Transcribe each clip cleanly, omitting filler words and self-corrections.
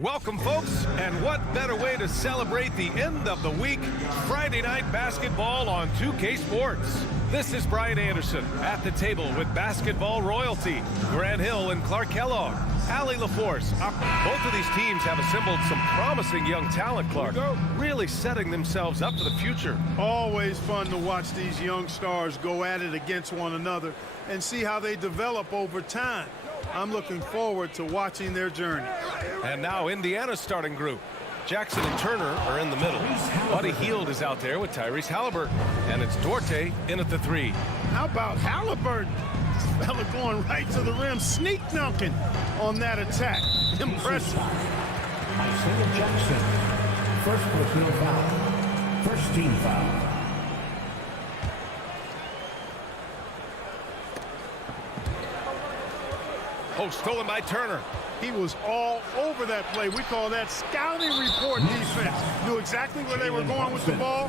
Welcome, folks, and what better way to celebrate the end of the week? Friday night basketball on 2K Sports. This is Brian Anderson at the table with basketball royalty. Grant Hill and Clark Kellogg. Allie LaForce. Both of these teams have assembled some promising young talent, Clark. Really setting themselves up for the future. Always fun to watch these young stars go at it against one another and see how they develop over time. I'm looking forward to watching their journey. And now Indiana's starting group. Jackson and Turner are in the middle. Buddy Hield is out there with Tyrese Halliburton. And it's Duarte in at the three. How about Halliburton? This fella going right to the rim, sneak dunking on that attack. Impressive. Isaiah Jackson. First personal foul. First team foul. Oh, stolen by Turner. He was all over that play. We call that scouting report defense. Knew exactly where they were going with the ball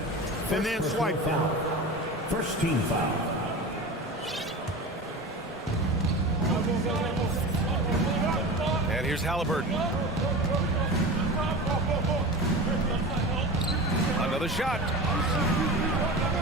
and then swiped it. First team foul. And here's Halliburton. Another shot.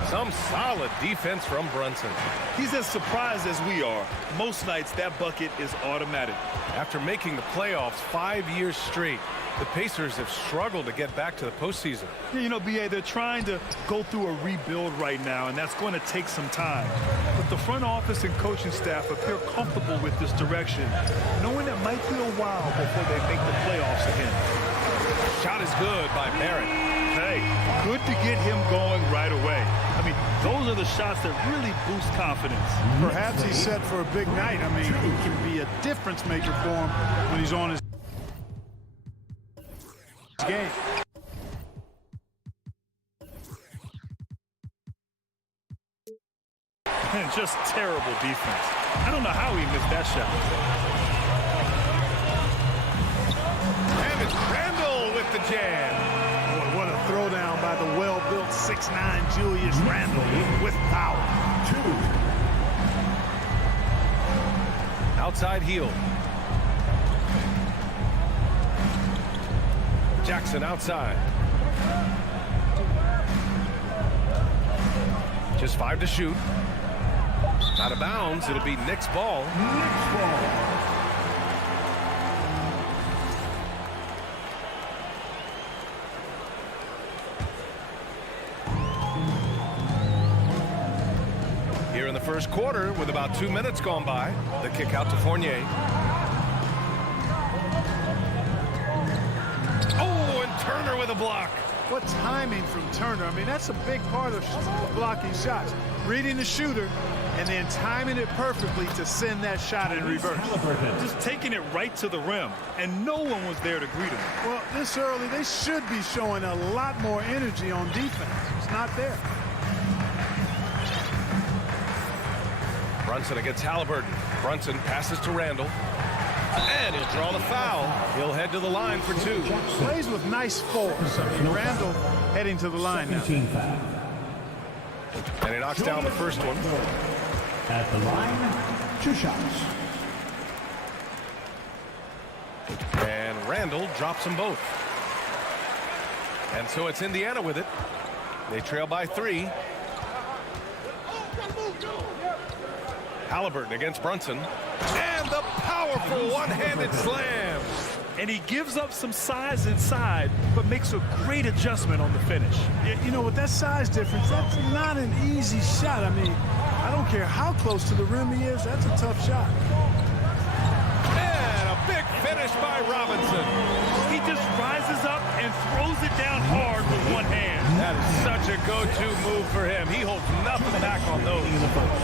Some solid defense from Brunson. He's as surprised as we are. Most nights, that bucket is automatic. After making the playoffs 5 years straight, the Pacers have struggled to get back to the postseason. You know, B.A., they're trying to go through a rebuild right now, and that's going to take some time. But the front office and coaching staff appear comfortable with this direction, knowing it might be a while before they make the playoffs again. Shot is good by Barrett. Hey, good to get him going right away. I mean, those are the shots that really boost confidence. Perhaps he's set for a big night. I mean, he can be a difference maker for him when he's on his game. And just terrible defense. I don't know how he missed that shot. And it's Randle with the jam. Boy, what a throwdown by the well-built 6'9" Julius Randle with power. Outside heel. Jackson outside. Just 5 to shoot. Out of bounds. It'll be Knicks ball. Here in the first quarter, with about 2 minutes gone by, the kick out to Fournier. Oh, and Turner with a block. What timing from Turner. I mean, that's a big part of blocking shots. Reading the shooter and then timing it perfectly to send that shot in reverse. Just taking it right to the rim, and no one was there to greet him. Well, this early, they should be showing a lot more energy on defense. It's not there. Brunson against Halliburton. Brunson passes to Randle. And he'll draw the foul. He'll head to the line for 2. Plays with nice force. I mean, Randle heading to the line now. And he knocks down the first one. At the line, 2 shots. And Randle drops them both. And so it's Indiana with it. They trail by 3. Halliburton against Brunson. And the powerful one-handed slam. And he gives up some size inside, but makes a great adjustment on the finish. You know, with that size difference, that's not an easy shot. I mean, I don't care how close to the rim he is, that's a tough shot. And a big finish by Robinson. He just rises up and throws it down hard with one hand. That is such a go-to move for him. He holds nothing back on those.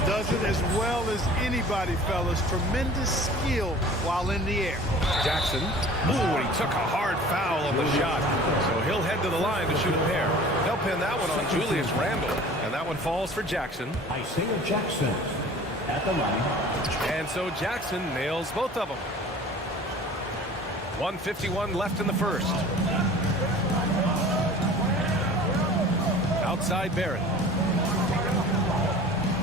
Does it as well as anybody, fellas. Tremendous skill while in the air. Jackson. Ooh, he took a hard foul on the shot. So he'll head to the line to shoot a pair. They'll pin that one on Julius Randle. And that one falls for Jackson. Isaiah Jackson at the line. And so Jackson nails both of them. 1:51 left in the first. Outside Barrett.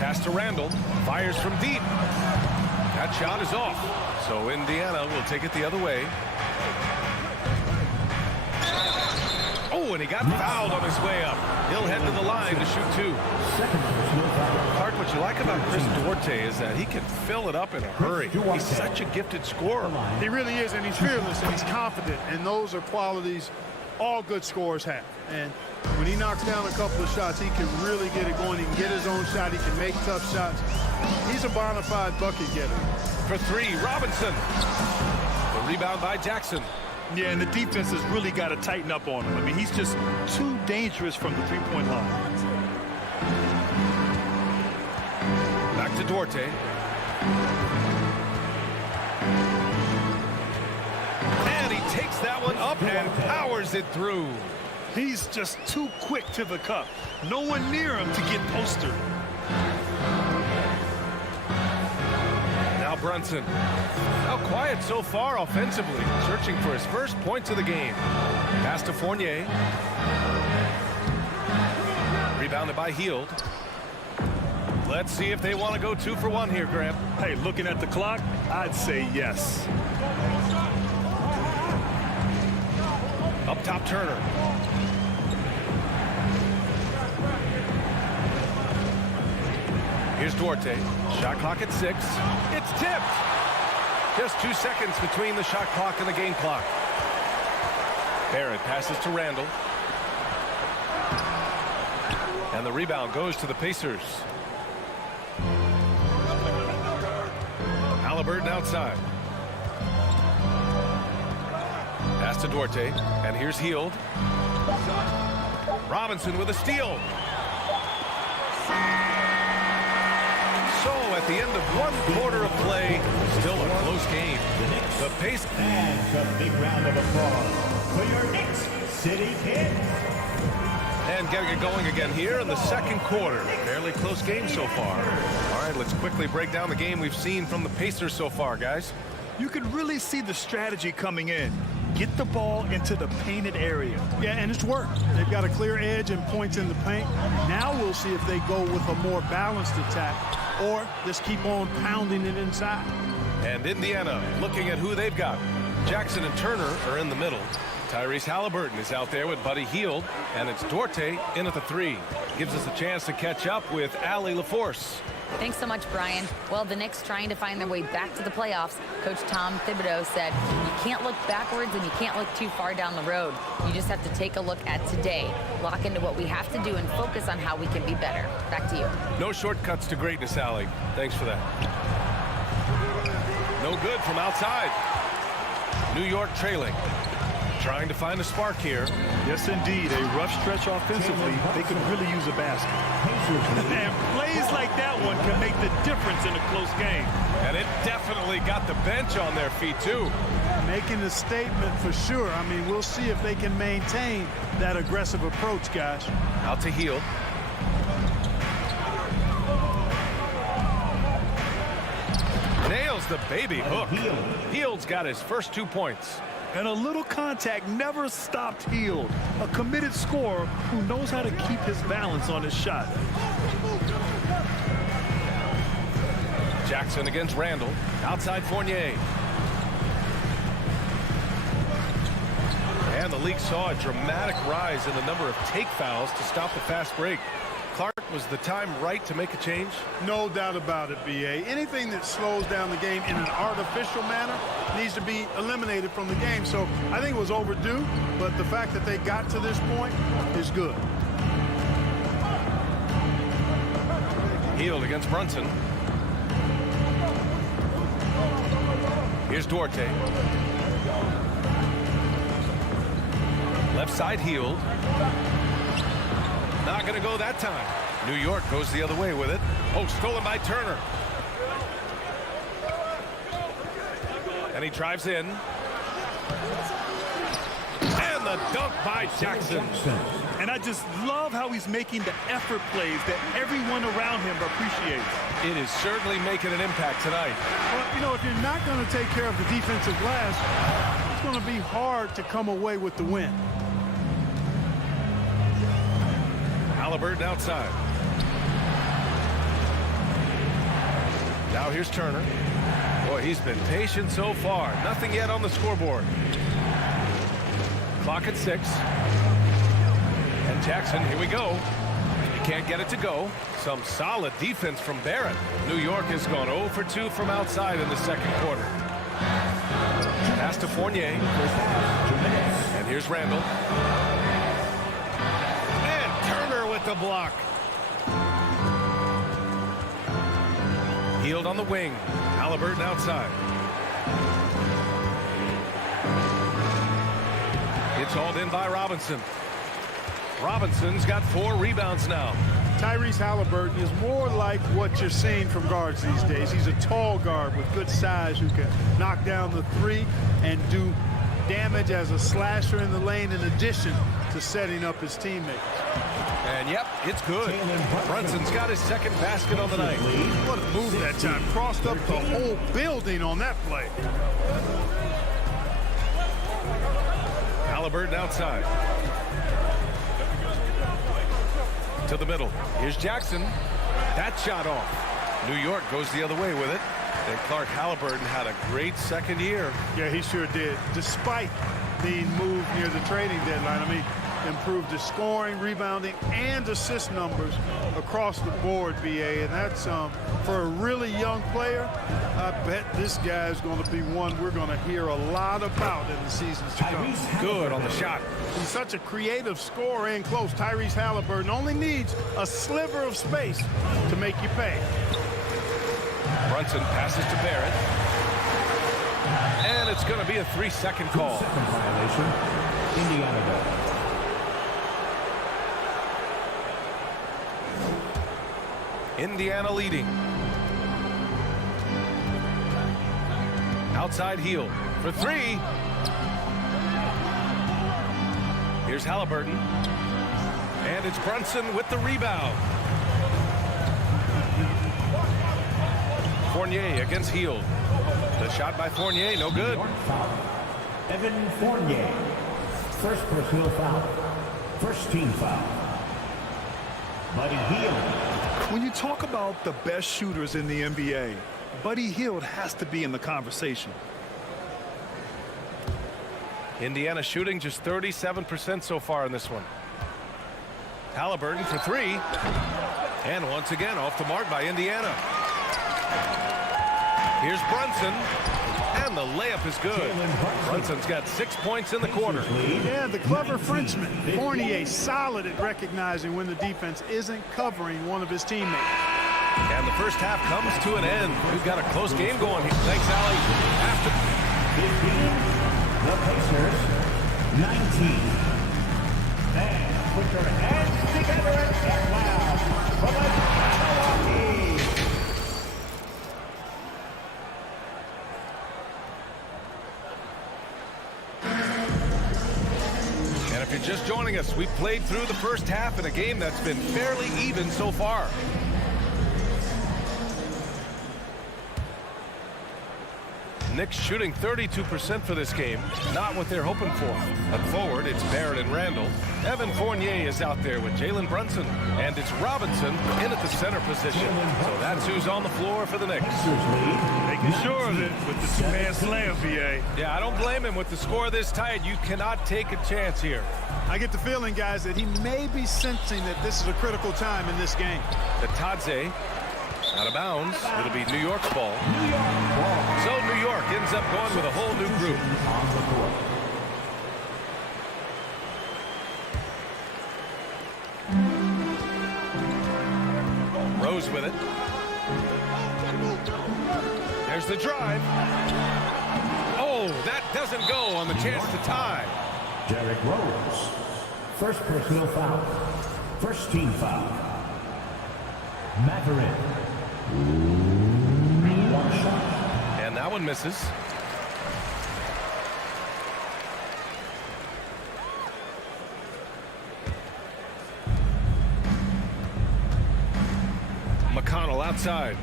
Pass to Randle. Fires from deep. That shot is off. So Indiana will take it the other way. and he got fouled on his way up. He'll head to the line to shoot 2. Clark, what you like about Chris Duarte is that he can fill it up in a hurry. He's such a gifted scorer. He really is, and he's fearless, and he's confident, and those are qualities all good scorers have. And when he knocks down a couple of shots, he can really get it going. He can get his own shot. He can make tough shots. He's a bona fide bucket getter. For 3, Robinson. The rebound by Jackson. Yeah, and the defense has really got to tighten up on him. I mean, he's just too dangerous from the three-point line. Back to Duarte. And he takes that one up and powers it through. He's just too quick to the cup. No one near him to get postered. Now Brunson. Now quiet so far offensively. Searching for his first points of the game. Pass to Fournier. Rebounded by Hield. Let's see if they want to go 2 for 1 here, Graham. Hey, looking at the clock, I'd say yes. Up top, Turner. Here's Duarte. Shot clock at 6. It's tipped. Just 2 seconds between the shot clock and the game clock. Barrett passes to Randall. And the rebound goes to the Pacers. Halliburton outside. Pass to Duarte. And here's Hield. Robinson with a steal. So at the end of 1 quarter of play, still a close game. The pace. And a big round of applause for your Knicks City Kids. And getting it going again here in the 2nd quarter. Fairly close game so far. All right, let's quickly break down the game we've seen from the Pacers so far, guys. You can really see the strategy coming in. Get the ball into the painted area. Yeah, and it's worked. They've got a clear edge and points in the paint. Now we'll see if they go with a more balanced attack or just keep on pounding it inside. And Indiana looking at who they've got. Jackson and Turner are in the middle. Tyrese Halliburton is out there with Buddy Hield, and it's Duarte in at the 3. Gives us a chance to catch up with Allie LaForce. Thanks so much, Brian. Well, the Knicks trying to find their way back to the playoffs. Coach Tom Thibodeau said, you can't look backwards and you can't look too far down the road. You just have to take a look at today, lock into what we have to do, and focus on how we can be better. Back to you. No shortcuts to greatness, Allie. Thanks for that. No good from outside. New York trailing. Trying to find a spark here. Yes, indeed. A rough stretch offensively. They could really use a basket. And plays like that one can make the difference in a close game. And it definitely got the bench on their feet, too. Making a statement for sure. I mean, we'll see if they can maintain that aggressive approach, guys. Out to Hield. Nails the baby hook. Hield's got his first 2 points. And a little contact never stopped Hield. A committed scorer who knows how to keep his balance on his shot. Jackson against Randall. Outside Fournier. And the league saw a dramatic rise in the number of take fouls to stop the fast break. Clark, was the time right to make a change? No doubt about it, B.A. Anything that slows down the game in an artificial manner needs to be eliminated from the game. So I think it was overdue, but the fact that they got to this point is good. Hield against Brunson. Here's Duarte. Left side Hield. Not going to go that time. New York goes the other way with it. Oh, stolen by Turner. And he drives in. And the dunk by Jackson. And I just love how he's making the effort plays that everyone around him appreciates. It is certainly making an impact tonight. Well, you know, if you're not going to take care of the defensive glass, it's going to be hard to come away with the win. Halliburton outside. Now here's Turner. Boy, he's been patient so far. Nothing yet on the scoreboard. Clock at 6. And Jackson, here we go. He can't get it to go. Some solid defense from Barrett. New York has gone 0 for 2 from outside in the second quarter. Pass to Fournier. And here's Randall. And Turner with the block. Healed on the wing. Halliburton outside. It's hauled in by Robinson. Robinson's got 4 rebounds now. Tyrese Halliburton is more like what you're seeing from guards these days. He's a tall guard with good size who can knock down the 3 and do damage as a slasher in the lane in addition to setting up his teammates. And yep, it's good. Brunson's got his second basket on the night. What a move that time. Crossed up the whole building on that play. Halliburton outside. To the middle. Here's Jackson. That shot off. New York goes the other way with it. And Clark Halliburton had a great second year. Yeah, he sure did. Despite being moved near the trading deadline. I mean, improved his scoring, rebounding, and assist numbers across the board, BA. And that's, for a really young player, I bet this guy is going to be one we're going to hear a lot about in the seasons to come. Good on the shot. He's such a creative scorer in close. Tyrese Halliburton only needs a sliver of space to make you pay. Brunson passes to Barrett. And it's going to be a 3-second call. Second violation. Indiana ball. Indiana leading. Outside heel for 3. Here's Halliburton. And it's Brunson with the rebound. Fournier against Hield. The shot by Fournier, no good. Evan Fournier. First personal foul. First team foul. Buddy Hield. When you talk about the best shooters in the NBA, Buddy Hield has to be in the conversation. Indiana shooting just 37% so far in this one. Halliburton for 3. And once again off the mark by Indiana. Here's Brunson. And the layup is good. Brunson's got 6 points in the quarter. Yeah, the clever Frenchman. Fournier solid at recognizing when the defense isn't covering one of his teammates. And the first half comes to an end. We've got a close game going here. Thanks, Allie. After 15, the Pacers, 19. And put your hands together and get loud for the Milwaukee. And if you're just joining us, we've played through the first half in a game that's been fairly even so far. Knicks shooting 32% for this game. Not what they're hoping for. Up forward, it's Barrett and Randall. Evan Fournier is out there with Jalen Brunson. And it's Robinson in at the center position. So that's who's on the floor for the Knicks. Making sure of it with the two-man slam, BA. Yeah, I don't blame him with the score this tight. You cannot take a chance here. I get the feeling, guys, that he may be sensing that this is a critical time in this game. The Tadze out of bounds. It'll be New York's ball. So New York ends up going with a whole new group. Rose with it. There's the drive. Oh, that doesn't go on the chance to tie. Derrick Rose. First personal foul. First team foul. Maverick. One shot. And that one misses. McConnell outside.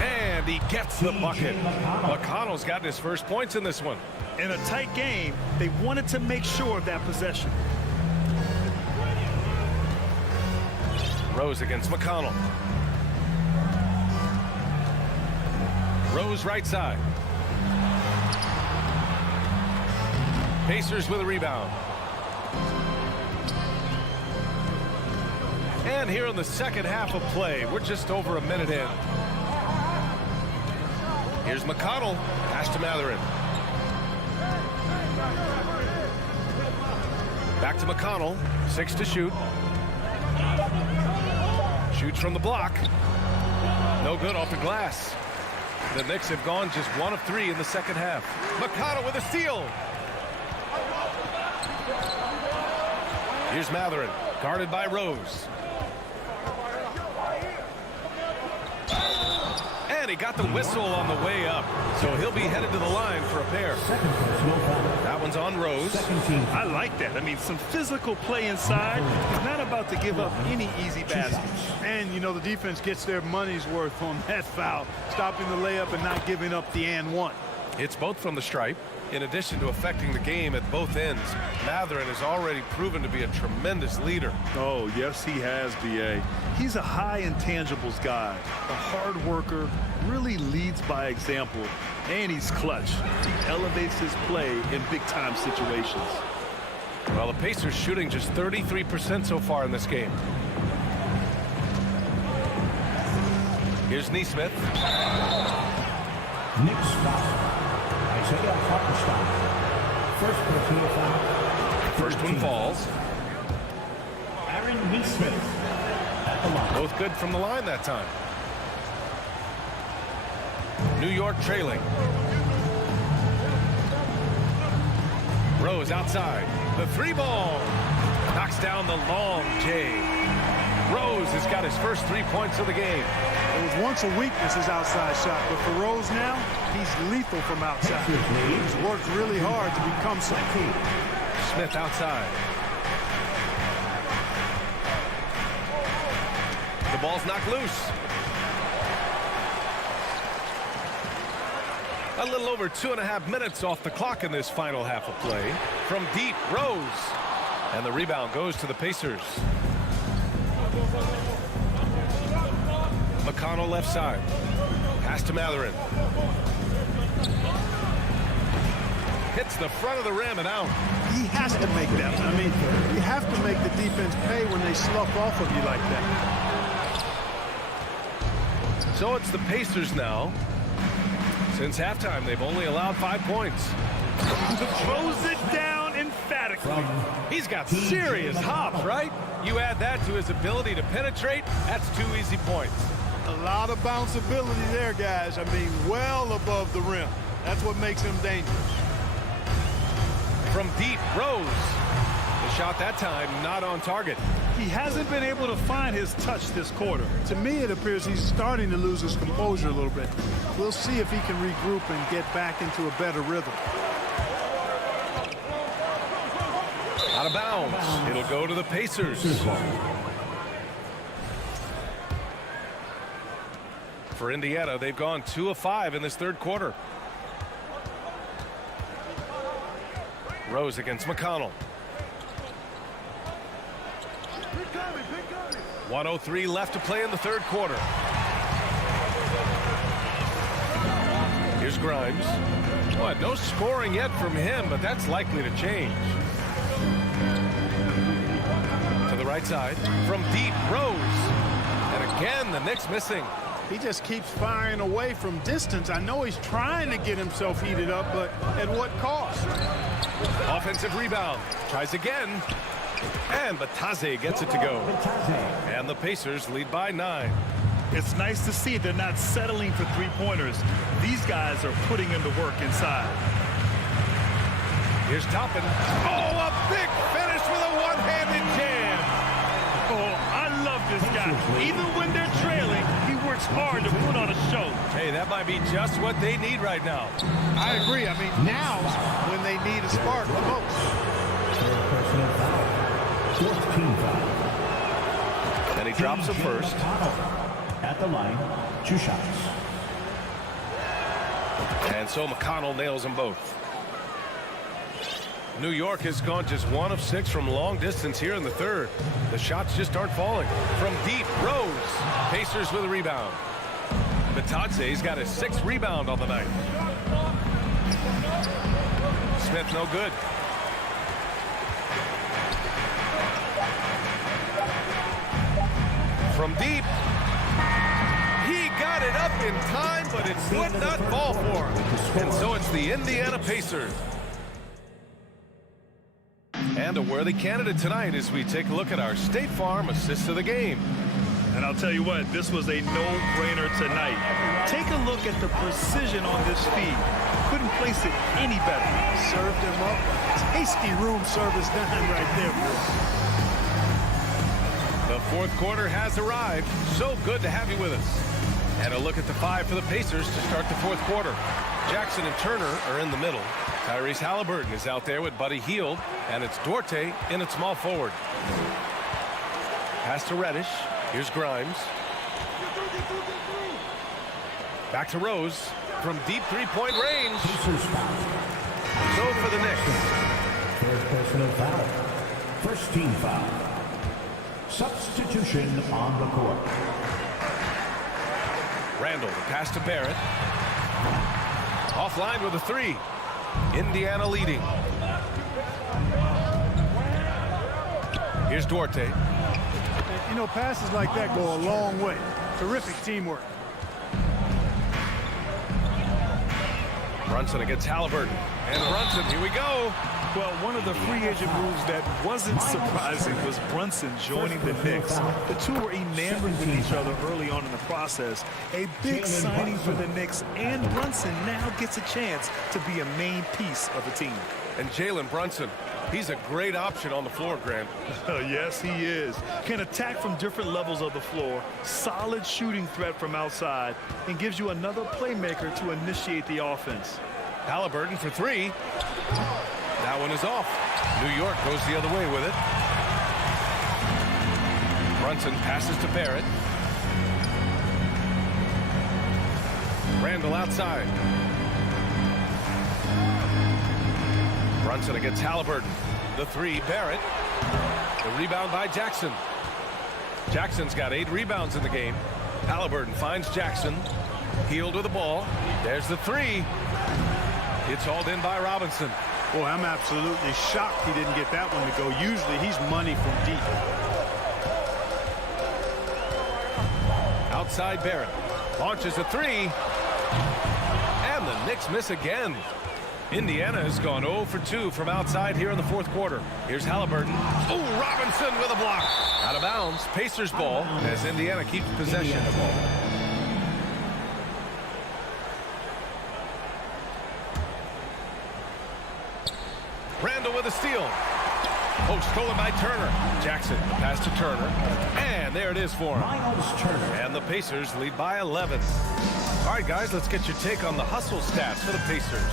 And he gets the bucket. McConnell's got his first points in this one. In a tight game, they wanted to make sure of that possession. Rose against McConnell. Rose right side. Pacers with a rebound. And here in the second half of play, we're just over a minute in. Here's McConnell. Pass to Matherin. Back to McConnell. 6 to shoot. Shoots from the block. No good off the glass. The Knicks have gone just 1 of 3 in the second half. McConnell with a steal. Here's Matherin, guarded by Rose. And he got the whistle on the way up, so he'll be headed to the line for a pair. That one's on Rose. I like that. I mean, some physical play inside. He's not about to give up any easy baskets. And, you know, the defense gets their money's worth on that foul, stopping the layup and not giving up the and one. It's both from the stripe. In addition to affecting the game at both ends, Matherin has already proven to be a tremendous leader. Oh, yes, he has, B.A. He's a high intangibles guy, a hard worker, really leads by example, and he's clutch. He elevates his play in big-time situations. Well, the Pacers shooting just 33% so far in this game. Here's Neesmith. Knicks foul. First personal foul. First one falls. Aaron Neesmith at the line. Both good from the line that time. New York trailing. Rose outside. The 3-ball. Knocks down the long J. Rose has got his first 3 points of the game. It was once a weakness, his outside shot, but for Rose now, he's lethal from outside. He's worked really hard to become something. Smith outside. The ball's knocked loose. A little over 2.5 minutes off the clock in this final half of play. From deep, Rose. And the rebound goes to the Pacers. McConnell left side. Pass to Matherin. Hits the front of the rim and out. He has to make that. I mean, you have to make the defense pay when they slough off of you like that. So it's the Pacers now. Since halftime, they've only allowed 5 points. Throws it down emphatically. He's got serious hops, right? You add that to his ability to penetrate, that's 2 easy points. A lot of bounceability there, guys. I mean, well above the rim. That's what makes him dangerous. From deep, Rose. The shot that time not on target. He hasn't been able to find his touch this quarter. To me, it appears he's starting to lose his composure a little bit. We'll see if he can regroup and get back into a better rhythm. Out of bounds. It'll go to the Pacers. For Indiana, they've gone 2 of 5 in this third quarter. Rose against McConnell. 1:03 left to play in the third quarter. Here's Grimes. What? No scoring yet from him, but that's likely to change. To the right side. From deep, Rose. And again, the Knicks missing. He just keeps firing away from distance. I know he's trying to get himself heated up, but at what cost? Offensive rebound. Tries again. And Batadze gets it to go. And the Pacers lead by 9. It's nice to see they're not settling for three-pointers. These guys are putting in the work inside. Here's Toppin. Oh, a big finish with a one-handed jam. Oh, I love this guy. Even when they're trailing, he works hard to put on a show. Hey, that might be just what they need right now. I agree. I mean, now's when they need a spark the most. Personal foul. 14 foul. And he drops the first. At the line, 2 shots. And so McConnell nails them both. New York has gone just 1 of 6 from long distance here in the third. The shots just aren't falling. From deep, Rose. Pacers with a rebound. Batadze's got his 6th rebound on the night. Smith no good. From deep. He got it up in time, but it would not fall for him. And so it's the Indiana Pacers. And a worthy candidate tonight as we take a look at our State Farm assist of the game. And I'll tell you what, this was a no-brainer tonight. Take a look at the precision on this feed. Couldn't place it any better. Served him up. Tasty room service dime right there, boy. The fourth quarter has arrived. So good to have you with us. And a look at the five for the Pacers to start the fourth quarter. Jackson and Turner are in the middle. Tyrese Halliburton is out there with Buddy Hield. And it's Duarte in at small forward. Pass to Reddish. Here's Grimes. Back to Rose from deep three-point range. So for the Knicks. Third personal foul. First team foul. Substitution on the court. Randall, the pass to Barrett. Offline with a three. Indiana leading. Here's Duarte. You know, passes like that go a long way. Terrific teamwork. Brunson against Halliburton. And Brunson, here we go. Well, one of the free agent moves that wasn't surprising was Brunson joining the Knicks. The two were enamored with each other early on in the process. A big signing for the Knicks, and Brunson now gets a chance to be a main piece of the team. And Jalen Brunson, he's a great option on the floor, Grant. Yes, he is. Can attack from different levels of the floor, solid shooting threat from outside, and gives you another playmaker to initiate the offense. Halliburton for three. That one is off. New York goes the other way with it. Brunson passes to Barrett. Randall outside. Brunson against Halliburton. The three, Barrett. The rebound by Jackson. Jackson's got 8 rebounds in the game. Halliburton finds Jackson. Hield with the ball. There's the three. It's hauled in by Robinson. Boy, I'm absolutely shocked he didn't get that one to go. Usually he's money from deep. Outside Barrett. Launches a three. And the Knicks miss again. Indiana has gone 0 for 2 from outside here in the fourth quarter. Here's Halliburton. Oh, Robinson with a block. Out of bounds. Pacers ball as Indiana keeps possession of the ball. Randall with a steal. Oh, stolen by Turner. Jackson, the pass to Turner. And there it is for him. And the Pacers lead by 11. All right, guys, let's get your take on the hustle stats for the Pacers.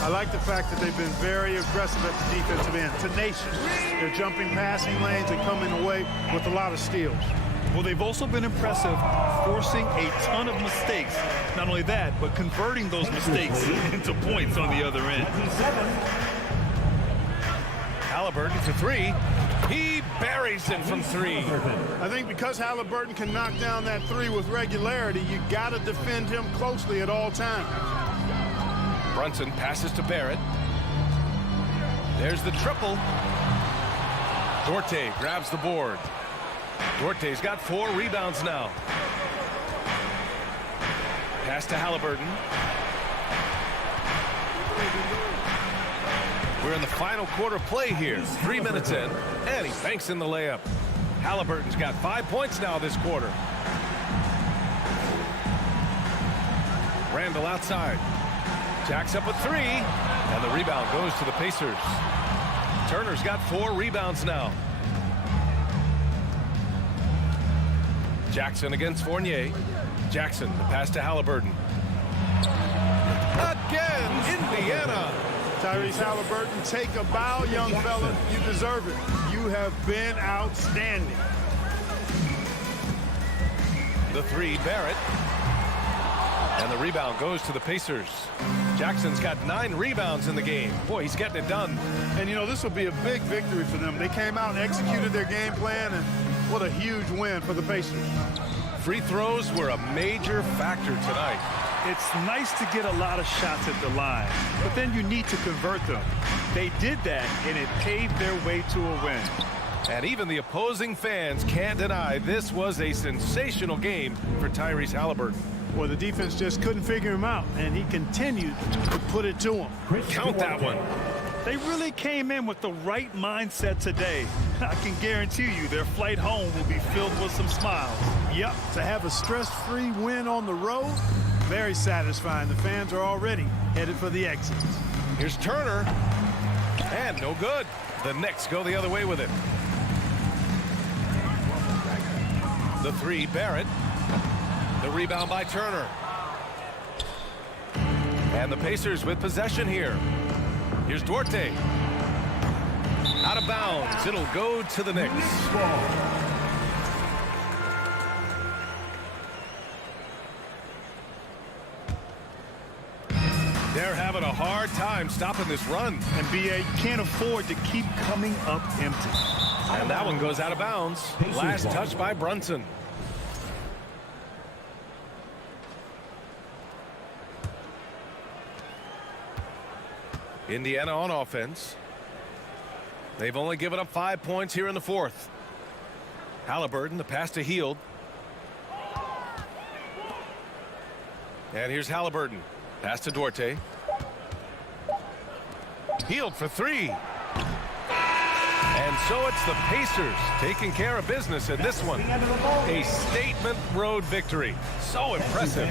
I like the fact that they've been very aggressive at the defensive end. Tenacious. They're jumping passing lanes and coming away with a lot of steals. Well, they've also been impressive, forcing a ton of mistakes. Not only that, but converting those mistakes into points on the other end. Halliburton for three. He buries him from three. I think because Halliburton can knock down that three with regularity, you got to defend him closely at all times. Brunson passes to Barrett. There's the triple. Duarte grabs the board. Duarte's got 4 rebounds now. Pass to Halliburton. We're in the final quarter play here. 3 minutes in, and he banks in the layup. Halliburton's got 5 points now this quarter. Randall outside. Jacks up a 3, and the rebound goes to the Pacers. Turner's got 4 rebounds now. Jackson against Fournier. Jackson, the pass to Halliburton. Again, Indiana. Tyrese Halliburton, take a bow, young fella. You deserve it. You have been outstanding. The 3, Barrett. And the rebound goes to the Pacers. Jackson's got 9 rebounds in the game. Boy, he's getting it done. And, you know, this will be a big victory for them. They came out and executed their game plan, and what a huge win for the Pacers. Free throws were a major factor tonight. It's nice to get a lot of shots at the line, but then you need to convert them. They did that, and it paved their way to a win. And even the opposing fans can't deny this was a sensational game for Tyrese Halliburton. Well, the defense just couldn't figure him out, and he continued to put it to him. Count that one. They really came in with the right mindset today. I can guarantee you their flight home will be filled with some smiles. Yep, to have a stress-free win on the road, very satisfying. The fans are already headed for the exits. Here's Turner. And no good. The Knicks go the other way with it. The three, Barrett. The rebound by Turner. And the Pacers with possession here. Here's Duarte. Out of bounds. It'll go to the Knicks. They're having a hard time stopping this run. And B.A. can't afford to keep coming up empty. And that one goes out of bounds. Last touch by Brunson. Indiana on offense. They've only given up 5 points here in the fourth. Halliburton, the pass to Hield. And here's Halliburton. Pass to Duarte. Hield for three. And so it's the Pacers taking care of business in this one. A statement road victory. So impressive.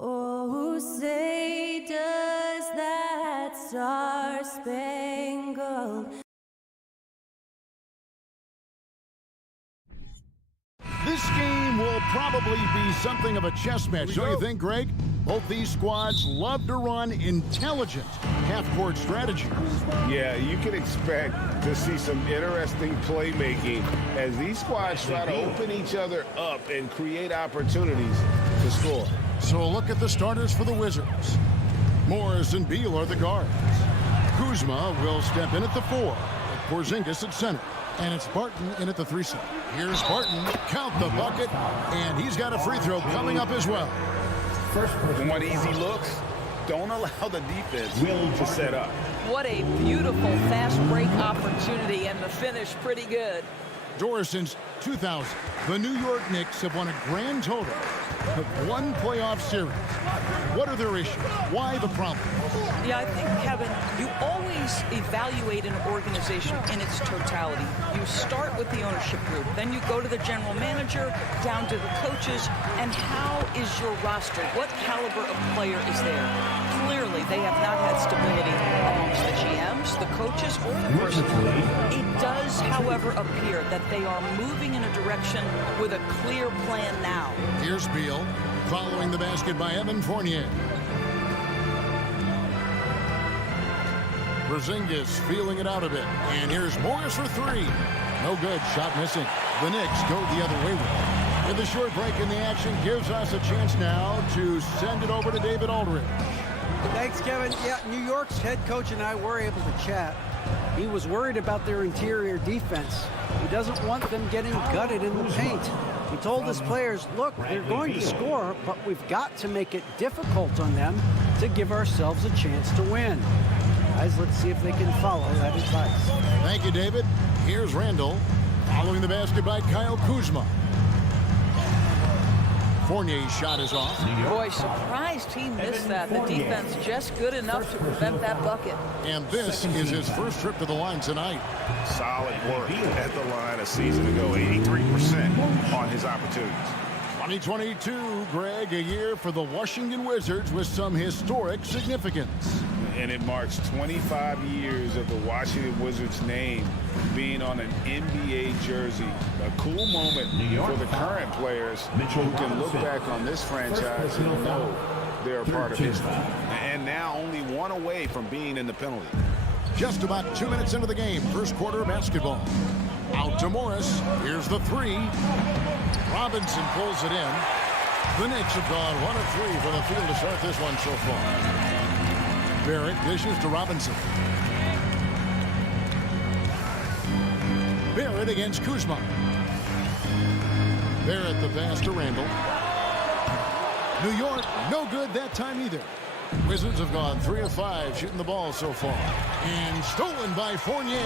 Oh, say does that star-spangled This game will probably be something of a chess match, don't you think, Greg? Both these squads love to run intelligent half-court strategy. Yeah, you can expect to see some interesting playmaking as these squads try to open each other up and create opportunities to score. So a look at the starters for the Wizards. Morris and Beal are the guards. Kuzma will step in at the 4. Porzingis at center. And it's Barton in at the 3 slot. Here's Barton. Count the bucket. And he's got a free throw coming up as well. Want easy looks? Don't allow the defense to set up. What a beautiful fast break opportunity, and the finish pretty good. Doris, since 2000, the New York Knicks have won a grand total of 1 playoff series. What are their issues? Why the problem? Yeah, I think, Kevin, you always evaluate an organization in its totality. You start with the ownership group, then you go to the general manager, down to the coaches, and how is your roster? What caliber of player is there? Clearly, they have not had stability amongst the GMs, the coaches, or the personnel. It does, however, appear that they are moving in a direction with a clear plan now. Here's Beal, following the basket by Evan Fournier. Porzingis feeling it out a bit. And here's Morris for 3. No good. Shot missing. The Knicks go the other way with it. And the short break in the action gives us a chance now to send it over to David Aldridge. Thanks, Kevin. Yeah, New York's head coach and I were able to chat. He was worried about their interior defense. He doesn't want them getting gutted in the paint. He told his players, look, they're going to score, but we've got to make it difficult on them to give ourselves a chance to win. Guys, let's see if they can follow that advice. Thank you, David. Here's Randall. Following the basket by Kyle Kuzma. Fournier's shot is off. Boy, surprised he missed that. The defense just good enough to prevent that bucket. And this is his first trip to the line tonight. Solid work at the line a season ago. 83% on his opportunities. 2022, Greg, a year for the Washington Wizards with some historic significance. And it marks 25 years of the Washington Wizards name being on an NBA jersey. A cool moment for the current players who can look back on this franchise and know they're a part of history. And now only one away from being in the penalty. Just about 2 minutes into the game, first quarter of basketball. Out to Morris. Here's the three. Robinson pulls it in. The Knicks have gone 1 of 3 from the field to start this one so far. Barrett dishes to Robinson. Barrett against Kuzma. Barrett the pass to Randall. New York, no good that time either. Wizards have gone 3 of 5 shooting the ball so far. And stolen by Fournier.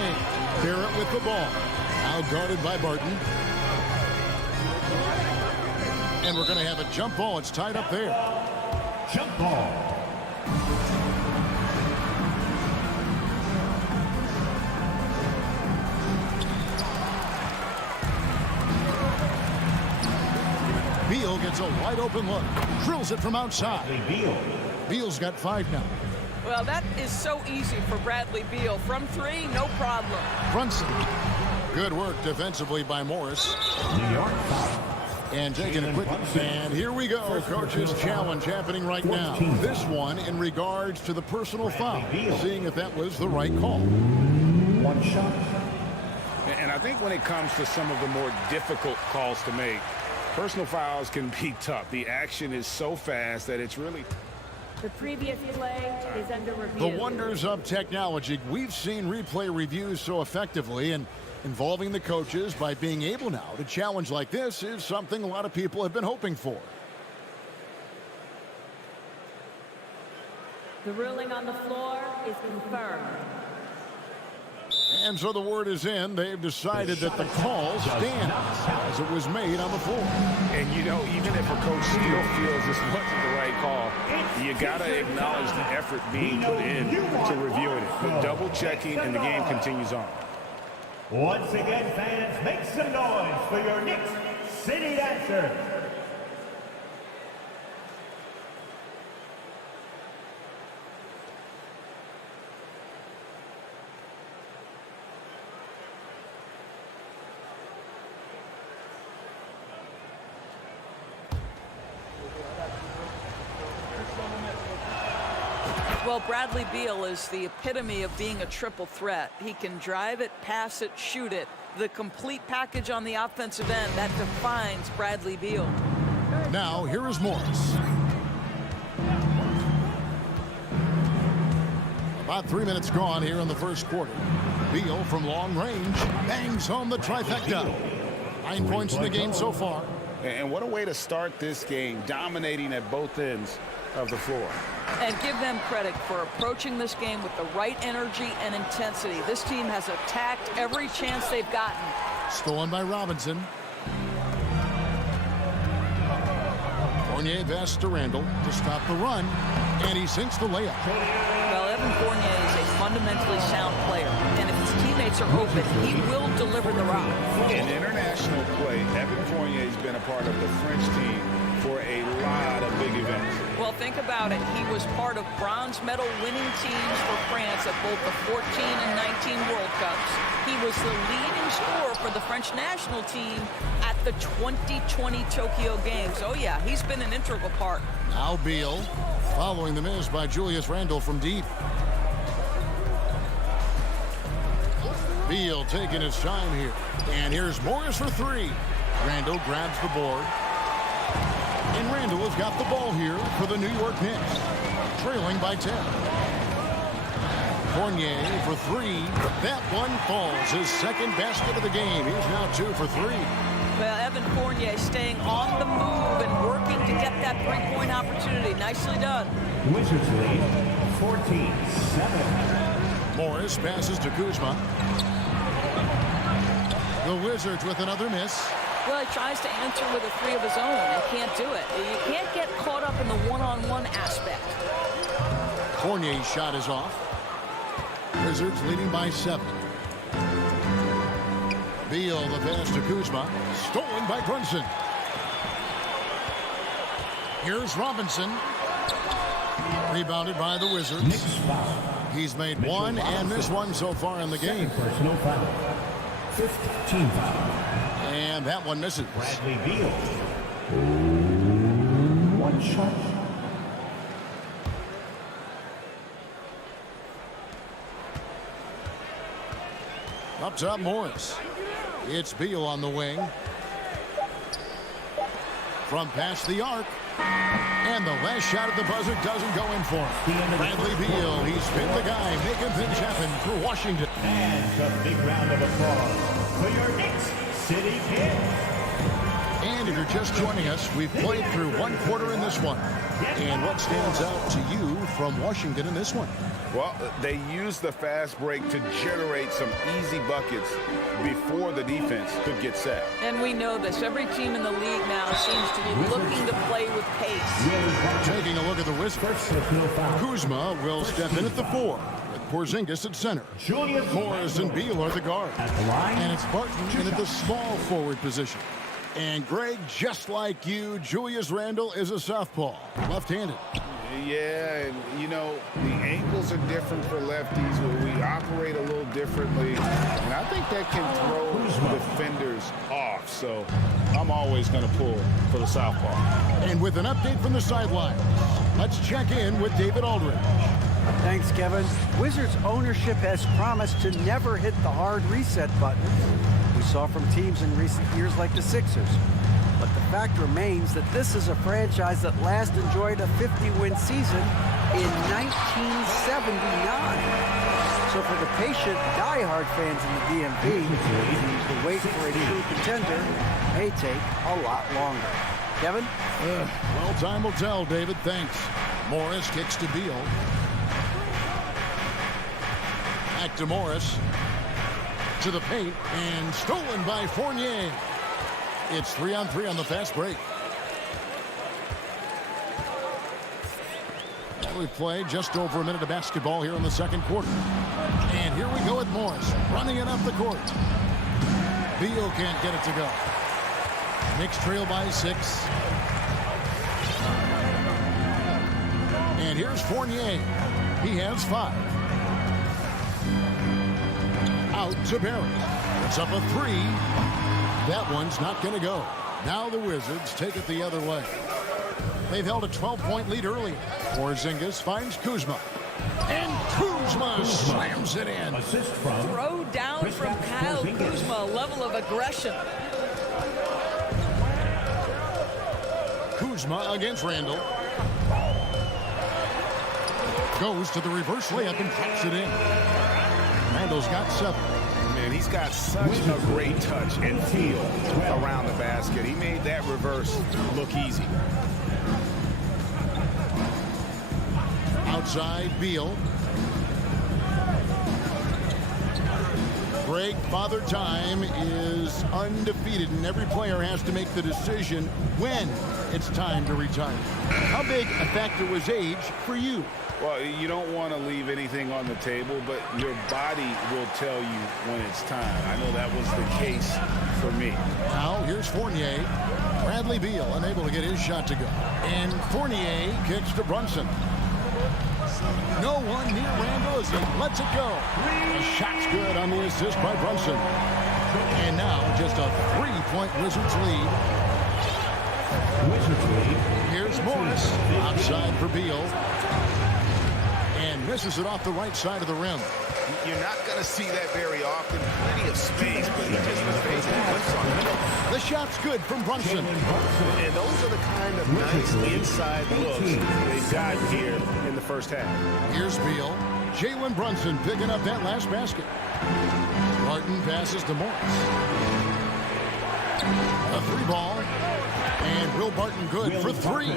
Barrett with the ball. Now guarded by Barton. And we're going to have a jump ball. It's tied up there. Jump ball. Beal gets a wide open look. Drills it from outside. Beal's got 5 now. Well, that is so easy for Bradley Beal. From 3, no problem. Brunson. Good work defensively by Morris. New York. And taking a quick, and here we go. Coach's challenge happening right now. This one in regards to the personal foul. Seeing if that was the right call. One shot. And I think when it comes to some of the more difficult calls to make, personal fouls can be tough. The action is so fast that it's really... The previous play is under review. The wonders of technology. We've seen replay reviews so effectively, and involving the coaches by being able now to challenge like this is something a lot of people have been hoping for. The ruling on the floor is confirmed. And so the word is in. They've decided that the call stands as it was made on the floor. And, you know, even if a coach still feels this wasn't the right call, you got to acknowledge the effort being put in to reviewing it. Double checking, and the game continues on. Once again, fans, make some noise for your Knicks City Dancer. Well, Bradley Beal is the epitome of being a triple threat. He can drive it, pass it, shoot it. The complete package on the offensive end, that defines Bradley Beal. Now, here is Morris. About 3 minutes gone here in the first quarter. Beal from long range bangs home the trifecta. 9 points in the game so far. And what a way to start this game, dominating at both ends of the floor. And give them credit for approaching this game with the right energy and intensity. This team has attacked every chance they've gotten. Stolen by Robinson. Fournier pass to Randall to stop the run, and he sinks the layup. Well, Evan Fournier is a fundamentally sound player, and if his teammates are open, he will deliver the rock. In international play, Evan Fournier has been a part of the French team for a lot of big events. Well, think about it. He was part of bronze medal winning teams for France at both the 14 and 19 World Cups. He was the leading scorer for the French national team at the 2020 Tokyo Games. Oh, yeah, he's been an integral part. Now Beal following the miss by Julius Randle from deep. Beal taking his time here. And here's Morris for 3. Randle grabs the board. And Randle has got the ball here for the New York Knicks, trailing by 10. Fournier for 3. That one falls. His second basket of the game. He's now 2 for 3. Well, Evan Fournier staying on the move and working to get that three-point opportunity. Nicely done. Wizards lead 14-7. Morris passes to Kuzma. The Wizards with another miss. Well, he tries to answer with a three of his own. He can't do it. You can't get caught up in the one-on-one aspect. Fournier's shot is off. Wizards leading by 7. Beal, the pass to Kuzma. Stolen by Brunson. Here's Robinson. Rebounded by the Wizards. Knicks foul. He's made one and missed one so far in the game. Personal foul. 15 foul. And that one misses. Bradley Beal. One shot. Up top, Morris. It's Beal on the wing. From past the arc. And the last shot at the buzzer doesn't go in for him. Bradley Beal, he's been the guy making things happen for Washington. And a big round of applause for your Knicks City Kid. And if you're just joining us, we've played through one quarter in this one. And what stands out to you from Washington in this one? Well, they used the fast break to generate some easy buckets before the defense could get set. And we know this. Every team in the league now seems to be looking to play with pace. Taking a look at the Wizards. Kuzma will step in at the 4. With Porzingis at center. Morris and Beal are the guards. And it's Barton in at the small forward position. And Greg, just like you, Julius Randle is a southpaw, left-handed. Yeah, and you know, the ankles are different for lefties. We operate a little differently. And I think that can throw defenders off. So I'm always going to pull for the southpaw. And with an update from the sideline, let's check in with David Aldridge. Thanks, Kevin. Wizards ownership has promised to never hit the hard reset button we saw from teams in recent years like the Sixers. But the fact remains that this is a franchise that last enjoyed a 50-win season in 1979. So for the patient, diehard fans in the DMV, the wait for a true contender may take a lot longer. Kevin? Well, time will tell, David. Thanks. Morris kicks to Beal. Back to Morris. To the paint, and stolen by Fournier. It's 3-on-3 on the fast break. We've played just over a minute of basketball here in the second quarter. And here we go with Morris, running it up the court. Beal can't get it to go. Knicks trail by 6. And here's Fournier. He has 5. Out to Barrett. It's up a 3. That one's not going to go. Now the Wizards take it the other way. They've held a 12-point lead early. Porzingis finds Kuzma. And Kuzma slams it in. Assist from Throw down from Kyle Kuzma, a level of aggression. Kuzma against Randle. Goes to the reverse layup and taps it in. Randle's got 7. Man, he's got such a great touch and feel around the basket. He made that reverse look easy. Outside, Beal. Greg, Father Time is undefeated, and every player has to make the decision when it's time to retire. How big a factor was age for you? Well, you don't want to leave anything on the table, but your body will tell you when it's time. I know that was the case for me. Now, here's Fournier. Bradley Beal unable to get his shot to go. And Fournier kicks to Brunson. No one near Randle as he lets it go. The shot's good on the assist by Brunson. And now just a 3-point Wizards lead. Here's Morris. Outside for Beal. And misses it off the right side of the rim. You're not going to see that very often. Plenty of space, but he just mistakes and flips on it. The shot's good from Brunson. And those are the kind of nice inside looks they've gotten here in the first half. Here's Beal. Jalen Brunson picking up that last basket. Martin passes to Morris. A 3-ball. And Will Barton good for 3.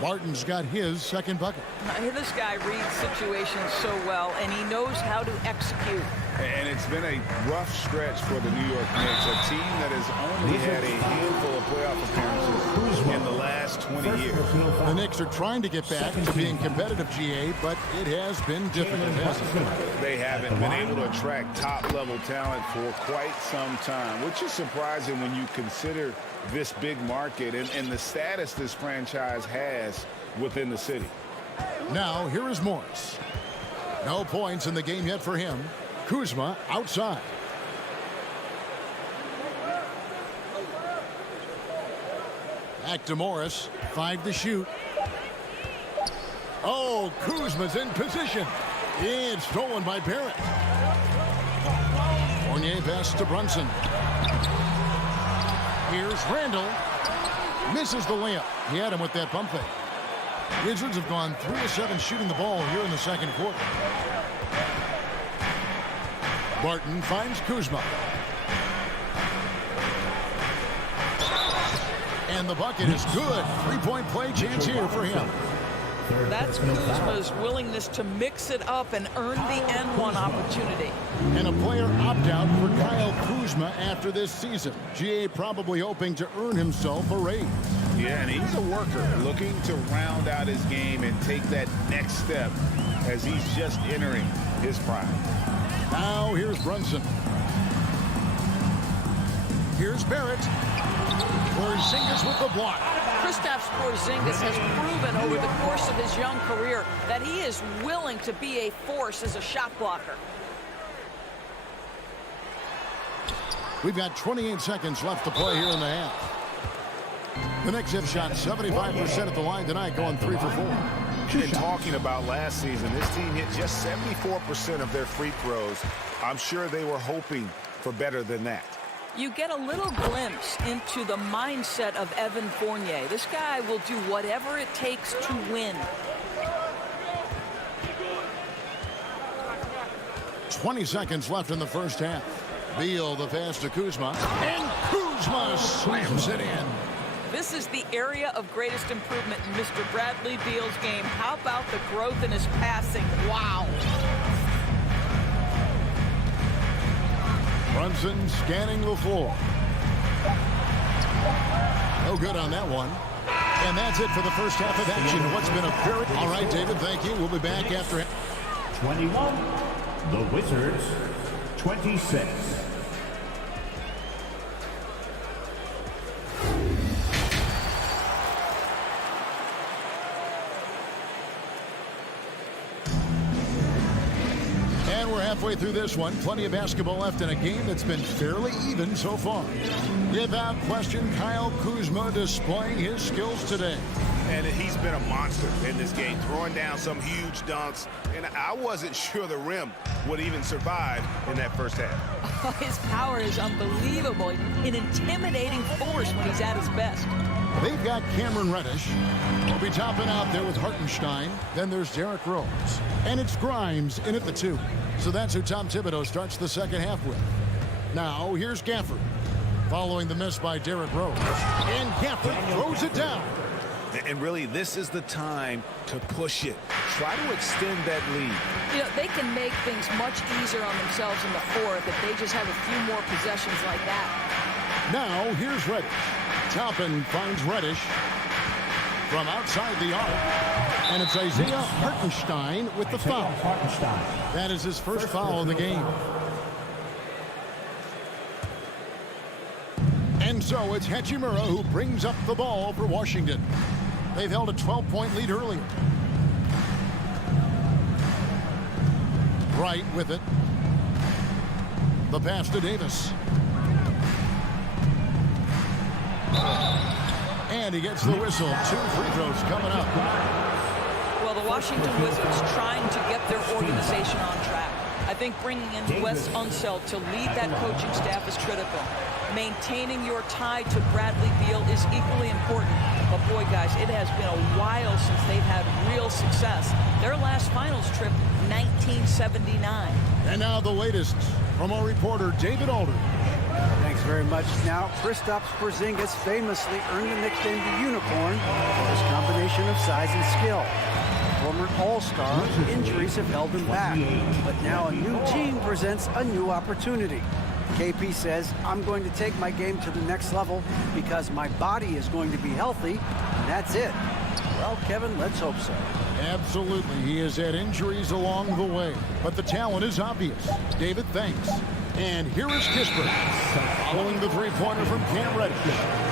Barton's got his second bucket. This guy reads situations so well, and he knows how to execute. And it's been a rough stretch for the New York Knicks, a team that has only had a handful of playoff appearances in the last 20 years. The Knicks are trying to get back to being competitive, GA, but it has been difficult, hasn't it? They haven't been able to attract top-level talent for quite some time, which is surprising when you consider this big market and the status this franchise has within the city. Now, here is Morris. No points in the game yet for him. Kuzma outside. Back to Morris. 5 to shoot. Oh, Kuzma's in position. It's stolen by Barrett. Fournier pass to Brunson. Here's Randall. Misses the layup. He had him with that pump fake. Wizards have gone 3 of 7 shooting the ball here in the second quarter. Barton finds Kuzma. And the bucket is good. 3-point play chance here for him. That's Kuzma's willingness to mix it up and earn the N1 opportunity. And a player opt-out for Kyle Kuzma after this season. GA probably hoping to earn himself a raise. Yeah, and he's a worker looking to round out his game and take that next step as he's just entering his prime. Now here's Brunson. Here's Barrett. Porzingis with the block. Kristaps Porzingis has proven over the course of his young career that he is willing to be a force as a shot blocker. We've got 28 seconds left to play here in the half. The Knicks have shot 75% at the line tonight, going 3 for 4. And talking about last season, this team hit just 74% of their free throws. I'm sure they were hoping for better than that. You get a little glimpse into the mindset of Evan Fournier. This guy will do whatever it takes to win. 20 seconds left in the first half. Beal the pass to Kuzma. And Kuzma slams it in. This is the area of greatest improvement in Mr. Bradley Beal's game. How about the growth in his passing? Wow. Brunson scanning the floor. No good on that one. And that's it for the first half of action. What's been a very... All right, David, thank you. We'll be back after... 21. The Wizards, 26. And we're halfway through this one. Plenty of basketball left in a game that's been fairly even so far. Without question, Kyle Kuzma displaying his skills today. And he's been a monster in this game, throwing down some huge dunks. And I wasn't sure the rim would even survive in that first half. His power is unbelievable. An intimidating force when he's at his best. They've got Cameron Reddish. We'll be topping out there with Hartenstein. Then there's Derrick Rose. And it's Grimes in at the 2. So that's who Tom Thibodeau starts the second half with. Now, here's Gafford. Following the miss by Derrick Rose. And Gafford throws it down. And really, this is the time to push it. Try to extend that lead. You know, they can make things much easier on themselves in the fourth if they just have a few more possessions like that. Now, here's Reddish. Toppin finds Reddish from outside the arc. And it's Isaiah Hartenstein with the foul. That is his first foul of the game. And so it's Hachimura who brings up the ball for Washington. They've held a 12-point lead earlier. Wright with it. The pass to Davis. And he gets the whistle. 2 free throws coming up. Well, the Washington Wizards trying to get their organization on track. I think bringing in Wes Unseld to lead that coaching staff is critical. Maintaining your tie to Bradley Beal is equally important. But boy, guys, it has been a while since they've had real success. Their last finals trip, 1979. And now the latest from our reporter, David Aldridge. Thanks very much. Now, Kristaps Porzingis famously earned the nickname the Unicorn for his combination of size and skill. Former All-Star, injuries have held him back, but now a new team presents a new opportunity. KP says, I'm going to take my game to the next level because my body is going to be healthy, and that's it. Well, Kevin, let's hope so. Absolutely. He has had injuries along the way, but the talent is obvious. David, thanks. And here is Kispert, following the three-pointer from Cam Reddish.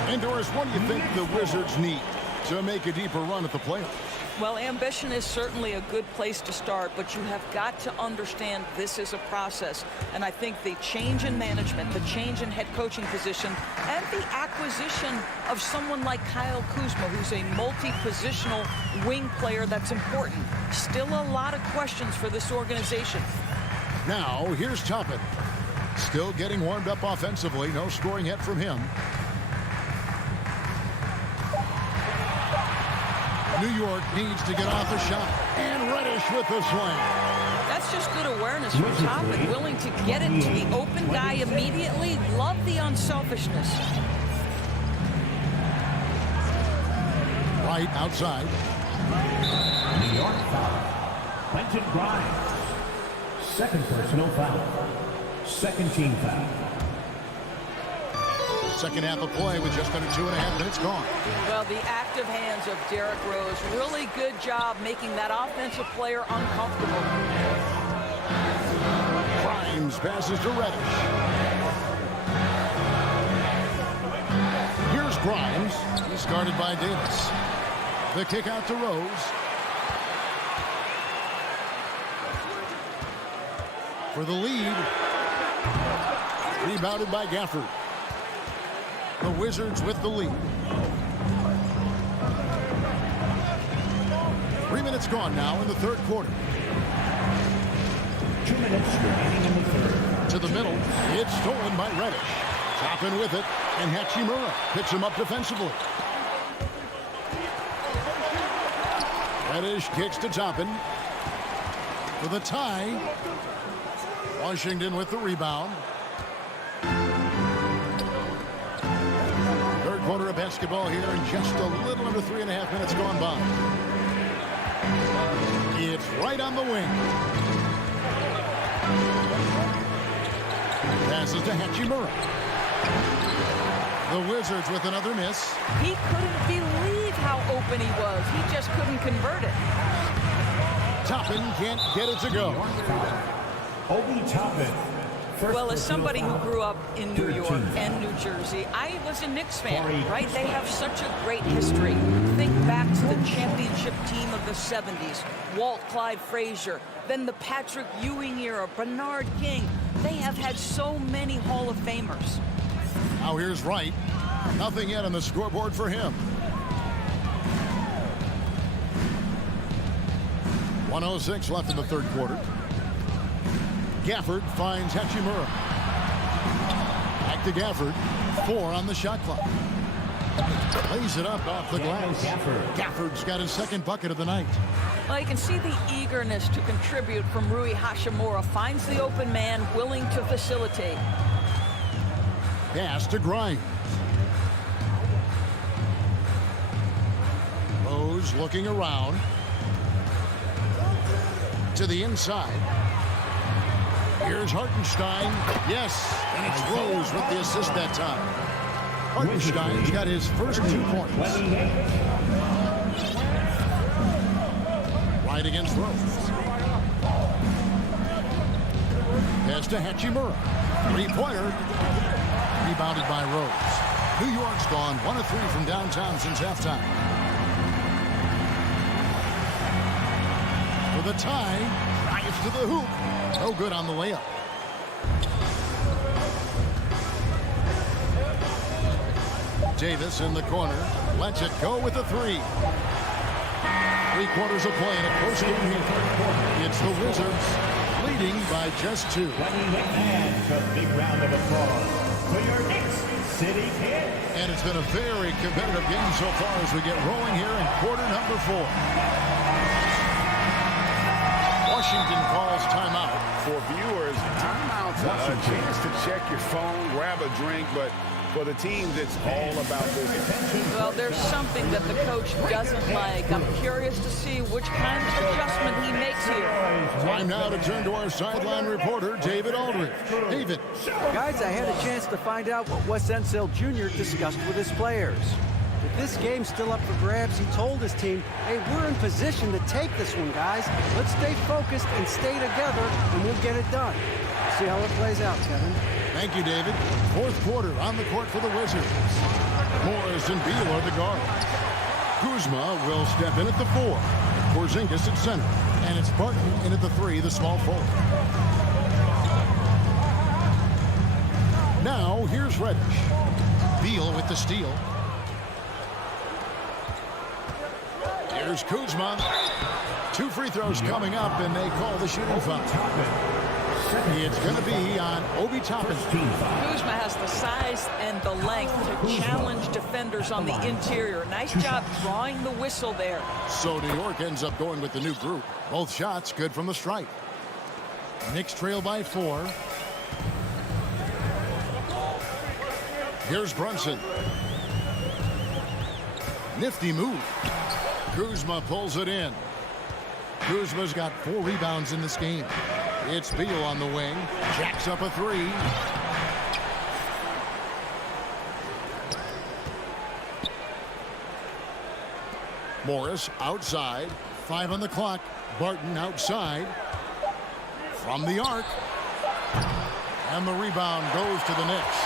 And Doris, what do you think the Wizards need to make a deeper run at the playoffs? Well, ambition is certainly a good place to start, but you have got to understand this is a process. And I think the change in management, the change in head coaching position, and the acquisition of someone like Kyle Kuzma, who's a multi-positional wing player that's important. Still a lot of questions for this organization. Now, here's Toppin. Still getting warmed up offensively. No scoring yet from him. New York needs to get off a shot. And Reddish with the slam. That's just good awareness from Toppin, willing to get it to the open guy immediately. Love the unselfishness. Right outside. New York foul. Quentin Grimes. Second personal foul. Second team foul. Second half of play with just under 2.5 minutes gone. Well, the active hands of Derrick Rose, really good job making that offensive player uncomfortable. Grimes passes to Reddish. Here's Grimes. He's guarded by Davis. The kick out to Rose. For the lead. Rebounded by Gafford. The Wizards with the lead. 3 minutes gone now in the third quarter. 2 minutes remaining in the third. To the middle. It's stolen by Reddish. Toppin with it. And Hachimura picks him up defensively. Reddish kicks to Toppin. For the tie. Washington with the rebound. Third quarter of basketball here and just a little under 3.5 minutes gone by. It's right on the wing. Passes to Hachimura. The Wizards with another miss. He couldn't believe how open he was. He just couldn't convert it. Toppin can't get it to go. Obi Toppin. Well, as somebody who grew up in New York and New Jersey, I was a Knicks fan, right? They have such a great history. Think back to the championship team of the 70s. Walt Clyde Frazier, then the Patrick Ewing era, Bernard King. They have had so many Hall of Famers. Now here's Wright. Nothing yet on the scoreboard for him. 1:06 left in the third quarter. Gafford finds Hachimura. Back to Gafford. 4 on the shot clock. Lays it up off the glass. Gafford's got his second bucket of the night. Well, you can see the eagerness to contribute from Rui Hachimura. Finds the open man, willing to facilitate. Pass to Grimes. Rose looking around. To the inside. Here's Hartenstein. Yes, and it's Rose with the assist that time. Hartenstein's got his first 2 points. Right against Rose. Pass to Hachimura. 3-pointer. Rebounded by Rose. New York's gone 1 of 3 from downtown since halftime. For the tie, drives to the hoop. No good on the layup. Davis in the corner. Lets it go with a 3. 3 quarters of play in a close game here. It's the Wizards leading by just 2. And a big round of applause for your Knicks City Kid. And it's been a very competitive game so far as we get rolling here in quarter number 4. Washington calls timeout. For viewers, timeouts a chance to check your phone, grab a drink, but for the teams, it's all about this. Well, there's something that the coach doesn't like. I'm curious to see which kind of adjustment he makes here. Time now to turn to our sideline reporter, David Aldridge. David. Guys, I had a chance to find out what Wes Unseld Jr. discussed with his players. With this game still up for grabs, he told his team, hey, we're in position to take this one, guys. Let's stay focused and stay together, and we'll get it done. See how it plays out, Kevin. Thank you, David. Fourth quarter on the court for the Wizards. Morris and Beal are the guards. Kuzma will step in at the 4. Porzingis at center. And it's Barton in at the 3, the small forward. Now, here's Reddish. Beal with the steal. Here's Kuzma. 2 free throws coming up, and they call the shooting foul. It's going to be on Obi Toppin. Kuzma has the size and the length to challenge defenders on the interior. Nice job drawing the whistle there. So New York ends up going with the new group. Both shots good from the stripe. Knicks trail by 4. Here's Brunson. Nifty move. Kuzma pulls it in. Kuzma's got 4 rebounds in this game. It's Beal on the wing. Jacks up a 3. Morris outside. 5 on the clock. Barton outside. From the arc. And the rebound goes to the Knicks.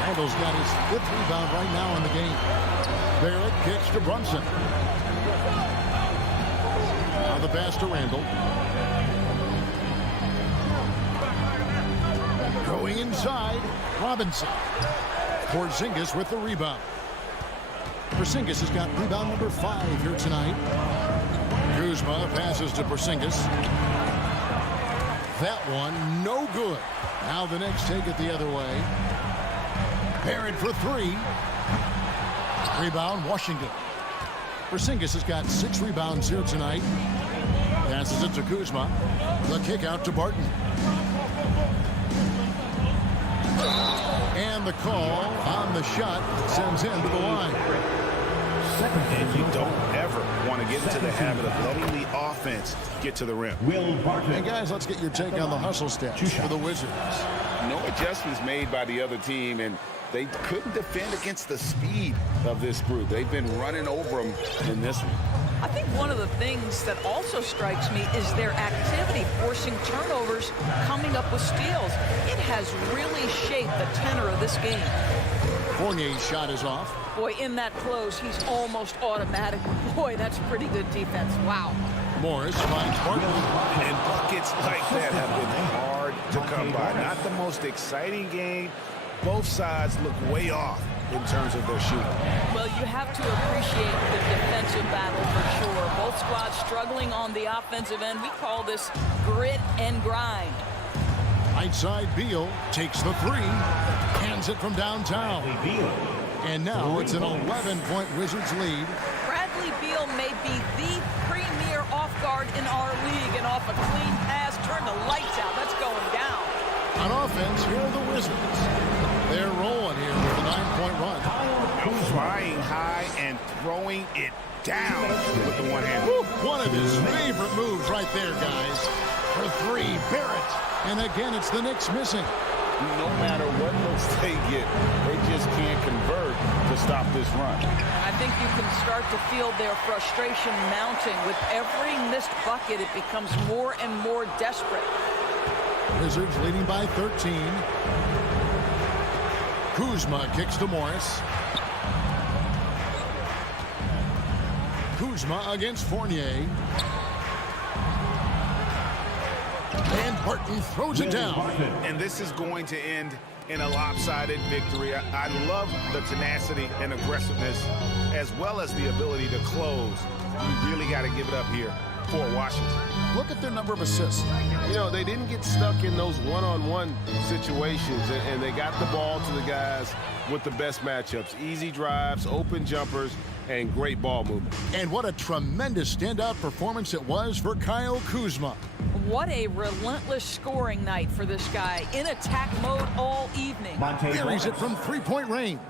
Randall's got his 5th rebound right now in the game. Barrett kicks to Brunson. Now the pass to Randall. Going inside, Robinson. Porzingis with the rebound. Porzingis has got rebound number 5 here tonight. Kuzma passes to Porzingis. That one, no good. Now the Knicks take it the other way. Barrett for 3. Rebound, Washington. Porzingis has got 6 rebounds here tonight. Passes it to Kuzma. The kick out to Barton. And the call on the shot sends him to the line. You don't ever want to get into the habit of letting the offense get to the rim. Hey guys, let's get your take on the hustle stats for the Wizards. No adjustments made by the other team, and they couldn't defend against the speed of this group. They've been running over them in this one. I think one of the things that also strikes me is their activity, forcing turnovers, coming up with steals. It has really shaped the tenor of this game. Fournier's shot is off. Boy, in that close, he's almost automatic. Boy, that's pretty good defense. Wow. Morris finds Barton. And buckets like that have been hard to come by. Not the most exciting game. Both sides look way off in terms of their shooting. Well, you have to appreciate the defensive battle for sure. Both squads struggling on the offensive end. We call this grit and grind. Right side, Beal takes the 3. Hands it from downtown. And now it's an 11-point Wizards lead. Bradley Beal may be the premier off guard in our league, and off a clean pass, turn the lights out. That's going down. On offense, here are the Wizards. They're rolling here with a 9-point run. Flying high and throwing it down with the one hand. One of his favorite moves right there, guys. For 3, Barrett. And again, it's the Knicks missing. No matter what looks they get, they just can't convert to stop this run. I think you can start to feel their frustration mounting. With every missed bucket, it becomes more and more desperate. Wizards leading by 13. Kuzma kicks to Morris. Kuzma against Fournier. And Barton throws it down. And this is going to end in a lopsided victory. I love the tenacity and aggressiveness, as well as the ability to close. You really got to give it up here for Washington. Look at their number of assists. You know, they didn't get stuck in those one-on-one situations, and they got the ball to the guys with the best matchups. Easy drives, open jumpers, and great ball movement. And what a tremendous standout performance it was for Kyle Kuzma. What a relentless scoring night for this guy, in attack mode all evening. Buries it from three-point range.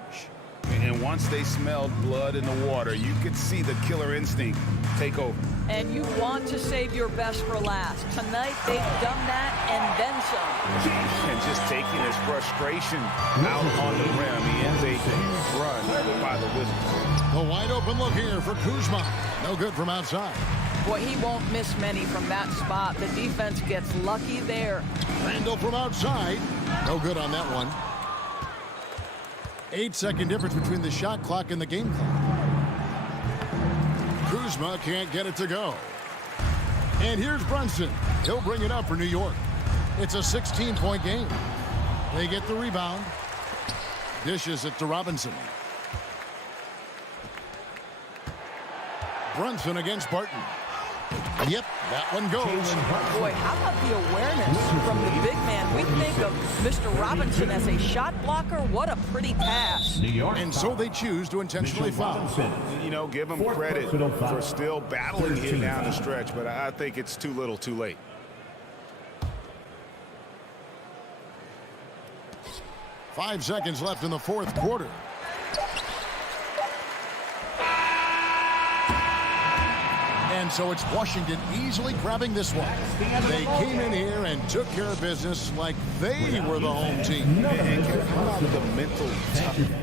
And once they smelled blood in the water, you could see the killer instinct take over. And you want to save your best for last. Tonight, they've done that and then some. And just taking his frustration out on the rim. He ends a huge run by the Wizards. The wide open look here for Kuzma. No good from outside. Boy, he won't miss many from that spot. The defense gets lucky there. Randall from outside. No good on that one. 8-second difference between the shot clock and the game clock. Kuzma can't get it to go. And here's Brunson. He'll bring it up for New York. It's a 16-point game. They get the rebound. Dishes it to Robinson. Brunson against Barton. Yep, that one goes. Boy, how about the awareness from the big man? We think of Mr. Robinson as a shot blocker. What a pretty pass. And so they choose to intentionally foul. You know, give him credit for still battling here down the stretch, but I think it's too little too late. Five seconds left in the fourth quarter. And so it's Washington easily grabbing this one. They came in here and took care of business like they were the home team. And how about the mental toughness?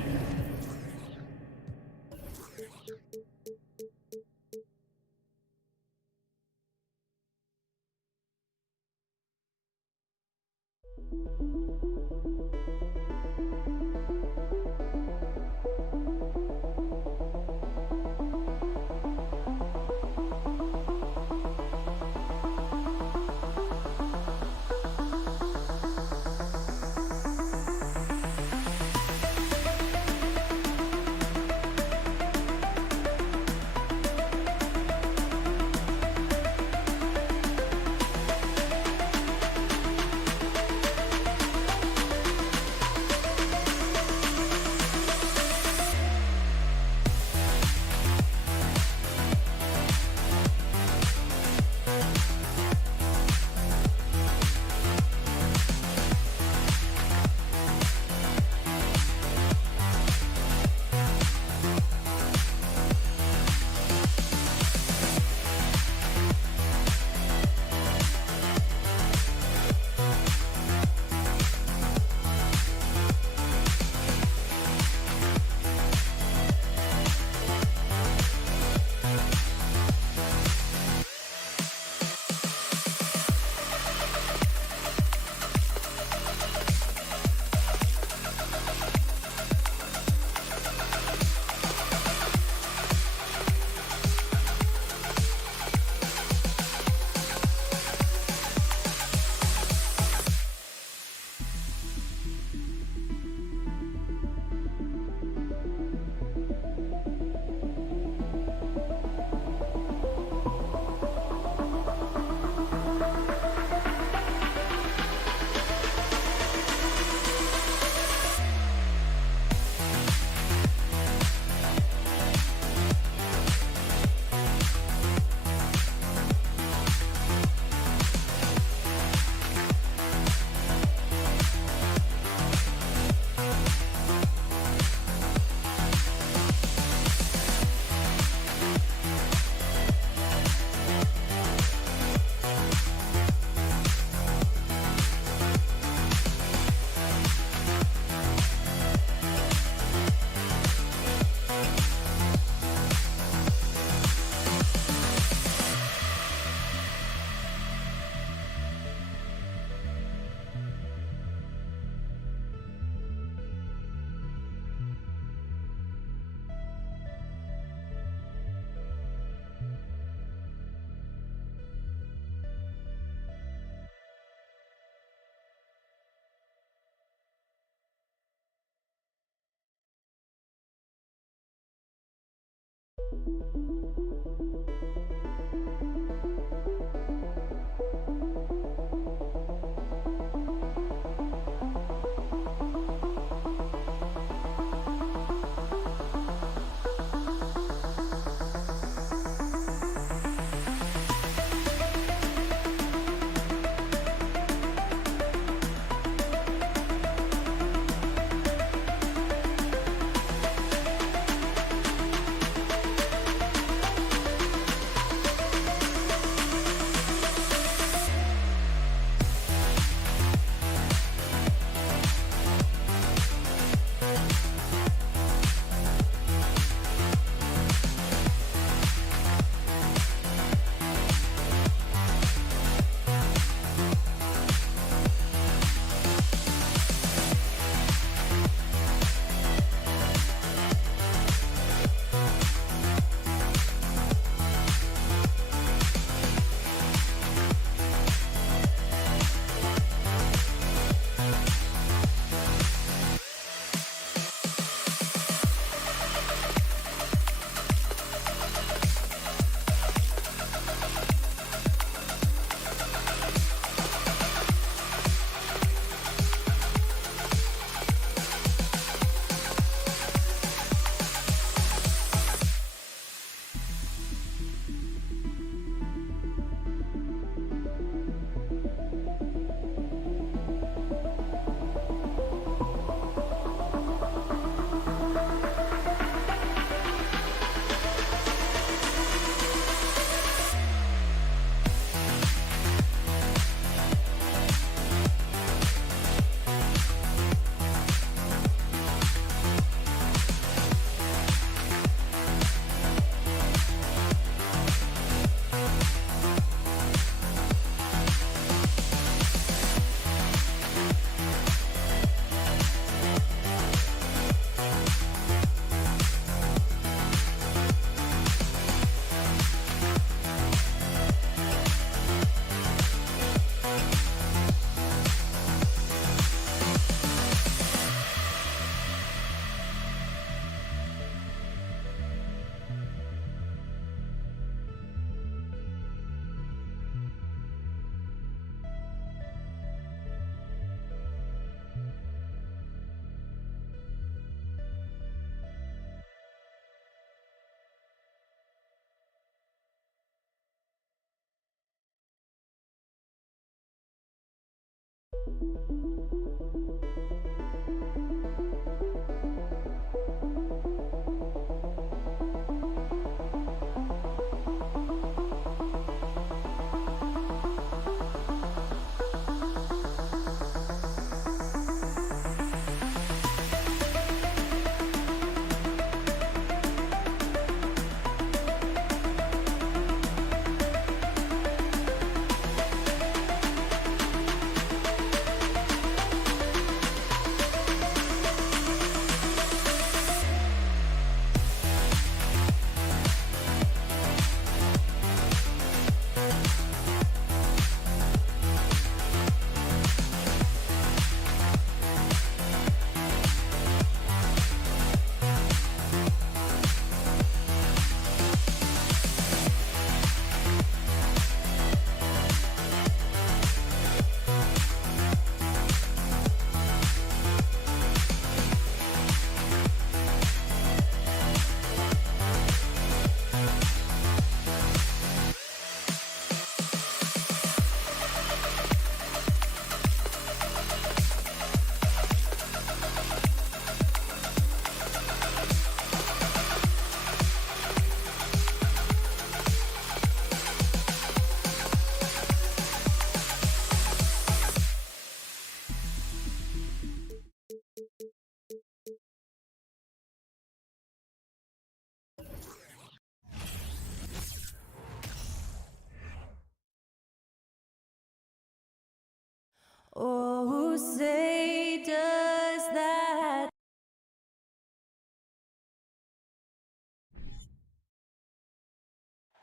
Oh, who say does that?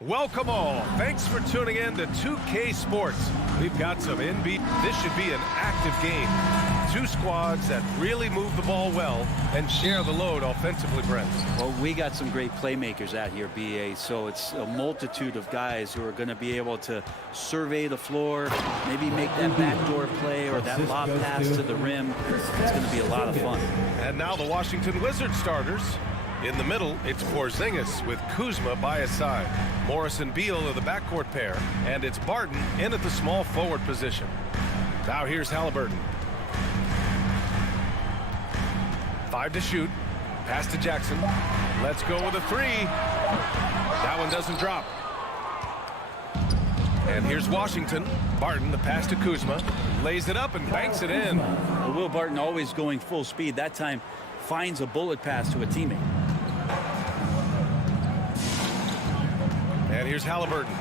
Welcome all. Thanks for tuning in to 2K Sports. We've got some NBA. This should be an active game. Two squads that really move the ball well and share the load offensively, Brent. Well, we got some great playmakers out here, BA, so it's a multitude of guys who are going to be able to survey the floor, maybe make that backdoor play or that lob pass to the rim. It's going to be a lot of fun. And now the Washington Wizards starters. In the middle, it's Porzingis with Kuzma by his side. Morris and Beal are the backcourt pair, and it's Barton in at the small forward position. Now here's Halliburton. 5 to shoot. Pass to Jackson. Let's go with a 3. That one doesn't drop. And here's Washington. Barton, the pass to Kuzma. Lays it up and banks it in. Well, Will Barton always going full speed. That time finds a bullet pass to a teammate. And here's Halliburton.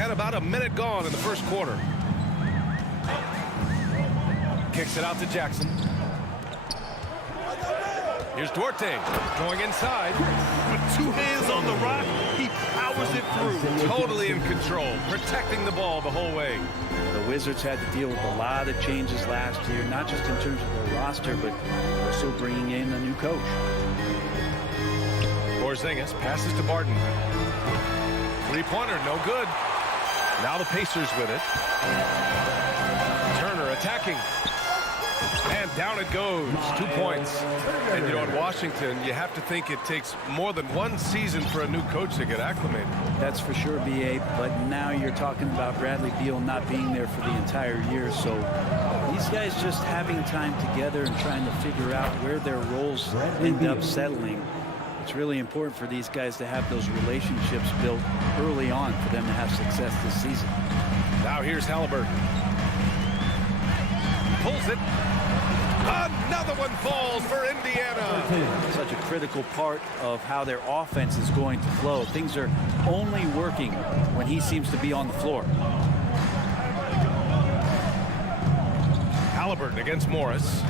And about a minute gone in the first quarter. Kicks it out to Jackson. Here's Duarte going inside. With 2 hands on the rock, he powers it through. Totally in control, protecting the ball the whole way. The Wizards had to deal with a lot of changes last year, not just in terms of their roster, but also bringing in a new coach. Porzingis passes to Barton. 3-pointer, no good. Now the Pacers with it. Turner attacking. And down it goes. 2 points. And you know, in Washington, you have to think it takes more than one season for a new coach to get acclimated. That's for sure, BA, but now you're talking about Bradley Beal not being there for the entire year, so these guys just having time together and trying to figure out where their roles end up settling. It's really important for these guys to have those relationships built early on for them to have success this season. Now here's Halliburton. Pulls it. Another one falls for Indiana. Such a critical part of how their offense is going to flow. Things are only working when he seems to be on the floor. Halliburton against Morris.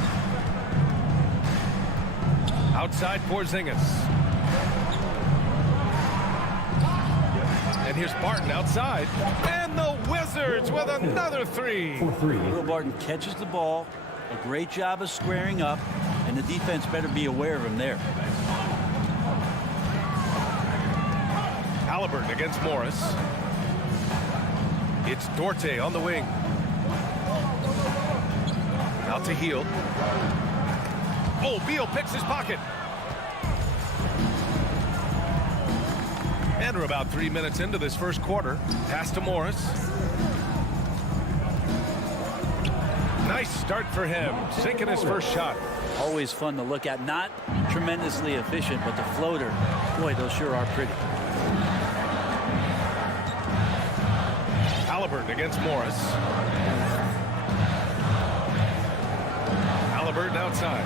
Outside Porzingis. And here's Barton outside. And the Wizards with another 3. Will Barton catches the ball. A great job of squaring up. And the defense better be aware of him there. Halliburton against Morris. It's Duarte on the wing. Out to Hield. Oh, Beal picks his pocket. And we're about 3 minutes into this first quarter. Pass to Morris. Nice start for him, sinking his first shot. Always fun to look at. Not tremendously efficient, but the floater, boy, those sure are pretty. Halliburton against Morris. Halliburton outside.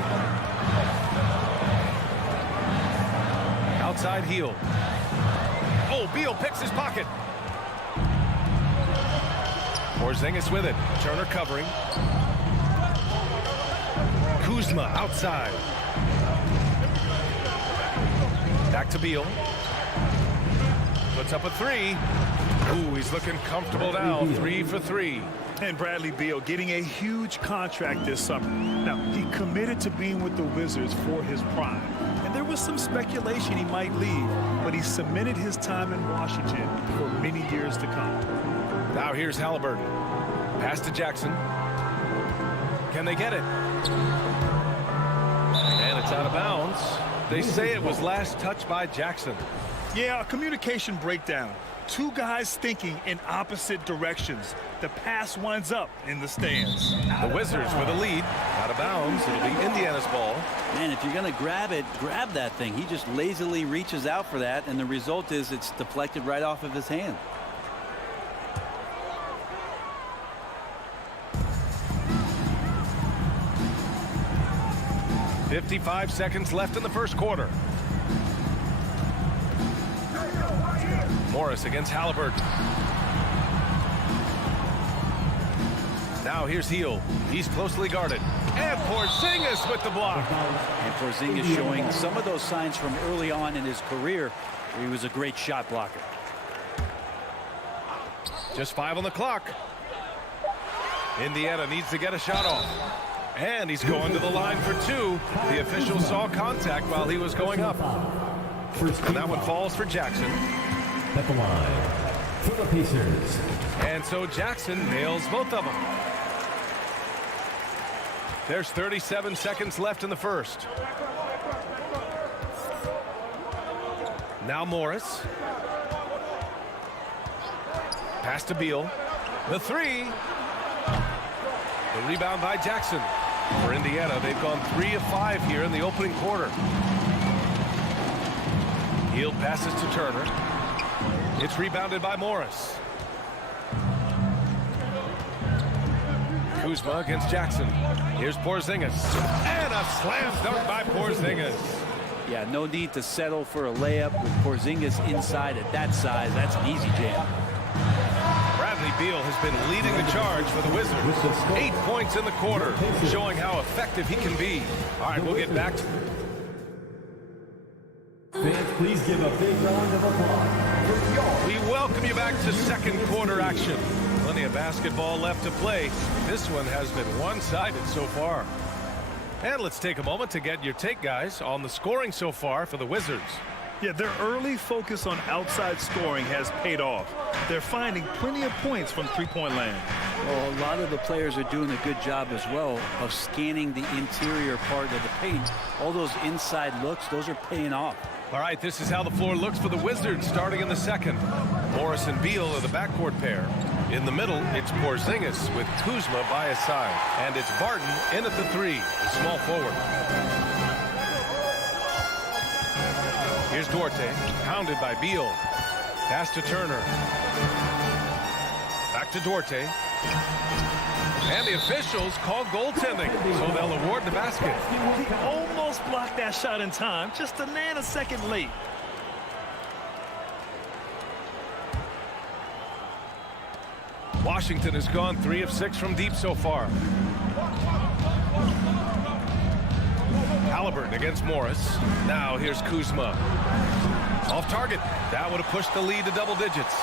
Outside heel. Oh, Beal picks his pocket. Porzingis with it. Turner covering. Kuzma outside. Back to Beal. Puts up a three. Ooh, he's looking comfortable now. 3 for 3. And Bradley Beal getting a huge contract this summer. Now, he committed to being with the Wizards for his prime. And there was some speculation he might leave, but he cemented his time in Washington for many years to come. Now here's Halliburton. Pass to Jackson. Can they get it? And it's out of bounds. They say it was last touched by Jackson. Yeah, a communication breakdown. Two guys thinking in opposite directions. The pass winds up in the stands. The Wizards with a lead. Out of bounds. It'll be Indiana's ball. Man, if you're going to grab it, grab that thing. He just lazily reaches out for that, and the result is it's deflected right off of his hand. .55 seconds left in the first quarter. Morris against Halliburton. Now here's Heel. He's closely guarded. And Porzingis with the block. And Porzingis showing some of those signs from early on in his career where he was a great shot blocker. Just 5 on the clock. Indiana needs to get a shot off. And he's going to the line for 2. The official saw contact while he was going up. And that one falls for Jackson. At the line for the Pacers. And so Jackson nails both of them. There's 37 seconds left in the first. Now Morris. Pass to Beal. The 3. The rebound by Jackson. For Indiana, they've gone 3 of 5 here in the opening quarter. Hield passes to Turner. It's rebounded by Morris. Kuzma against Jackson. Here's Porzingis. And a slam dunk by Porzingis. Yeah, no need to settle for a layup with Porzingis inside at that size. That's an easy jam. Bradley Beal has been leading the charge for the Wizards. 8 points in the quarter, showing how effective he can be. All right, we'll get back to... Fans, please give a big round of applause. We welcome you back to second quarter action. Plenty of basketball left to play. This one has been one-sided so far. And let's take a moment to get your take, guys, on the scoring so far for the Wizards. Yeah, their early focus on outside scoring has paid off. They're finding plenty of points from three-point land. Well, a lot of the players are doing a good job as well of scanning the interior part of the paint. All those inside looks, those are paying off. All right, this is how the floor looks for the Wizards starting in the second. Morris and Beal are the backcourt pair. In the middle, it's Porzingis with Kuzma by his side. And it's Barton in at the 3, the small forward. Here's Duarte, pounded by Beal. Pass to Turner. Back to Duarte. And the officials call goaltending, so they'll award the basket. He almost blocked that shot in time, just a nanosecond late. Washington has gone 3 of 6 from deep so far. Halliburton against Morris. Now here's Kuzma. Off target. That would have pushed the lead to double digits.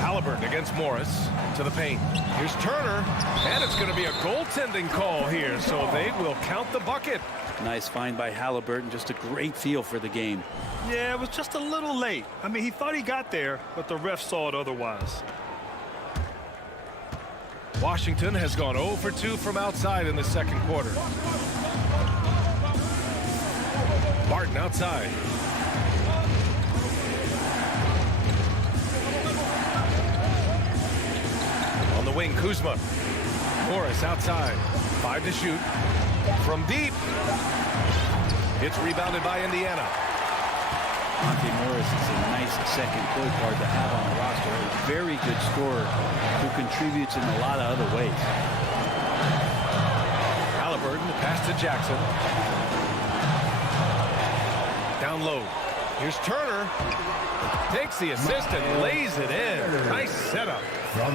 Halliburton against Morris to the paint. Here's Turner. And it's going to be a goaltending call here, so they will count the bucket. Nice find by Halliburton. Just a great feel for the game. Yeah, it was just a little late. I mean, he thought he got there, but the ref saw it otherwise. Washington has gone 0 for 2 from outside in the second quarter. Barton outside. wing, Kuzma. Morris outside. 5 to shoot. From deep. It's rebounded by Indiana. Monte Morris is a nice second point guard to have on the roster. A very good scorer who contributes in a lot of other ways. Halliburton, the pass to Jackson. Down low. Here's Turner. Takes the assist and lays it in. Nice setup.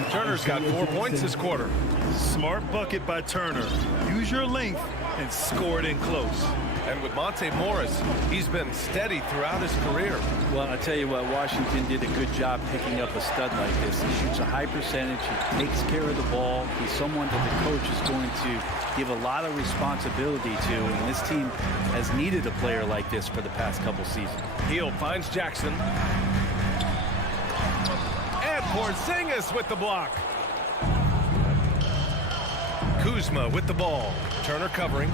Turner's got 4 points this quarter. Smart bucket by Turner. Use your length and score it in close. And with Monte Morris, he's been steady throughout his career. Well, I'll tell you what, Washington did a good job picking up a stud like this. He shoots a high percentage. He takes care of the ball. He's someone that the coach is going to give a lot of responsibility to, and this team has needed a player like this for the past couple seasons. Hield finds Jackson. And Porzingis with the block. Kuzma with the ball. Turner covering.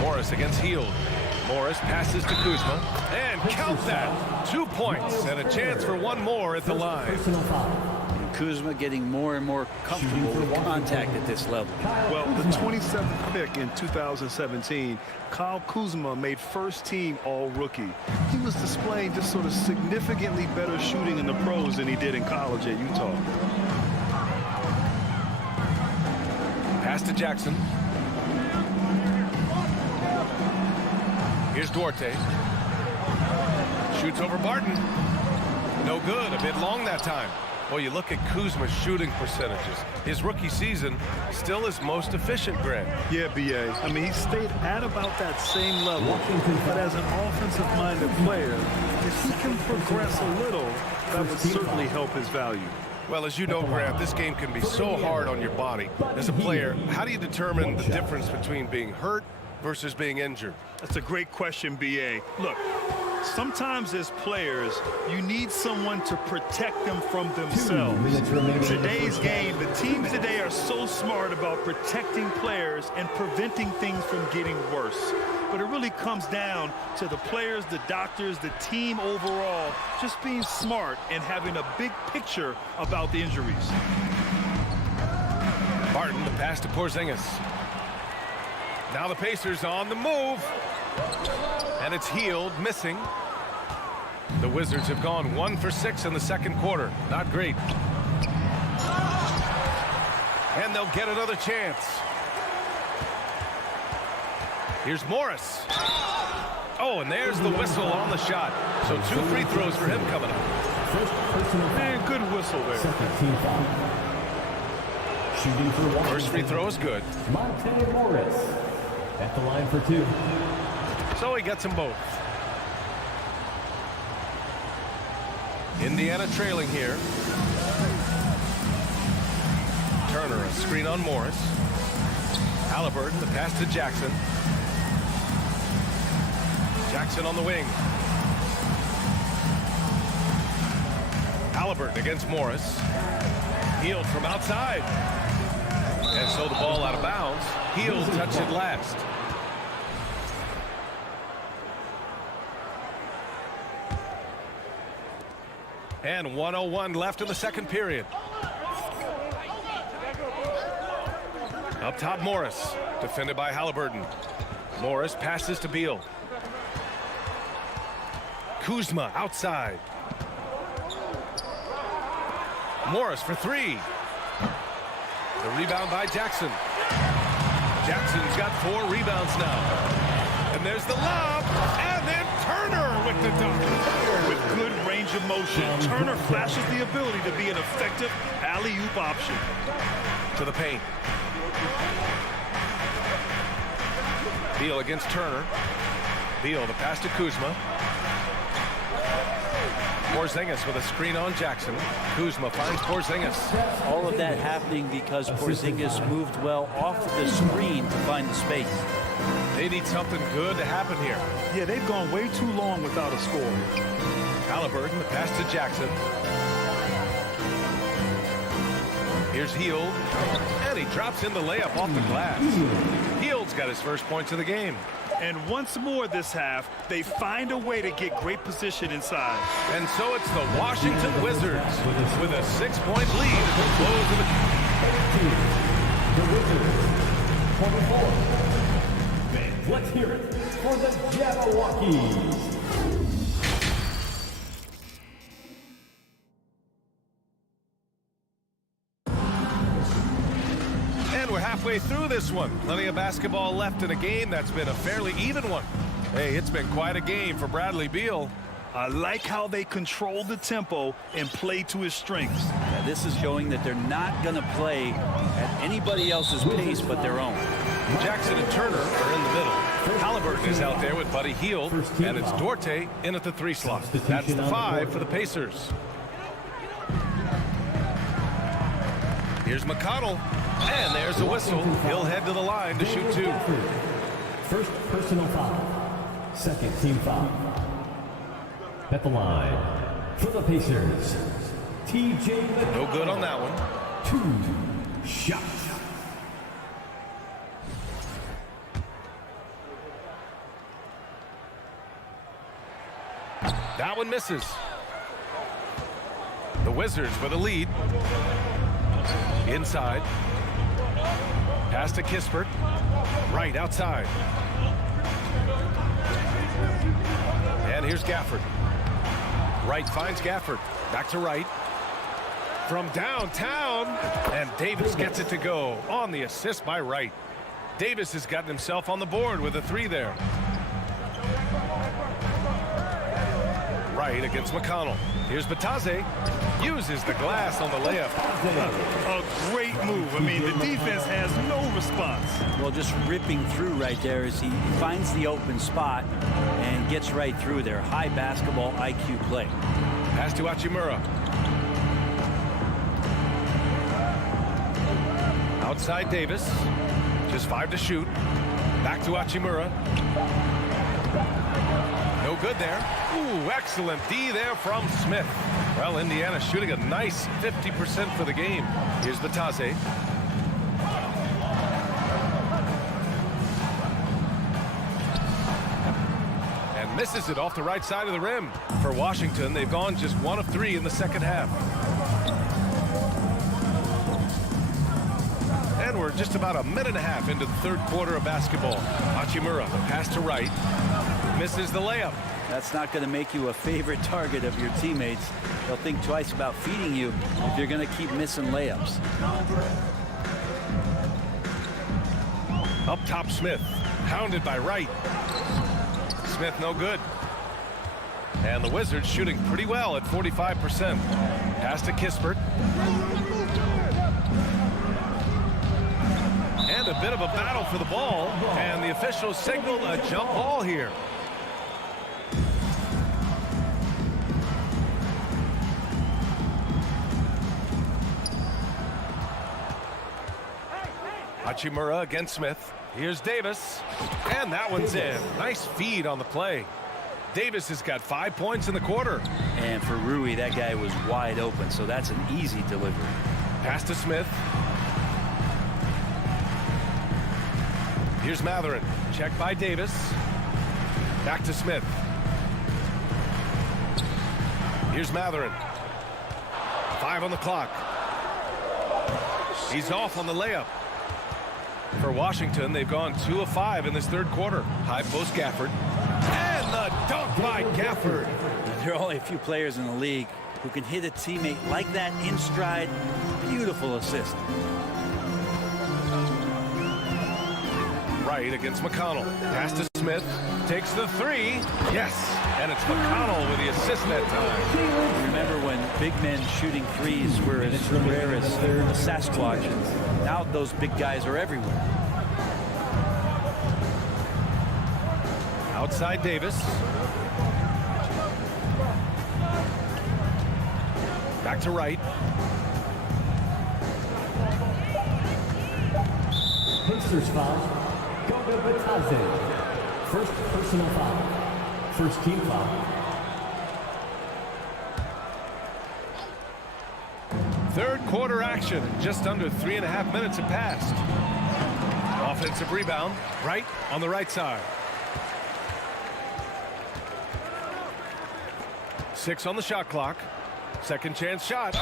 Morris against Hield. Morris passes to Kuzma. And count that. 2 points and a chance for one more at the line. Kuzma getting more and more comfortable with contact at this level. Well, the 27th pick in 2017, Kyle Kuzma made first-team All-Rookie. He was displaying just sort of significantly better shooting in the pros than he did in college at Utah. Pass to Jackson. Here's Duarte. Shoots over Barton. No good. A bit long that time. Well, you look at Kuzma's shooting percentages. His rookie season still his most efficient, Grant. Yeah, B.A. I mean, he stayed at about that same level. But as an offensive-minded player, if he can progress a little, that would certainly help his value. Well, as you know, Grant, this game can be so hard on your body. As a player, how do you determine the difference between being hurt versus being injured? That's a great question, B.A. Look, sometimes as players, you need someone to protect them from themselves. In today's game, the teams today are so smart about protecting players and preventing things from getting worse. But it really comes down to the players, the doctors, the team overall, just being smart and having a big picture about the injuries. Barton, the pass to Porzingis. Now the Pacers on the move. And it's Hield missing. The Wizards have gone 1 for 6 in the second quarter. Not great. And they'll get another chance. Here's Morris. Oh, and there's the whistle on the shot. So 2 free throws for him coming up. And good whistle there. First free throw is good. Monte Morris at the line for 2. So he gets them both. Indiana trailing here. Turner, a screen on Morris. Halliburton, the pass to Jackson. Jackson on the wing. Halliburton against Morris. Hield from outside. And so the ball out of bounds. Hield touched it last. And 1:01 left in the second period. Up top, Morris, defended by Halliburton. Morris passes to Beal. Kuzma outside. Morris for 3. The rebound by Jackson. Jackson's got 4 rebounds now. And there's the lob. And then Turner with the dunk. With good range of motion, Turner flashes the ability to be an effective alley-oop option. To the paint. Beal against Turner. Beal, the pass to Kuzma. Porzingis with a screen on Jackson. Kuzma finds Porzingis. All of that happening because Porzingis moved well off of the screen to find the space. They need something good to happen here. Yeah, they've gone way too long without a score. Halliburton, the pass to Jackson. Here's Hield. And he drops in the layup off the glass. Hield's got his first points of the game. And once more this half, they find a way to get great position inside. And so it's the Washington Wizards with a 6-point lead at the close of the... The Wizards, 24. Let's hear it for the Jabberwockies. And we're halfway through this one. Plenty of basketball left in a game that's been a fairly even one. Hey, it's been quite a game for Bradley Beal. I like how they control the tempo and play to his strengths. Yeah, this is showing that they're not going to play at anybody else's pace but their own. Jackson and Turner are in the middle. Halliburton is out there with Buddy Hield, and it's Duarte in at the 3 slot. That's the 5 for the Pacers. Here's McConnell, and there's a whistle. He'll head to the line to shoot 2. First personal foul. Second team foul. At the line for the Pacers, TJ McConnell. No good on that one. 2 shots. That one misses. The Wizards with a lead. Inside. Pass to Kispert. Right outside. And here's Gafford. Wright finds Gafford. Back to Wright. From downtown. And Davis gets it to go on the assist by Wright. Davis has gotten himself on the board with a 3 there. Wright against McConnell. Here's Batase. Uses the glass on the layup. A great move. I mean, the defense has no response. Well, just ripping through right there as he finds the open spot and gets right through there. High basketball IQ play. Pass to Hachimura. Outside Davis. Just 5 to shoot. Back to Hachimura. No good there. Ooh, excellent D there from Smith. Well, Indiana shooting a nice 50% for the game. Here's Batase. And misses it off the right side of the rim. For Washington, they've gone just 1 of 3 in the second half. And we're just about a minute and a half into the third quarter of basketball. Hachimura, the pass to Wright. Misses the layup. That's not going to make you a favorite target of your teammates. They'll think twice about feeding you if you're going to keep missing layups. Up top, Smith. Hounded by Wright. Smith no good. And the Wizards shooting pretty well at 45%. Pass to Kispert. And a bit of a battle for the ball. And the officials signal a jump ball here. Hachimura against Smith. Here's Davis. And that one's in. Nice feed on the play. Davis has got 5 points in the quarter. And for Rui, that guy was wide open, so that's an easy delivery. Pass to Smith. Here's Matherin. Check by Davis. Back to Smith. Here's Matherin. 5 on the clock. He's off on the layup. For Washington, they've gone 2 of 5 in this third quarter. High post Gafford. And the dunk by Gafford. There are only a few players in the league who can hit a teammate like that in stride. Beautiful assist. Wright against McConnell. Pass to Smith. Takes the 3. Yes. And it's McConnell with the assist that time. Remember when big men shooting threes were as rare as a Sasquatch? Now those big guys are everywhere. Outside Davis. Back to Wright. Pacers foul. Goga Batase. First personal foul. First team foul. Third quarter action. Just under 3.5 minutes have passed. Offensive rebound. Wright on the right side. 6 on the shot clock. Second chance shot.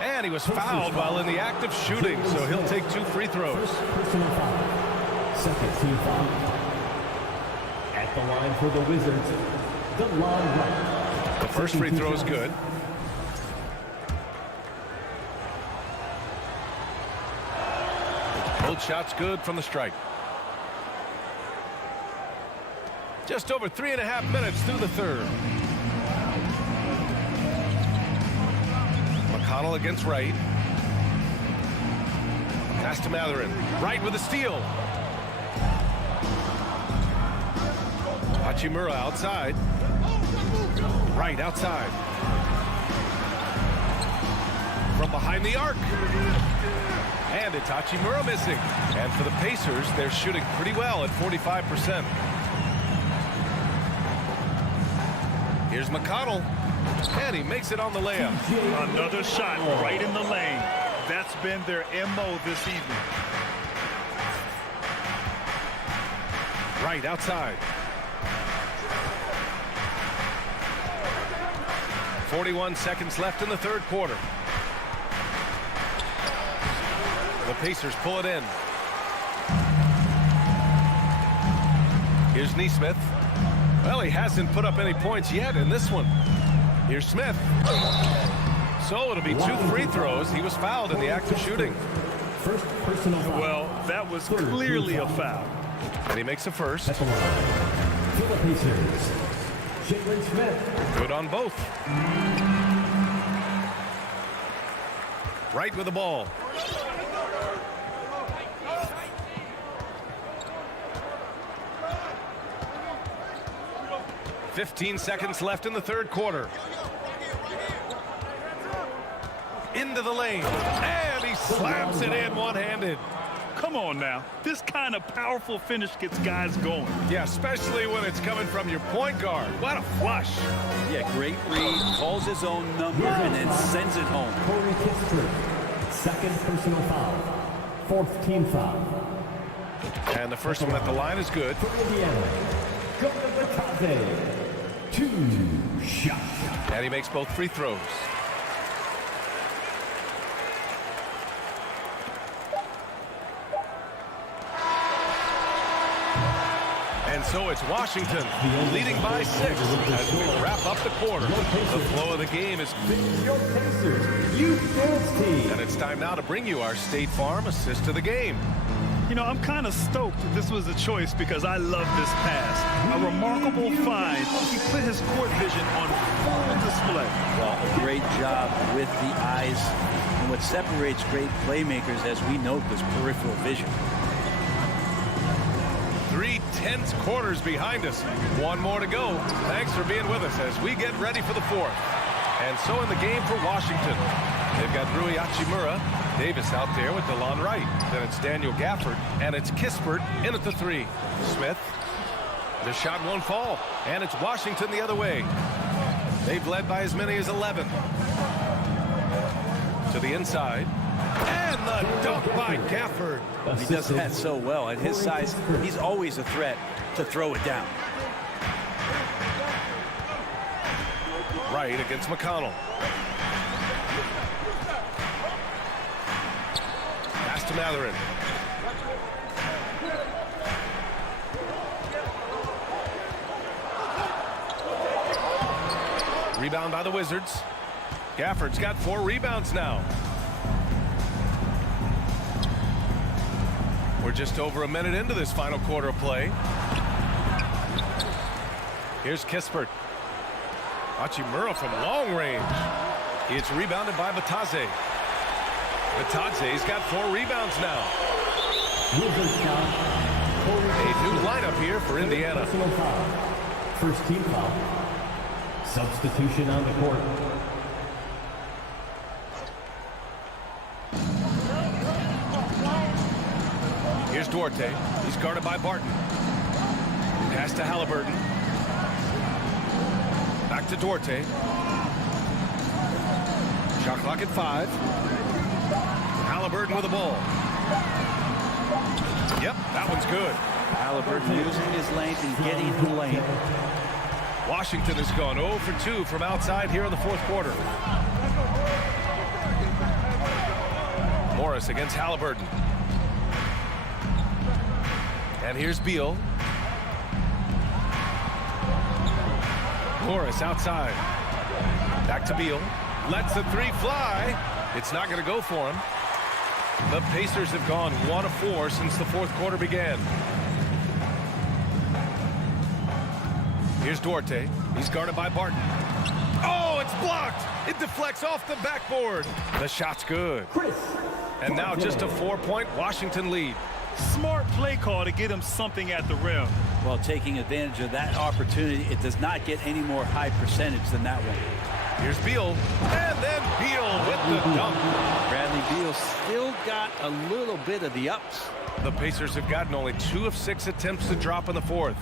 And he was fouled while in the act of shooting, so he'll take 2 free throws. Personal foul. Second team foul. At the line for the Wizards, DeLon Wright. The first free throw is good. Both shots good from the strike. Just over 3.5 minutes through the third. McConnell against Wright. Pass to Matherin. Wright with a steal. Hachimura outside. Wright outside. From behind the arc. And it's Hachimura missing. And for the Pacers, they're shooting pretty well at 45%. Here's McConnell. And he makes it on the layup. Another shot right in the lane. That's been their MO this evening. Right outside. 41 seconds left in the third quarter. The Pacers pull it in. Here's Nesmith. Well, he hasn't put up any points yet in this one. Here's Smith. So it'll be 2 free throws. He was fouled in the act of shooting. First personal foul. Well, that was clearly a foul. And he makes a first. For the Pacers, Jalen Smith. Good on both. Right with the ball. .15 seconds left in the third quarter. Into the lane. And he slaps it in one-handed. Come on now. This kind of powerful finish gets guys going. Yeah, especially when it's coming from your point guard. What a flush. Yeah, great read. Calls his own number and then sends it home. Corey Kispert. Second personal foul. Fourth team foul. And the first one at the line is good. For Indiana, Gomez. 2 shots. And he makes both free throws. And so it's Washington leading by 6 as we wrap up the quarter. The flow of the game is... Your Pacers Youth Dance Team. And it's time now to bring you our State Farm assist to the game. You know, I'm kind of stoked that this was a choice because I love this pass. A remarkable find. He put his court vision on full display. Well, a great job with the eyes. And what separates great playmakers, as we note, is peripheral vision. 3 tense quarters behind us. 1 more to go. Thanks for being with us as we get ready for the 4th. And so in the game for Washington, they've got Rui Hachimura. Davis out there with DeLon Wright. Then it's Daniel Gafford, and it's Kispert in at the 3. Smith. The shot won't fall, and it's Washington the other way. They've led by as many as 11. To the inside. And the dunk by Gafford. He does that so well. At his size, he's always a threat to throw it down. Wright against McConnell. Pass to Matherin. Rebound by the Wizards. Gafford's got 4 rebounds now. We're just over a minute into this final quarter of play. Here's Kispert. Hachimura from long range. It's rebounded by Batadze. Batadze's got 4 rebounds now. A new lineup here for Indiana. First team foul. Substitution on the court. Here's Duarte. He's guarded by Barton. Pass to Halliburton. Back to Duarte. Shot clock at 5. Halliburton with the ball. Yep, that one's good. Halliburton using his length and getting in the lane. Washington has gone 0 for 2 from outside here in the fourth quarter. Morris against Halliburton. And here's Beal. Morris outside. Back to Beal. Lets the three fly. It's not going to go for him. The Pacers have gone 1 of 4 since the fourth quarter began. Here's Duarte. He's guarded by Barton. Oh, it's blocked. It deflects off the backboard. The shot's good. And now just a 4-point Washington lead. Smart play call to get him something at the rim. Well, taking advantage of that opportunity, it does not get any more high percentage than that one. Here's Beal, and then Beal with the dunk. Bradley Beal still got a little bit of the ups. The Pacers have gotten only 2 of 6 attempts to drop in the fourth.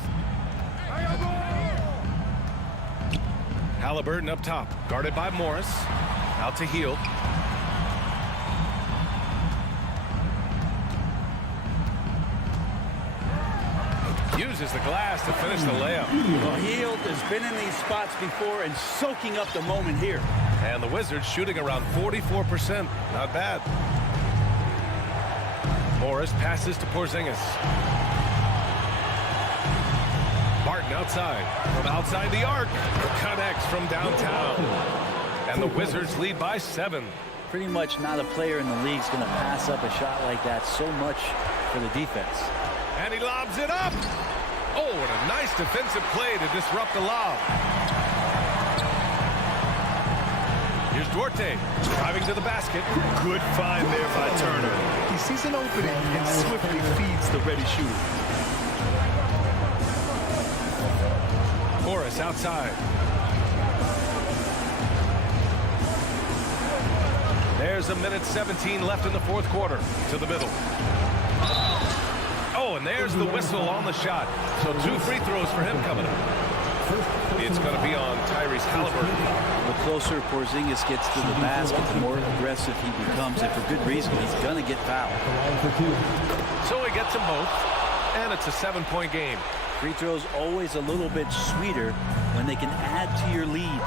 Halliburton up top, guarded by Morris. Out to Hield. Uses the glass to finish the layup. Well, Hield has been in these spots before and soaking up the moment here. And the Wizards shooting around 44%. Not bad. Morris passes to Porzingis. Barton outside. From outside the arc. Connects from downtown. And the Wizards lead by 7. Pretty much not a player in the league is going to pass up a shot like that so much for the defense. And he lobs it up. Oh, what a nice defensive play to disrupt the lob. Here's Duarte driving to the basket. Good find there by Turner. He sees an opening and swiftly feeds the ready shooter. Morris outside. There's a minute 17 left in the fourth quarter. To the middle. Oh, and there's the whistle on the shot. So 2 free throws for him coming up. It's going to be on Tyrese Halliburton. The closer Porzingis gets to the basket, the more aggressive he becomes, and for good reason. He's going to get fouled. So he gets them both, and it's a 7-point game. Free throws always a little bit sweeter when they can add to your lead.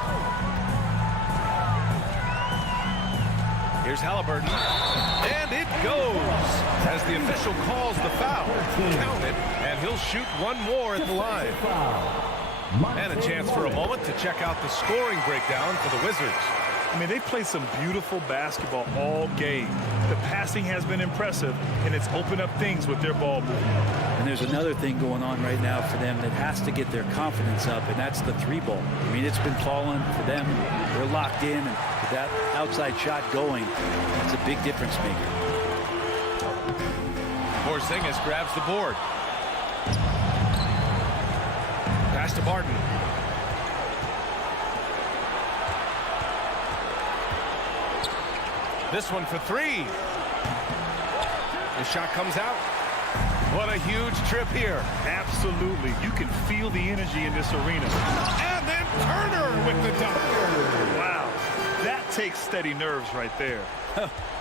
Here's Halliburton, and it goes as the official calls the foul. Count it, and he'll shoot one more at the line. And a chance for a moment to check out the scoring breakdown for the Wizards. I mean, they played some beautiful basketball all game. The passing has been impressive, and it's opened up things with their ball movement. And there's another thing going on right now for them that has to get their confidence up, and that's the 3-ball. I mean, it's been falling for them. They're locked in, and with that outside shot going, it's a big difference maker. Porzingis grabs the board. Pass to Barton. This one for 3. The shot comes out. What a huge trip here. Absolutely. You can feel the energy in this arena. And then Turner with the dunk. Wow. That takes steady nerves right there.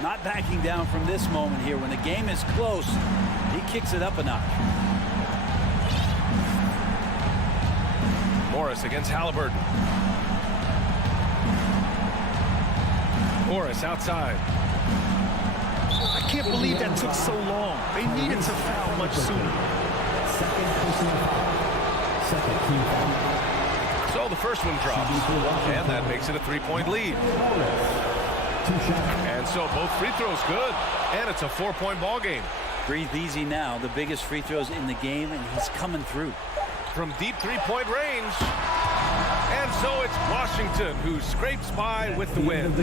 Not backing down from this moment here. When the game is close, he kicks it up a notch. Morris against Halliburton. Morris outside. I can't believe that took so long. They needed to foul much sooner. So the first one drops, and that makes it a 3-point lead. And so both free throws good, and it's a 4-point ball game. Breathe easy now. The biggest free throws in the game, and he's coming through. From deep 3-point range. And so it's Washington who scrapes by with the win.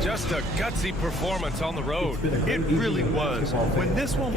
Just a gutsy performance on the road. It really was. When this one...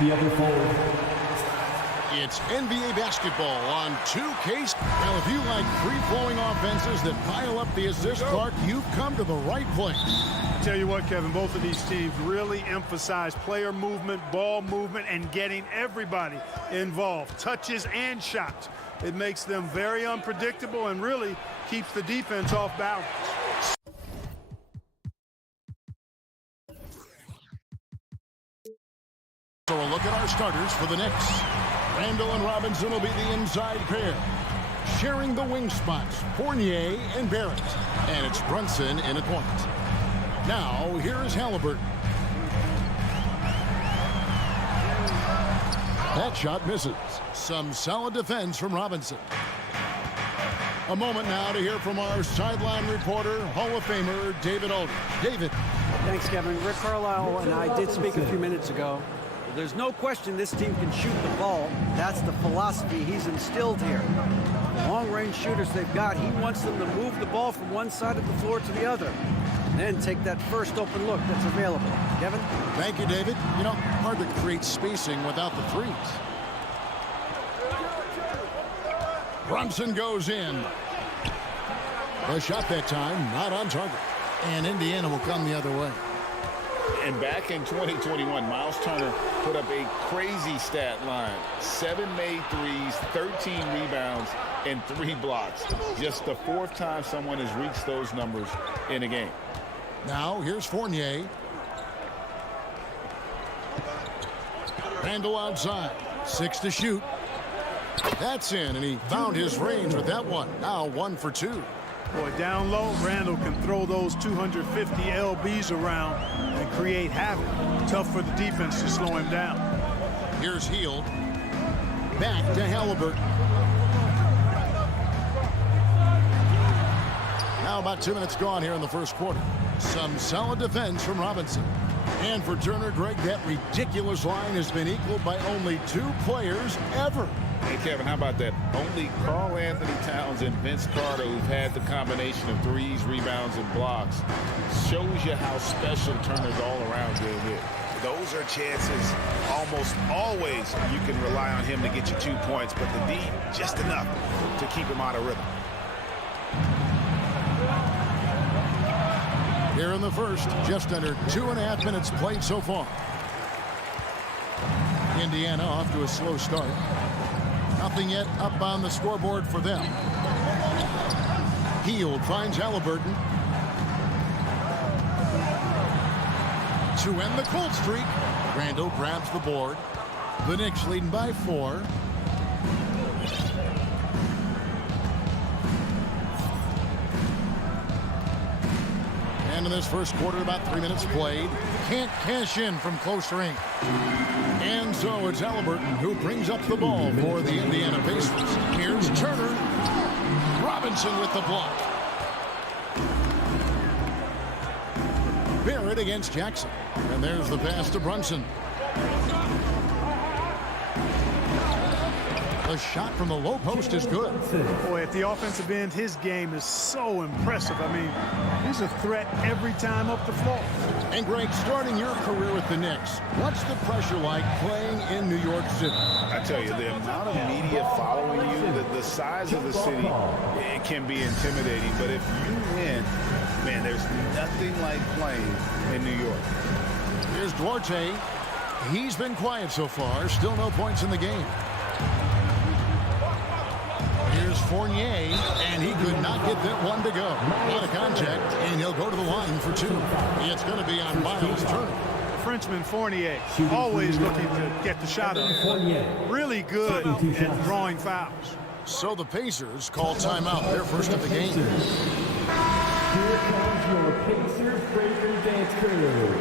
The other forward. It's NBA basketball on 2K. Well, if you like free-flowing offenses that pile up the assist, Clark, you've come to the right place. I tell you what, Kevin, both of these teams really emphasize player movement, ball movement, and getting everybody involved, touches and shots. It makes them very unpredictable and really keeps the defense off balance. So a look at our starters for the Knicks. Randall and Robinson will be the inside pair. Sharing the wing spots, Fournier and Barrett. And it's Brunson in at point. Now, here is Halliburton. That shot misses. Some solid defense from Robinson. A moment now to hear from our sideline reporter, Hall of Famer David Aldridge. David. Thanks, Kevin. Rick Carlisle and I did speak a few minutes ago. There's no question this team can shoot the ball. That's the philosophy he's instilled here. The long-range shooters they've got, he wants them to move the ball from one side of the floor to the other. And then take that first open look that's available. Kevin? Thank you, David. You know, hard to create spacing without the threes. Brunson goes in. The shot that time, not on target. And Indiana will come the other way. And back in 2021, Miles Turner put up a crazy stat line. 7 made threes, 13 rebounds, and 3 blocks. Just the 4th time someone has reached those numbers in a game. Now, here's Fournier. Randall outside. 6 to shoot. That's in, and he found his range with that one. Now 1 for 2. Boy, down low, Randall can throw those 250 LBs around and create havoc. Tough for the defense to slow him down. Here's Hield. Back to Halliburton. Now about 2 minutes gone here in the first quarter. Some solid defense from Robinson. And for Turner, Greg, that ridiculous line has been equaled by only 2 players ever. Hey, Kevin, how about that? Only Karl Anthony Towns and Vince Carter, who've had the combination of threes, rebounds, and blocks, shows you how special Turner's all-around game is. Those are chances almost always you can rely on him to get you 2 points, but the D, just enough to keep him out of rhythm. Here in the first, just under 2.5 minutes played so far. Indiana off to a slow start. Nothing yet up on the scoreboard for them. Hield finds Halliburton. To end the cold streak, Randall grabs the board. The Knicks leading by 4. And in this first quarter, about 3 minutes played. Can't cash in from close range. And so it's Halliburton who brings up the ball for the Indiana Pacers. Here's Turner. Robinson with the block. Barrett against Jackson. And there's the pass to Brunson. The shot from the low post is good. Boy, at the offensive end, his game is so impressive. I mean, he's a threat every time up the floor. And Greg, starting your career with the Knicks, what's the pressure like playing in New York City? I tell you, the amount of media following you, the size of the city, it can be intimidating. But if you win, man, there's nothing like playing in New York. Here's Duarte. He's been quiet so far. Still no points in the game. Here's Fournier, and he could not get that one to go. Out of contact, and he'll go to the line for 2. It's going to be on Miles Turner. Frenchman Fournier, always looking to get the shot up. Really good at drawing fouls. So the Pacers call timeout, their first of the game. Here comes your Pacers Breaker Dance crew.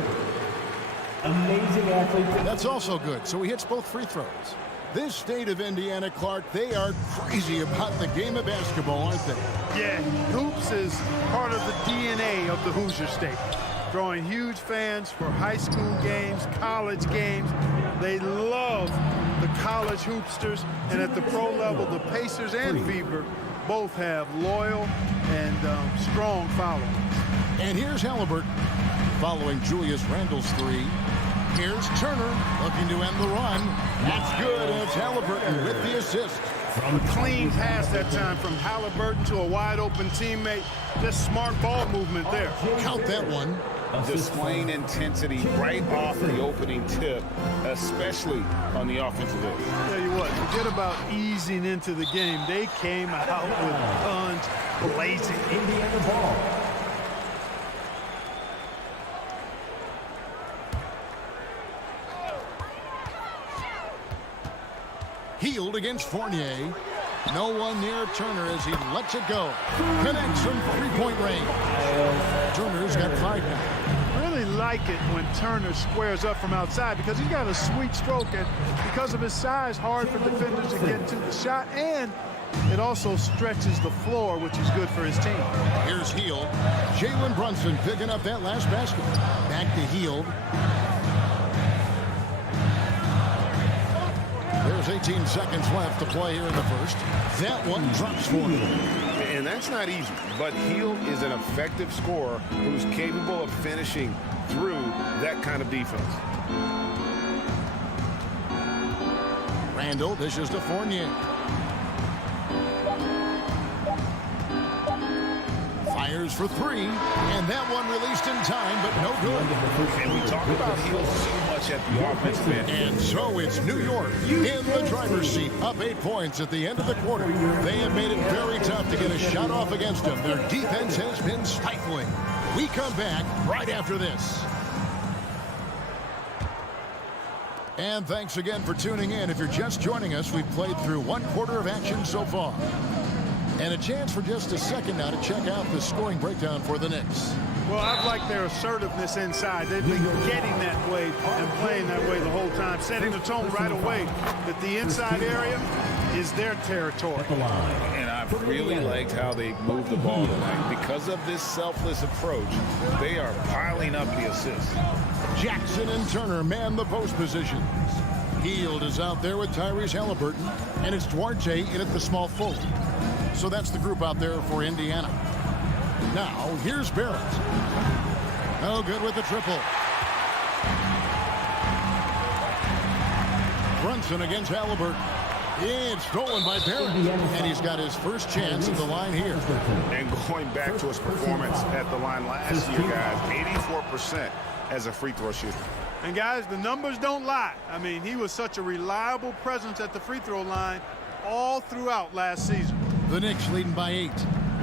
Amazing athlete. That's also good, so he hits both free throws. This state of Indiana, Clark, they are crazy about the game of basketball, aren't they? Yeah, hoops is part of the DNA of the Hoosier State. Drawing huge fans for high school games, college games. They love the college hoopsters. And at the pro level, the Pacers and Fever both have loyal and strong followers. And here's Halliburton following Julius Randle's 3. Here's Turner looking to end the run. That's good. It's Halliburton with the assist. A clean pass that time from Halliburton to a wide-open teammate. Just smart ball movement there. Count that one. Displaying intensity right off the opening tip, especially on the offensive end. Tell you what, forget about easing into the game. They came out with guns blazing. Indiana ball. Healed against Fournier. No one near Turner as he lets it go. Connects from three-point range. Turner's got 5 now. Really like it when Turner squares up from outside because he's got a sweet stroke, and because of his size, hard for defenders to get to the shot, and it also stretches the floor, which is good for his team. Here's Heald. Jalen Brunson picking up that last basket. Back to Heald. There's 18 seconds left to play here in the first. That one drops for him. And that's not easy, but Heald is an effective scorer who's capable of finishing through that kind of defense. Randall dishes to Fournier. Fires for 3, and that one released in time, but no good. And we talk about Heald so much at the offensive end. And so it's New York in the driver's seat, up 8 points at the end of the quarter. They have made it very tough to get a shot off against them. Their defense has been stifling. We come back right after this. And thanks again for tuning in. If you're just joining us, we've played through 1 quarter of action so far. And a chance for just a second now to check out the scoring breakdown for the Knicks. Well, I've liked their assertiveness inside. They've been getting that way and playing that way the whole time, setting the tone right away that the inside area is their territory. And I've really liked how they moved the ball tonight. Because of this selfless approach, they are piling up the assists. Jackson and Turner man the post positions. Heald is out there with Tyrese Halliburton, and it's Duarte in at the small forward. So that's the group out there for Indiana. Now, here's Barrett. No good with the triple. Brunson against Halliburton. It's stolen by Barrett, and he's got his first chance at the line here. And going back to his performance at the line last year, guys, 84% as a free throw shooter. And guys, the numbers don't lie. I mean, he was such a reliable presence at the free throw line all throughout last season. The Knicks leading by 8.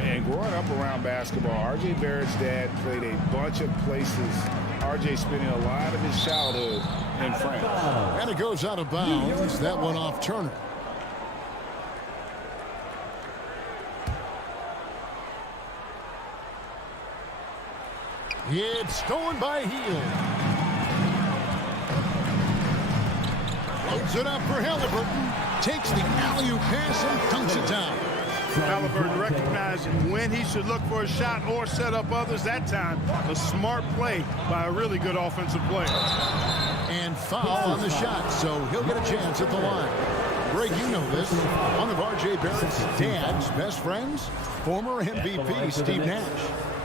And growing up around basketball, R.J. Barrett's dad played a bunch of places. R.J. spending a lot of his childhood in France. And it goes out of bounds. That one off Turner. It's stolen by Heald. Loads it up for Halliburton. Takes the alley-oop pass and dunks it down. Halliburton recognizing when he should look for a shot or set up others. That time, a smart play by a really good offensive player. And foul on the shot, so he'll get a chance at the line. Greg, you know this. One of R.J. Barrett's dad's best friends, former MVP Steve Nash.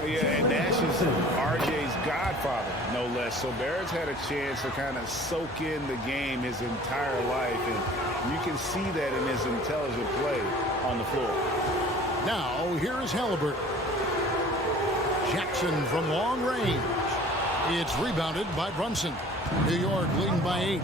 Yeah, and Nash is R.J.'s godfather, no less. So Barrett's had a chance to kind of soak in the game his entire life, and you can see that in his intelligent play on the floor. Now, here is Halliburton. Jackson from long range. It's rebounded by Brunson. New York leading by 8.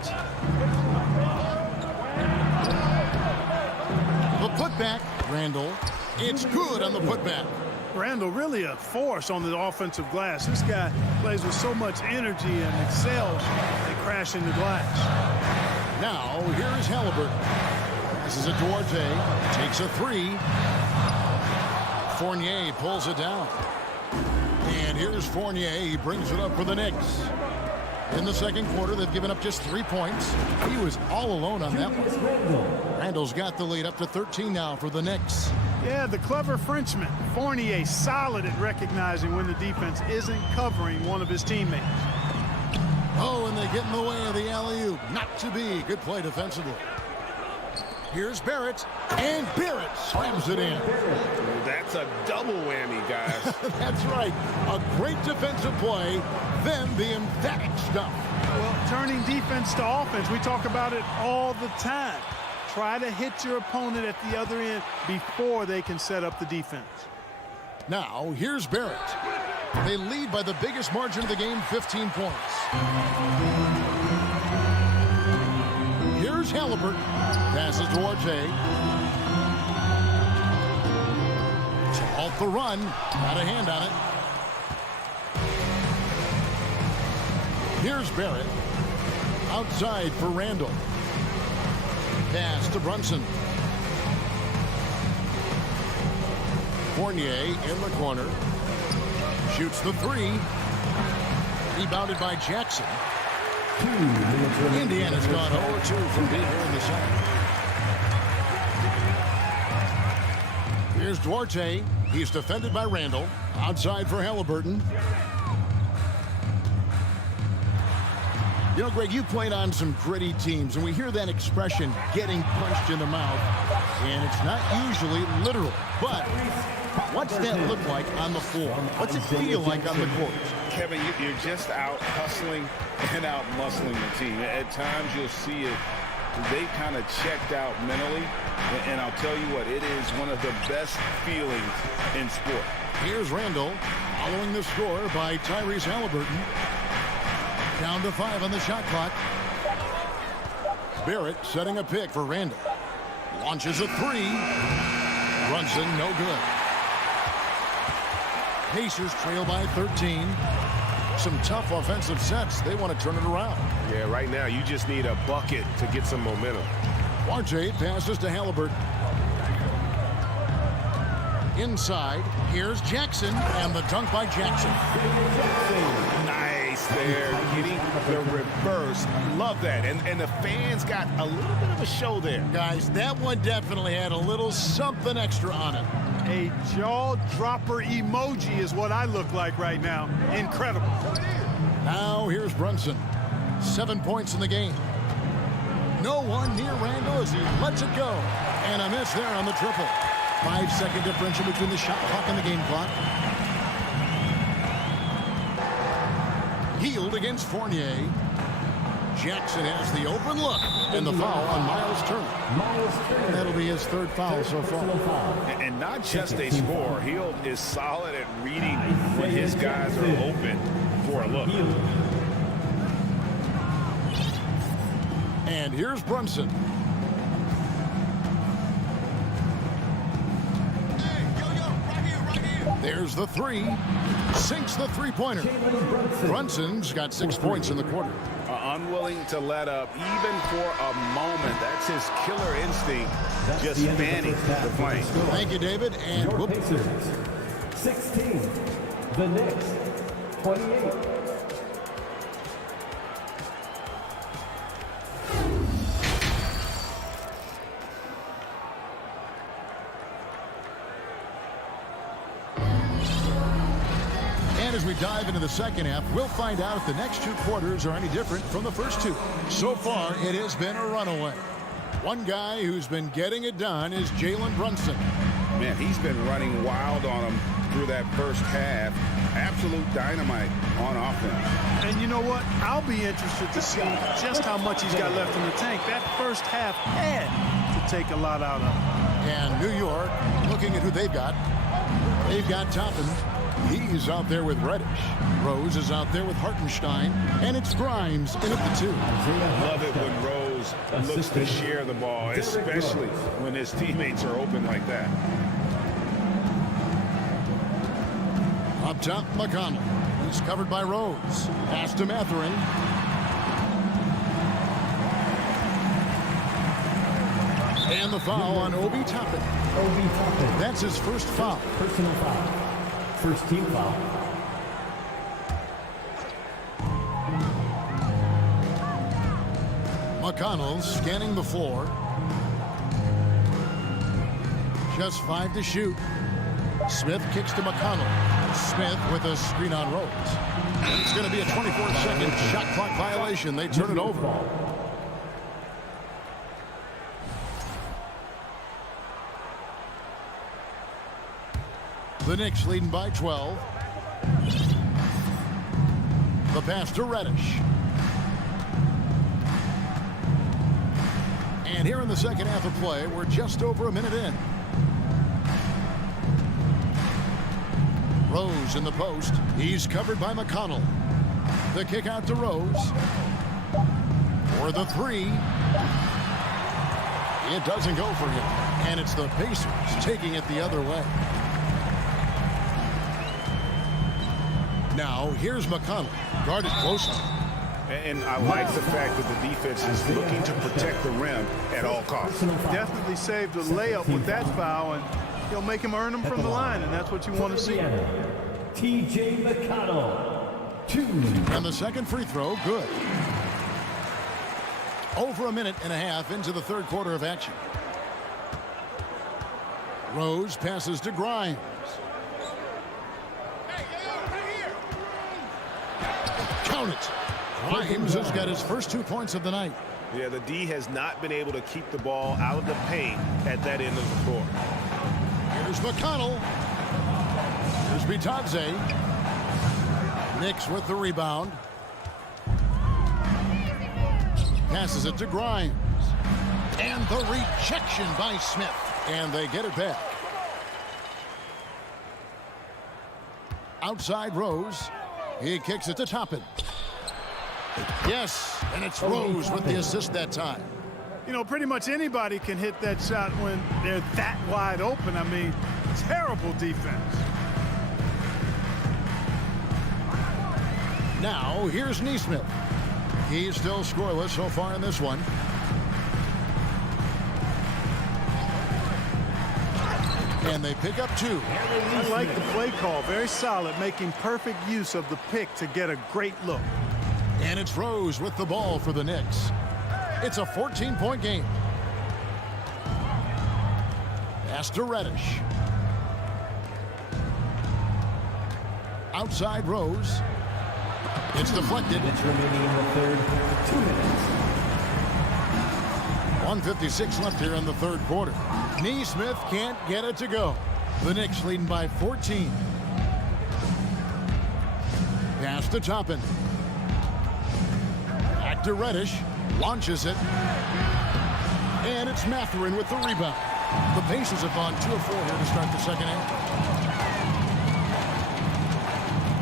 The putback, Randall. It's good on the putback. Randall really a force on the offensive glass. This guy plays with so much energy and excels at crashing the glass. Now, here is Halliburton. Passes it to Duarte. Takes a 3. Fournier pulls it down. And here's Fournier. He brings it up for the Knicks. In the second quarter, they've given up just 3 points. He was all alone on that one. Randall's got the lead up to 13 now for the Knicks. Yeah, the clever Frenchman. Fournier solid at recognizing when the defense isn't covering one of his teammates. Oh, and they get in the way of the alley-oop. Not to be. Good play defensively. Here's Barrett, and Barrett slams it in. That's a double whammy, guys. That's right. A great defensive play, then the emphatic stuff. Well, turning defense to offense, we talk about it all the time. Try to hit your opponent at the other end before they can set up the defense. Now, here's Barrett. They lead by the biggest margin of the game, 15 points. Here's Halliburton. Passes to Duarte. Off the run. Got a hand on it. Here's Barrett. Outside for Randall. Pass to Brunson. Fournier in the corner. Shoots the three. Rebounded by Jackson. Indiana's gone 0-2 from being here in the second. Here's Duarte. He's defended by Randall. Outside for Halliburton. You know, Greg, you played on some gritty teams, and we hear that expression, getting punched in the mouth, and it's not usually literal. But what's that look like on the floor? What's it feel like on the court? Kevin, you're just out hustling and out muscling the team. At times you'll see it. They kind of checked out mentally, and I'll tell you what, it is one of the best feelings in sport. Here's Randall following the score by Tyrese Halliburton. Down to 5 on the shot clock. Barrett setting a pick for Randall. Launches a three. Brunson, no good. Pacers trail by 13. Some tough offensive sets. They want to turn it around. Yeah, right now you just need a bucket to get some momentum. Duarte passes to Halliburton. Inside, here's Jackson, and the dunk by Jackson. Nice there, getting the reverse. Love that. And the fans got a little bit of a show there. Guys, that one definitely had a little something extra on it. A jaw-dropper emoji is what I look like right now. Incredible. Now here's Brunson. 7 points in the game. No one near Randall as he lets it go. And a miss there on the triple. 5-second differential between the shot clock and the game clock. Healed against Fournier. Jackson has the open look. And the foul on Miles Turner. That'll be his third foul so far. And not just a scorer. Hield is solid at reading when his guys are open for a look. And here's Brunson. There's the three. Sinks the three-pointer. Brunson's got 6 points in the quarter. Unwilling to let up even for a moment. That's his killer instinct. Just fanning the flame. Thank you, David. And Pacers 16. The Knicks 28. As we dive into the second half, we'll find out if the next two quarters are any different from the first two. So far, it has been a runaway. One guy who's been getting it done is Jalen Brunson. Man, he's been running wild on him through that first half. Absolute dynamite on offense. And you know what? I'll be interested to see just how much he's got left in the tank. That first half had to take a lot out of him. And New York, looking at who they've got Toppin. He's out there with Reddish. Rose is out there with Hartenstein. And it's Grimes in at the 2. Love it when Rose looks to share the ball, especially when his teammates are open like that. Up top, McConnell. He's covered by Rose. Pass to Matherin. And the foul on Obi Toppin. That's his first foul. Personal foul. First team foul. McConnell scanning the floor. Just 5 to shoot. Smith kicks to McConnell. Smith with a screen on Rose. It's going to be a 24-second shot clock violation. They turn it over. The Knicks leading by 12. The pass to Reddish. And here in the second half of play, we're just over a minute in. Rose in the post. He's covered by McConnell. The kick out to Rose. For the three. It doesn't go for him. And it's the Pacers taking it the other way. Now, here's McConnell. Guarded closely. And I like the fact that the defense is looking to protect the rim at all costs. Definitely saved a layup with that foul, and he'll make him earn them from the line, and that's what you want to see. T.J. McConnell, 2. And the second free throw, good. Over a minute and a half into the third quarter of action. Rose passes to Grimes. Count it. Grimes has got his first 2 points of the night. Yeah, the D has not been able to keep the ball out of the paint at that end of the floor. Here's McConnell. Here's Bitadze. Knicks with the rebound. Passes it to Grimes. And the rejection by Smith. And they get it back. Outside Rose. He kicks it to Toppin. Yes, and it's Rose with the assist that time. You know, pretty much anybody can hit that shot when they're that wide open. I mean, terrible defense. Now, here's Nesmith. He's still scoreless so far in this one. And they pick up 2. I like the play call. Very solid, making perfect use of the pick to get a great look. And it's Rose with the ball for the Knicks. It's a 14-point game. Pass to Reddish. Outside Rose. It's deflected. It's remaining in the third. 2 minutes. 1:56 left here in the third quarter. Nesmith can't get it to go. The Knicks leading by 14. Pass to Toppin. Back to Reddish. Launches it. And it's Mathurin with the rebound. The Pacers have gone 2 of 4 here to start the second half.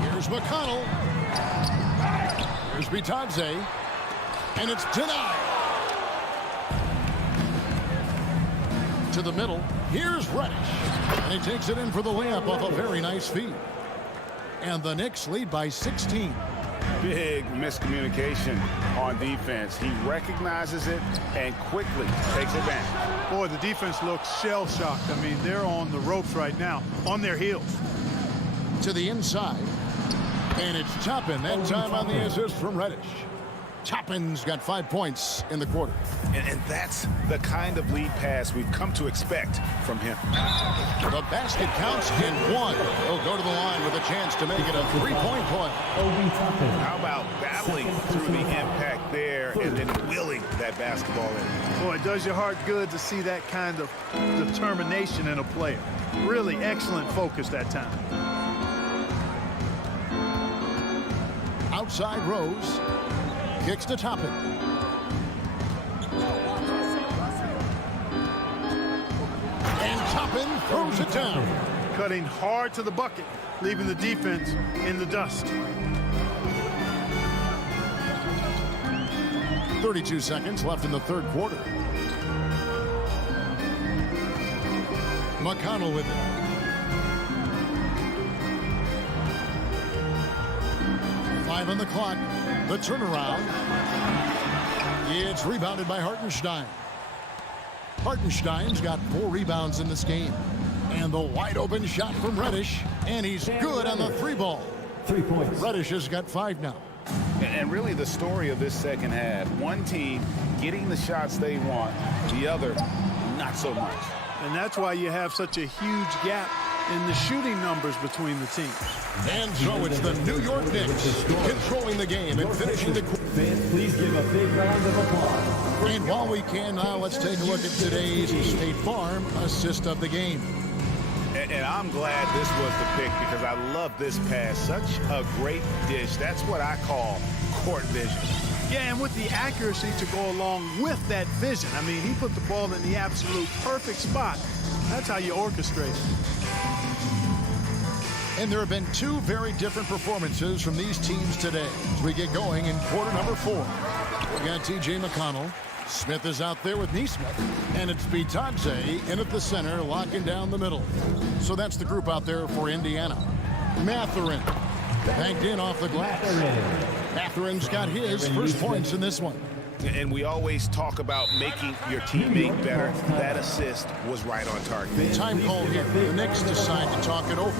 Here's McConnell. Here's Bitadze. And it's denied. To the middle. Here's Reddish. And he takes it in for the layup off a very nice feed. And the Knicks lead by 16. Big miscommunication on defense. He recognizes it and quickly takes advantage. Boy, the defense looks shell-shocked. I mean, they're on the ropes right now, on their heels. To the inside. And it's Toppin. That time on the assist from Reddish. Toppin's got 5 points in the quarter. And that's the kind of lead pass we've come to expect from him. The basket counts in 1. He'll go to the line with a chance to make it a 3-point play. How about battling through the impact there and then willing that basketball in? Boy, it does your heart good to see that kind of determination in a player. Really excellent focus that time. Outside Rose. Kicks to Toppin. And Toppin throws it down. Cutting hard to the bucket, leaving the defense in the dust. 32 seconds left in the third quarter. McConnell with it. Five on the clock. The turnaround. It's rebounded by Hartenstein. Hartenstein's got 4 rebounds in this game. And the wide open shot from Reddish. And he's good on the 3 ball. 3 points. Reddish has got 5 now. And really the story of this second half, one team getting the shots they want, the other not so much. And that's why you have such a huge gap in the shooting numbers between the teams. And so it's the New York Knicks controlling the game and finishing the quarter. Fans, please give a big round of applause. And while we can now, let's take a look at today's State Farm assist of the game. And I'm glad this was the pick because I love this pass. Such a great dish. That's what I call court vision. Yeah, and with the accuracy to go along with that vision. I mean, he put the ball in the absolute perfect spot. That's how you orchestrate it. And there have been two very different performances from these teams today as we get going in quarter number 4. We got T.J. McConnell. Smith is out there with Neesmith. And it's Bitadze in at the center, locking down the middle. So that's the group out there for Indiana. Matherin banked in off the glass. Matherin's got his first points in this one. And we always talk about making your teammate better. That assist was right on target. Time call here. The Knicks decide to talk it over.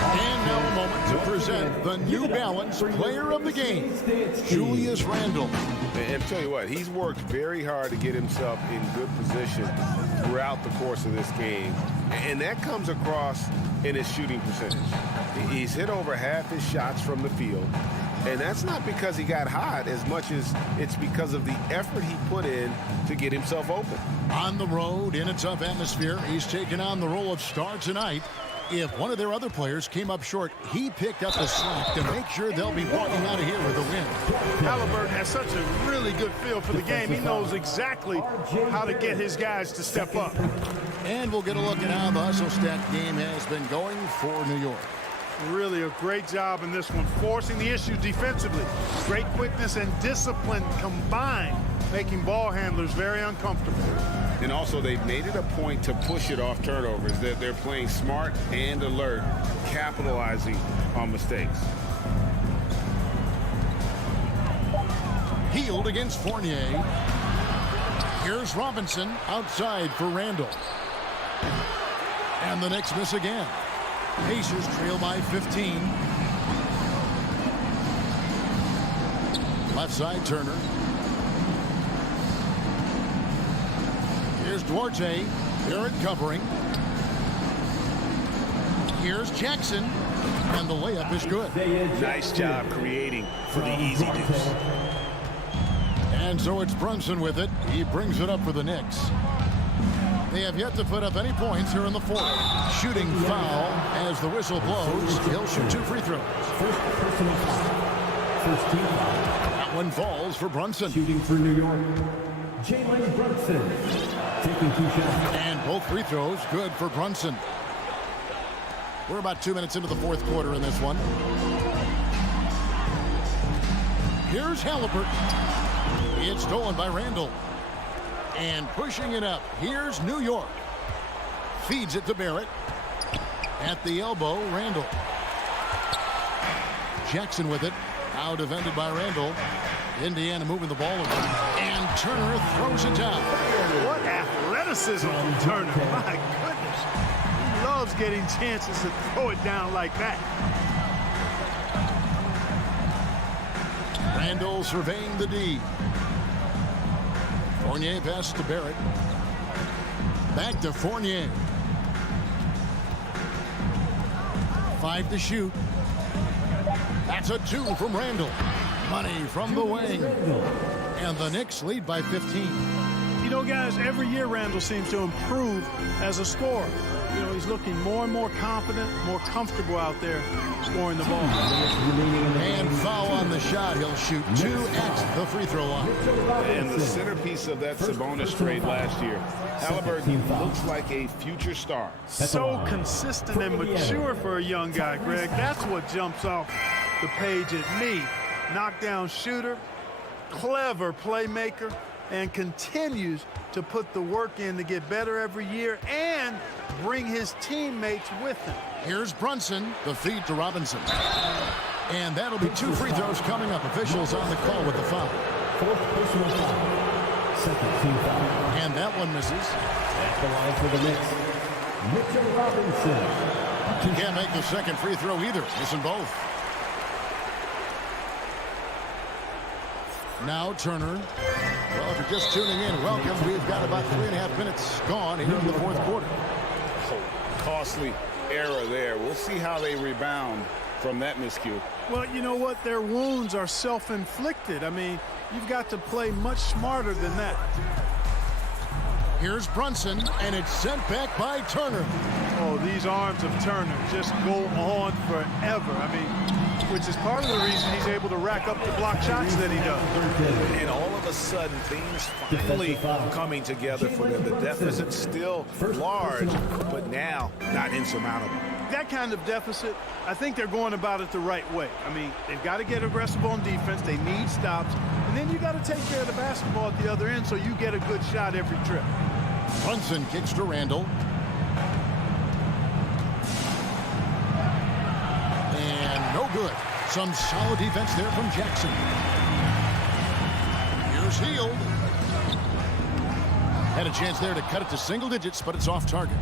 And now a moment to present the New Balance Player of the Game, Julius Randle. And tell you what, he's worked very hard to get himself in good position throughout the course of this game. And that comes across in his shooting percentage. He's hit over half his shots from the field. And that's not because he got hot as much as it's because of the effort he put in to get himself open. On the road, in a tough atmosphere, he's taken on the role of star tonight. If one of their other players came up short, he picked up the slack to make sure they'll be walking out of here with a win. Halliburton has such a really good feel for the game. He knows exactly how to get his guys to step up. And we'll get a look at how the hustle stat game has been going for New York. Really a great job in this one, forcing the issue defensively. Great quickness and discipline combined, making ball handlers very uncomfortable. And also, they've made it a point to push it off turnovers. They're playing smart and alert, capitalizing on mistakes. Healed against Fournier. Here's Robinson outside for Randle. And the Knicks miss again. Pacers trail by 15. Left side, Turner. Here's Duarte. Barrett covering. Here's Jackson. And the layup is good. Nice job creating for the easy deuce. And so it's Brunson with it. He brings it up for the Knicks. They have yet to put up any points here in the fourth. Shooting foul as the whistle blows. He'll shoot 2 free throws. First personal foul. First team foul. That one falls for Brunson. Shooting for New York, Jalen Brunson. Taking 2 shots. And both free throws good for Brunson. We're about 2 minutes into the fourth quarter in this one. Here's Halliburton. It's stolen by Randle. And pushing it up, here's New York. Feeds it to Barrett. At the elbow, Randle. Jackson with it. Now defended by Randle. Indiana moving the ball around. And Turner throws it down. What athleticism from Turner. My goodness. He loves getting chances to throw it down like that. Randle surveying the D. Fournier pass to Barrett. Back to Fournier. 5 to shoot. That's a 2 from Randle. Money from the wing. And the Knicks lead by 15. You know, guys, every year Randle seems to improve as a scorer. You know, he's looking more and more confident, more comfortable out there scoring the ball. And foul on the shot. He'll shoot 2 at the free throw line. And the centerpiece of that Sabonis trade last year, Halliburton looks like a future star. So consistent and mature for a young guy, Greg. That's what jumps off the page at me. Knockdown shooter, clever playmaker, and continues to put the work in to get better every year and bring his teammates with him. Here's Brunson, the feed to Robinson. And that'll be 2 free throws coming up. Officials on the call with the foul. Fourth personal foul. Second team foul. And that one misses. At the line for the Knicks, Mitchell Robinson. Can't make the second free throw either. Missing both. Now Turner. Well, if you're just tuning in, welcome. We've got about 3.5 minutes gone here in the fourth quarter. Costly error there. We'll see how they rebound from that miscue. Well, you know what? Their wounds are self-inflicted. I mean, You've got to play much smarter than that. Here's Brunson, and it's sent back by Turner. Oh, these arms of Turner just go on forever. I mean, which is part of the reason he's able to rack up the block shots that he does. And all of a sudden, things finally coming together for them. The deficit's still large, but now not insurmountable. That kind of deficit, I think they're going about it the right way. I mean, they've got to get aggressive on defense. They need stops. And then you got to take care of the basketball at the other end so you get a good shot every trip. Brunson kicks to Randall. And no good. Some solid defense there from Jackson. Here's Hield. Had a chance there to cut it to single digits, but it's off target.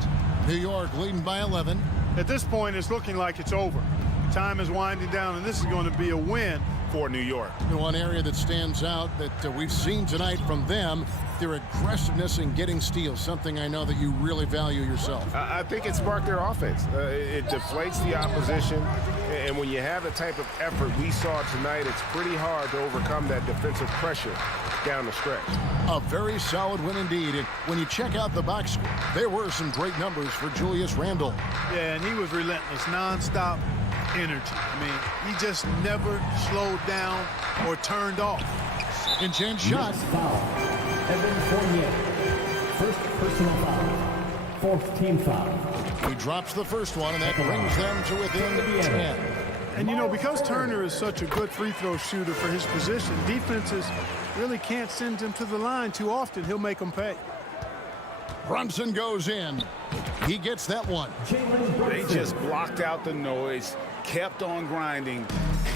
New York leading by 11. At this point, it's looking like it's over. Time is winding down, and this is going to be a win for New York. One area that stands out that we've seen tonight from them, their aggressiveness in getting steals, something I know that you really value yourself. I think it sparked their offense. It deflates the opposition, and when you have the type of effort we saw tonight, it's pretty hard to overcome that defensive pressure down the stretch. A very solid win indeed. And when you check out the box score, there were some great numbers for Julius Randle. Yeah, and he was relentless, nonstop energy. I mean, he just never slowed down or turned off. Second chance shot. Foul. Evan Fournier. First personal foul. Fourth team foul. He drops the first one, and that brings them to within 10. And, you know, because Turner is such a good free throw shooter for his position, defenses really can't send him to the line too often. He'll make them pay. Brunson goes in. He gets that one. They just blocked out the noise, kept on grinding,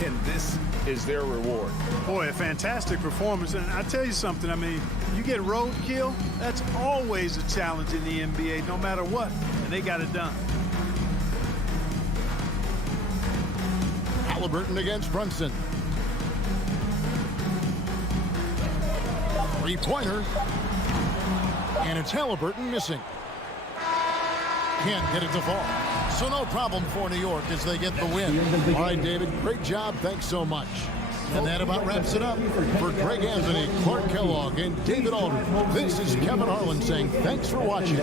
and this is their reward. Boy, a fantastic performance. And I tell you something, I mean, you get roadkill, that's always a challenge in the NBA, no matter what. And they got it done. Halliburton against Brunson. Three-pointer. And it's Halliburton missing. Can't get it to fall. So no problem for New York as they get the win. All right, David, great job. Thanks so much. And that about wraps it up. For Greg Anthony, Clark Kellogg, and David Aldridge, this is Kevin Harlan saying thanks for watching.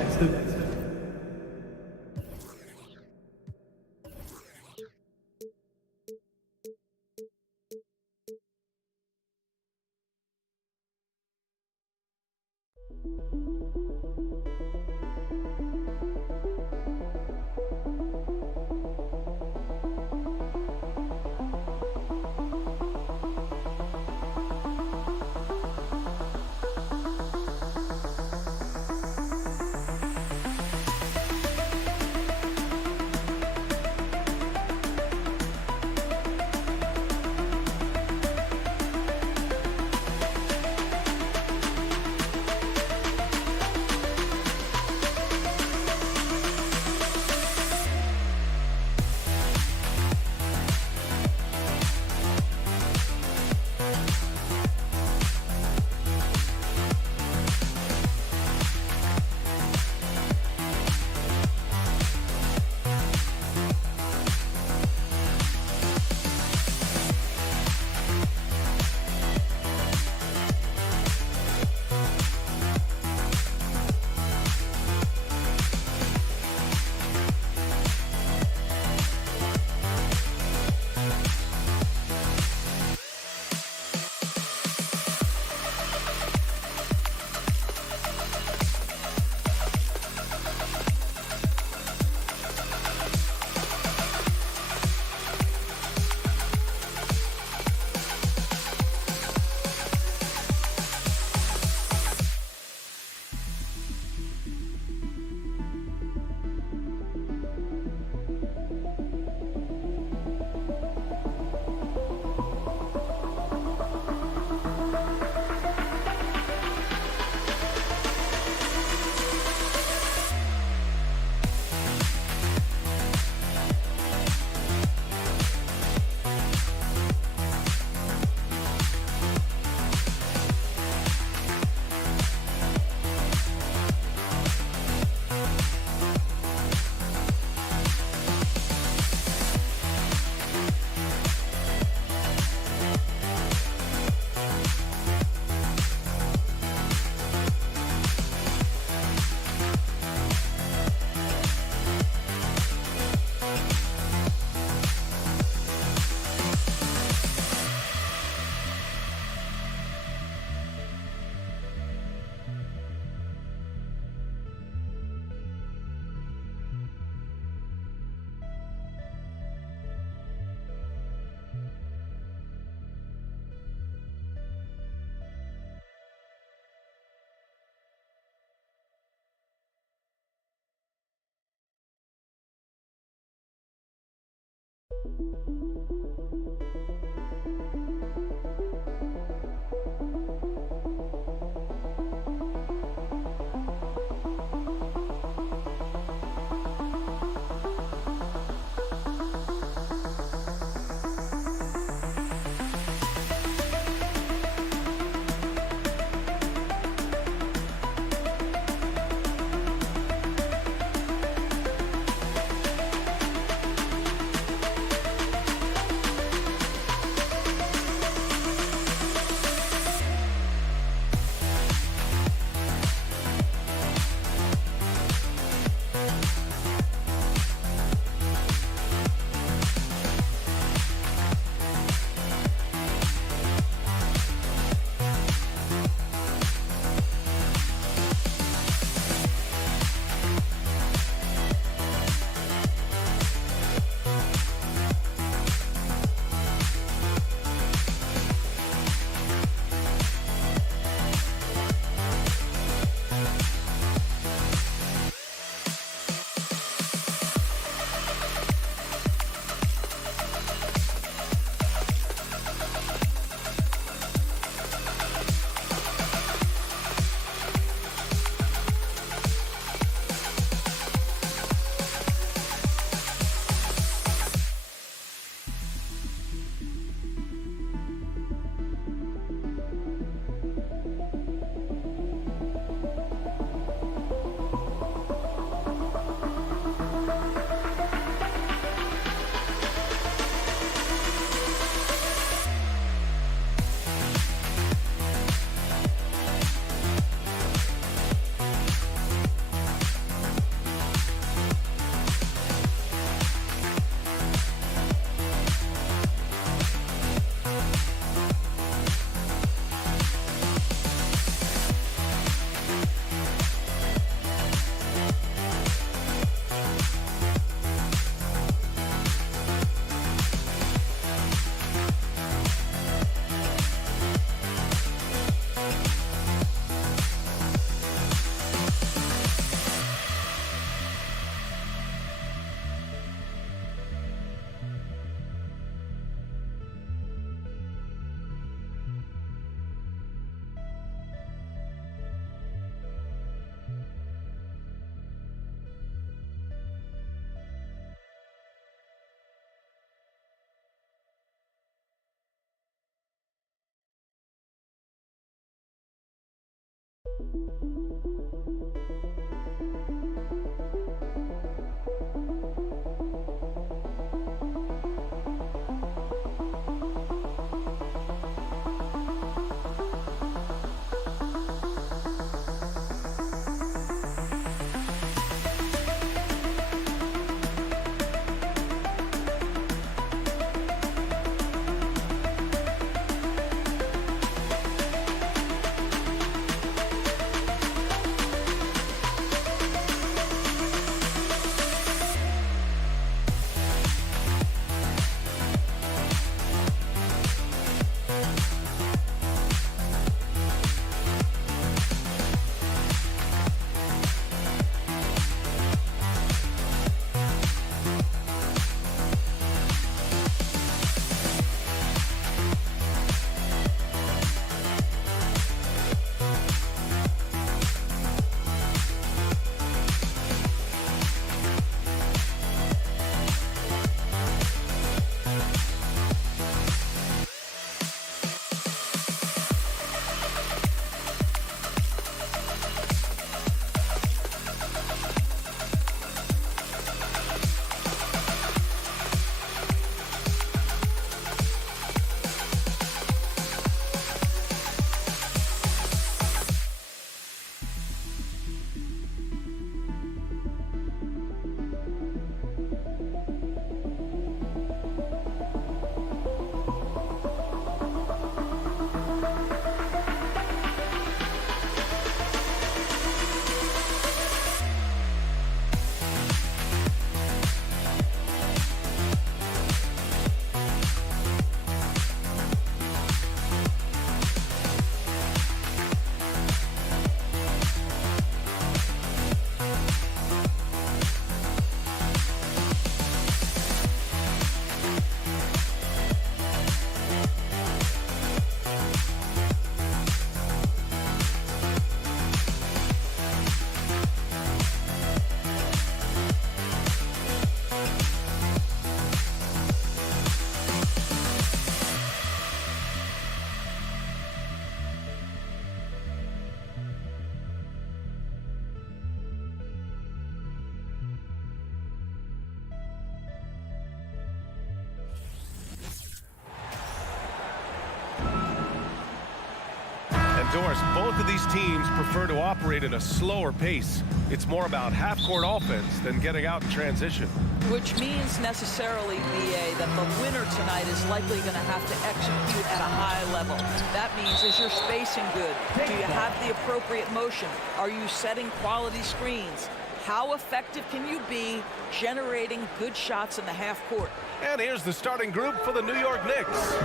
And Doris, both of these teams prefer to operate at a slower pace. It's more about half-court offense than getting out in transition. Which means necessarily, BA, that the winner tonight is likely going to have to execute at a high level. That means, is your spacing good? Do you have the appropriate motion? Are you setting quality screens? How effective can you be generating good shots in the half court? And here's the starting group for the New York Knicks.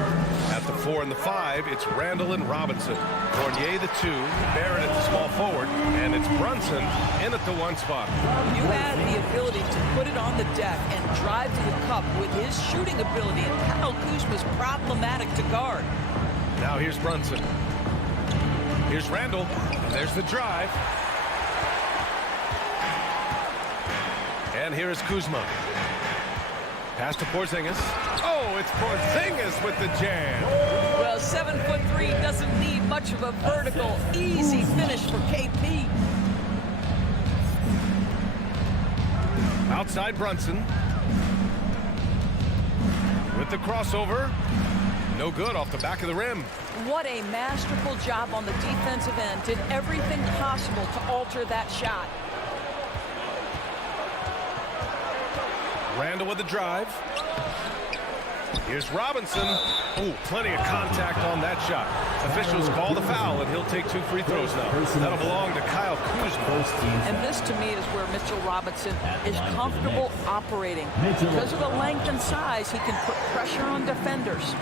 At the 4 and the 5, it's Randall and Robinson. Fournier the 2, Barrett at the small forward, and it's Brunson in at the 1 spot. You add the ability to put it on the deck and drive to the cup with his shooting ability, and Kyle Kuzma's problematic to guard. Now here's Brunson. Here's Randall, and there's the drive. And here is Kuzma. Pass to Porzingis. Oh, it's Porzingis with the jam. Well, 7'3" doesn't need much of a vertical, easy finish for KP. Outside Brunson. With the crossover. No good off the back of the rim. What a masterful job on the defensive end. Did everything possible to alter that shot. Randall with the drive. Here's Robinson. Ooh, plenty of contact on that shot. Officials call the foul, and he'll take 2 free throws now. That'll belong to Kyle Kuzma. And this, to me, is where Mitchell Robinson is comfortable operating. Because of the length and size, he can put pressure on defenders.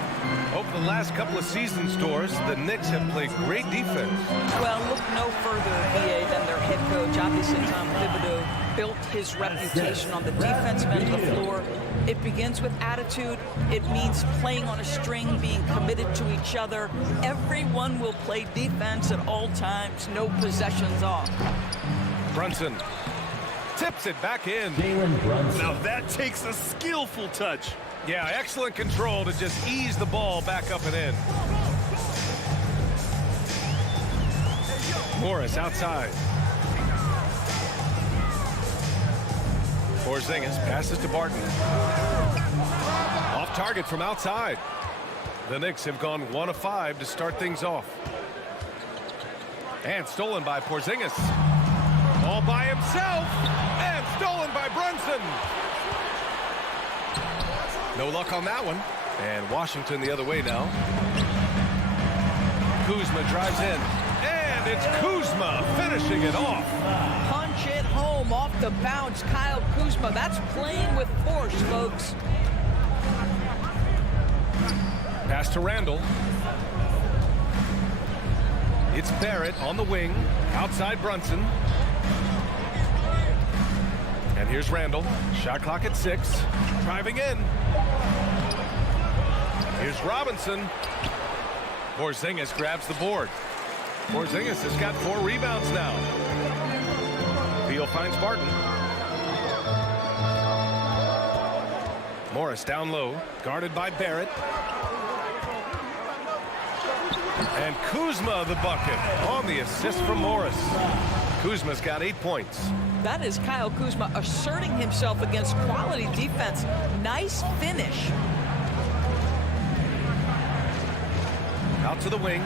Over the last couple of seasons, Doris, the Knicks have played great defense. Well, look no further, BA, than their head coach. Obviously, Tom Thibodeau built his reputation on the defensive end of the floor. It begins with attitude. It means playing on a string, being committed to each other. Everyone will play defense at all times, no possessions off. Brunson tips it back in. Now that takes a skillful touch. Yeah, excellent control to just ease the ball back up and in. Morris outside. Porzingis passes to Barton. Off target from outside. The Knicks have gone 1 of 5 to start things off. And stolen by Porzingis. All by himself. And stolen by Brunson. No luck on that one. And Washington the other way now. Kuzma drives in. And it's Kuzma finishing it off. Punch it home off the bounce. Kyle Kuzma. That's playing with force, folks. Pass to Randall. It's Barrett on the wing. Outside Brunson. And here's Randall. Shot clock at 6. Driving in. Here's Robinson. Porzingis grabs the board. Porzingis has got 4 rebounds now. Beal finds Barton. Morris down low, guarded by Barrett. And Kuzma the bucket on the assist from Morris. Kuzma's got 8 points. That is Kyle Kuzma asserting himself against quality defense. Nice finish. Out to the wing.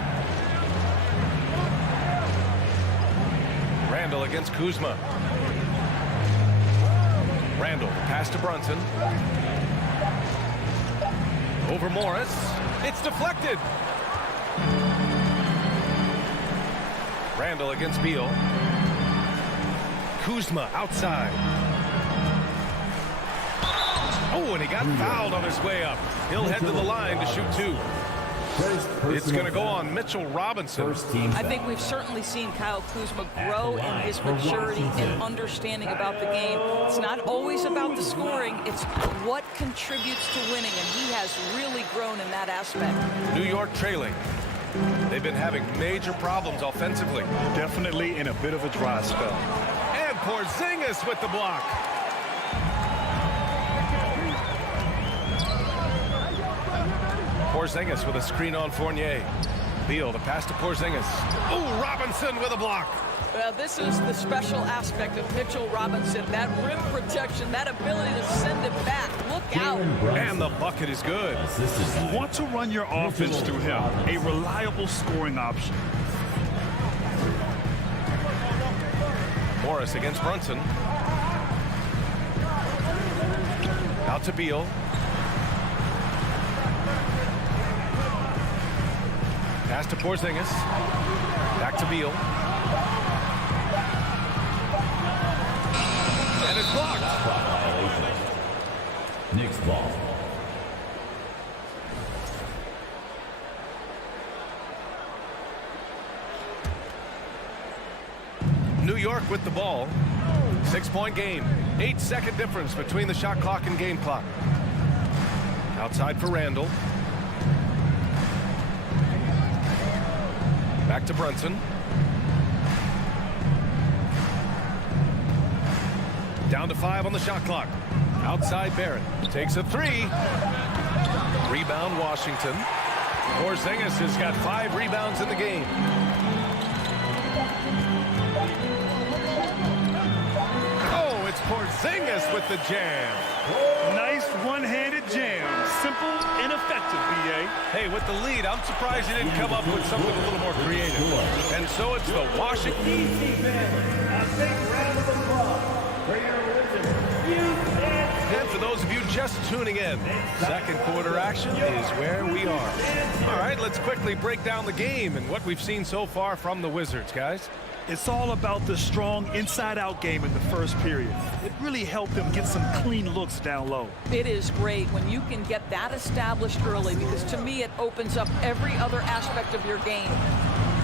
Randall against Kuzma. Randall, pass to Brunson. Over Morris. It's deflected. Randall against Beal. Kuzma outside. Oh, and he got fouled on his way up. He'll head to the line to shoot 2. It's going to go on Mitchell Robinson. I think we've certainly seen Kyle Kuzma grow in his maturity and understanding about the game. It's not always about the scoring. It's what contributes to winning, and he has really grown in that aspect. New York trailing. They've been having major problems offensively. Definitely in a bit of a dry spell. And Porzingis with the block. Porzingis with a screen on Fournier. Beal to pass to Porzingis. Oh, Robinson with a block. Well, this is the special aspect of Mitchell Robinson. That rim protection, that ability to send it back. Look out. And the bucket is good. You want to run your offense through him. A reliable scoring option. Morris against Brunson. Out to Beal. Pass to Porzingis. Back to Beal. And it's blocked. Violation. Knicks ball. New York with the ball. 6-point game. 8-second difference between the shot clock and game clock. Outside for Randall. Back to Brunson. Down to 5 on the shot clock. Outside Barrett. Takes a 3. Rebound Washington. Porzingis has got 5 rebounds in the game. Oh, it's Porzingis with the jam. Nice one-handed jam. Simple and effective, B.A. Hey, with the lead, I'm surprised he didn't come up with something a little more creative. And so it's the Washington. And for those of you just tuning in, second quarter action is where we are. All right, let's quickly break down the game and what we've seen so far from the Wizards, guys. It's all about the strong inside-out game in the first period. It really helped them get some clean looks down low. It is great when you can get that established early, because to me it opens up every other aspect of your game.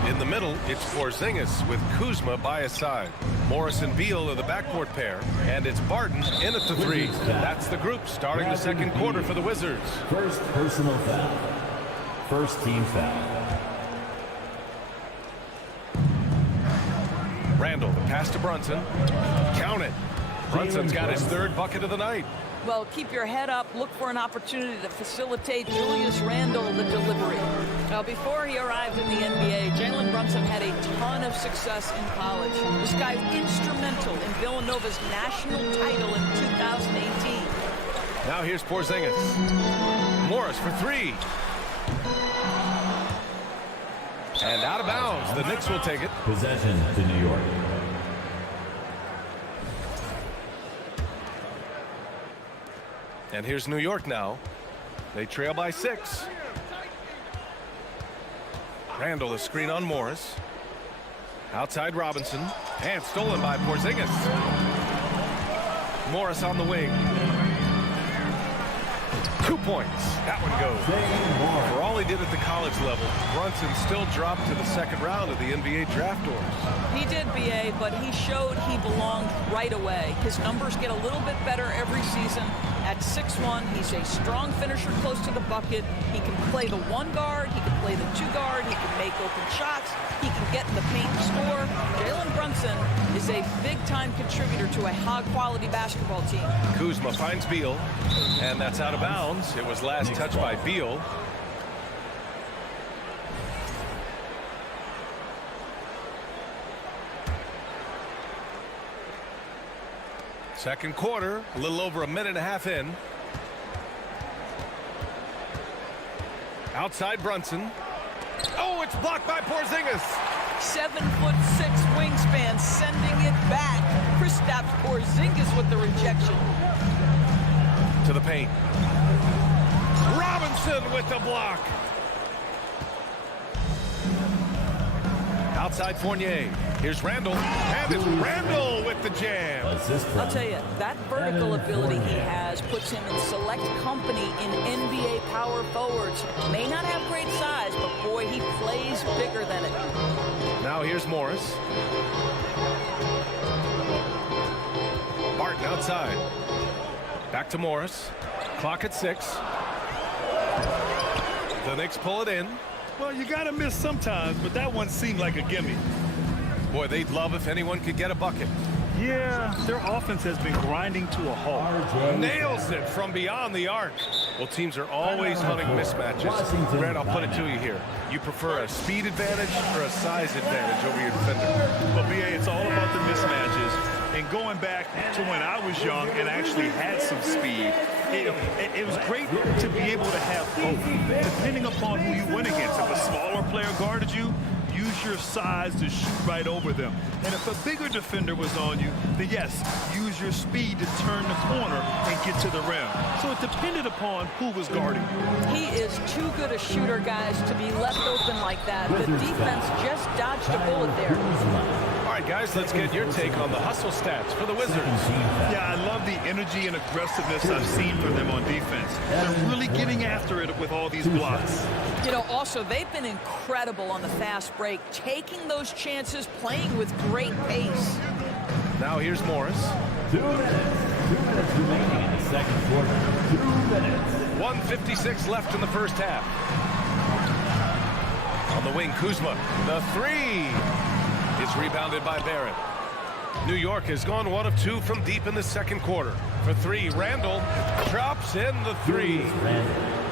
In the middle, it's Porzingis with Kuzma by his side. Morris and Beal are the backcourt pair, and it's Barton in at the 3. That's the group starting the second quarter for the Wizards. First personal foul. First team foul. Randall, the pass to Brunson. Count it. Brunson's got his 3rd bucket of the night. Well, keep your head up. Look for an opportunity to facilitate Julius Randle the delivery. Now, before he arrived in the NBA, Jalen Brunson had a ton of success in college. This guy's instrumental in Villanova's national title in 2018. Now here's Porzingis. Morris for 3. And out of bounds. The Knicks will take it. Possession to New York. And here's New York now. They trail by 6. Randall, a screen on Morris. Outside Robinson. And stolen by Porzingis. Morris on the wing. 2 points. That one goes. For all he did at the college level, Brunson still dropped to the second round of the NBA draft doors. He did, B.A., but he showed he belonged right away. His numbers get a little bit better every season. At 6'1", he's a strong finisher close to the bucket. He can play the 1 guard. He can play the 2 guard. He can make open shots. He can get in the paint and score. Jalen Brunson is a big-time contributor to a high-quality basketball team. Kuzma finds Beal, and that's out of bounds. It was last touched by Beal. Second quarter, a little over a minute and a half in. Outside Brunson. Oh, it's blocked by Porzingis. 7'6" wingspan, sending it back. Kristaps Porzingis with the rejection. To the paint. Robinson with the block. Outside Fournier. Here's Randall. And it's Randall with the jam. I'll tell you, that vertical ability he has puts him in select company in NBA power forwards. May not have great size, but boy, he plays bigger than it. Now here's Morris. Barton outside. Back to Morris. Clock at 6. The Knicks pull it in. Well, you got to miss sometimes, but that one seemed like a gimme. Boy, they'd love if anyone could get a bucket. Yeah, their offense has been grinding to a halt. Nails it from beyond the arc. Well, teams are always hunting mismatches. Grant, I'll put it to you here. You prefer a speed advantage or a size advantage over your defender? Well, BA, it's all about the mismatches. And going back to when I was young and actually had some speed, it was great to be able to have both, depending upon who you went against. If a smaller player guarded you, use your size to shoot right over them. And if a bigger defender was on you, then yes, use your speed to turn the corner and get to the rim. So it depended upon who was guarding you. He is too good a shooter, guys, to be left open like that. The defense just dodged a bullet there. All right, guys, let's get your take on the hustle stats for the Wizards. Yeah, I love the energy and aggressiveness I've seen from them on defense. They're really getting after it with all these blocks. You know, also, they've been incredible on the fast break, taking those chances, playing with great pace. Now here's Morris. 2 minutes. 2 minutes remaining in the second quarter. 2 minutes. 1:56 left in the first half. On the wing, Kuzma. The three is rebounded by Barrett. New York has gone 1 of 2 from deep in the second quarter. For three, Randall drops in the three.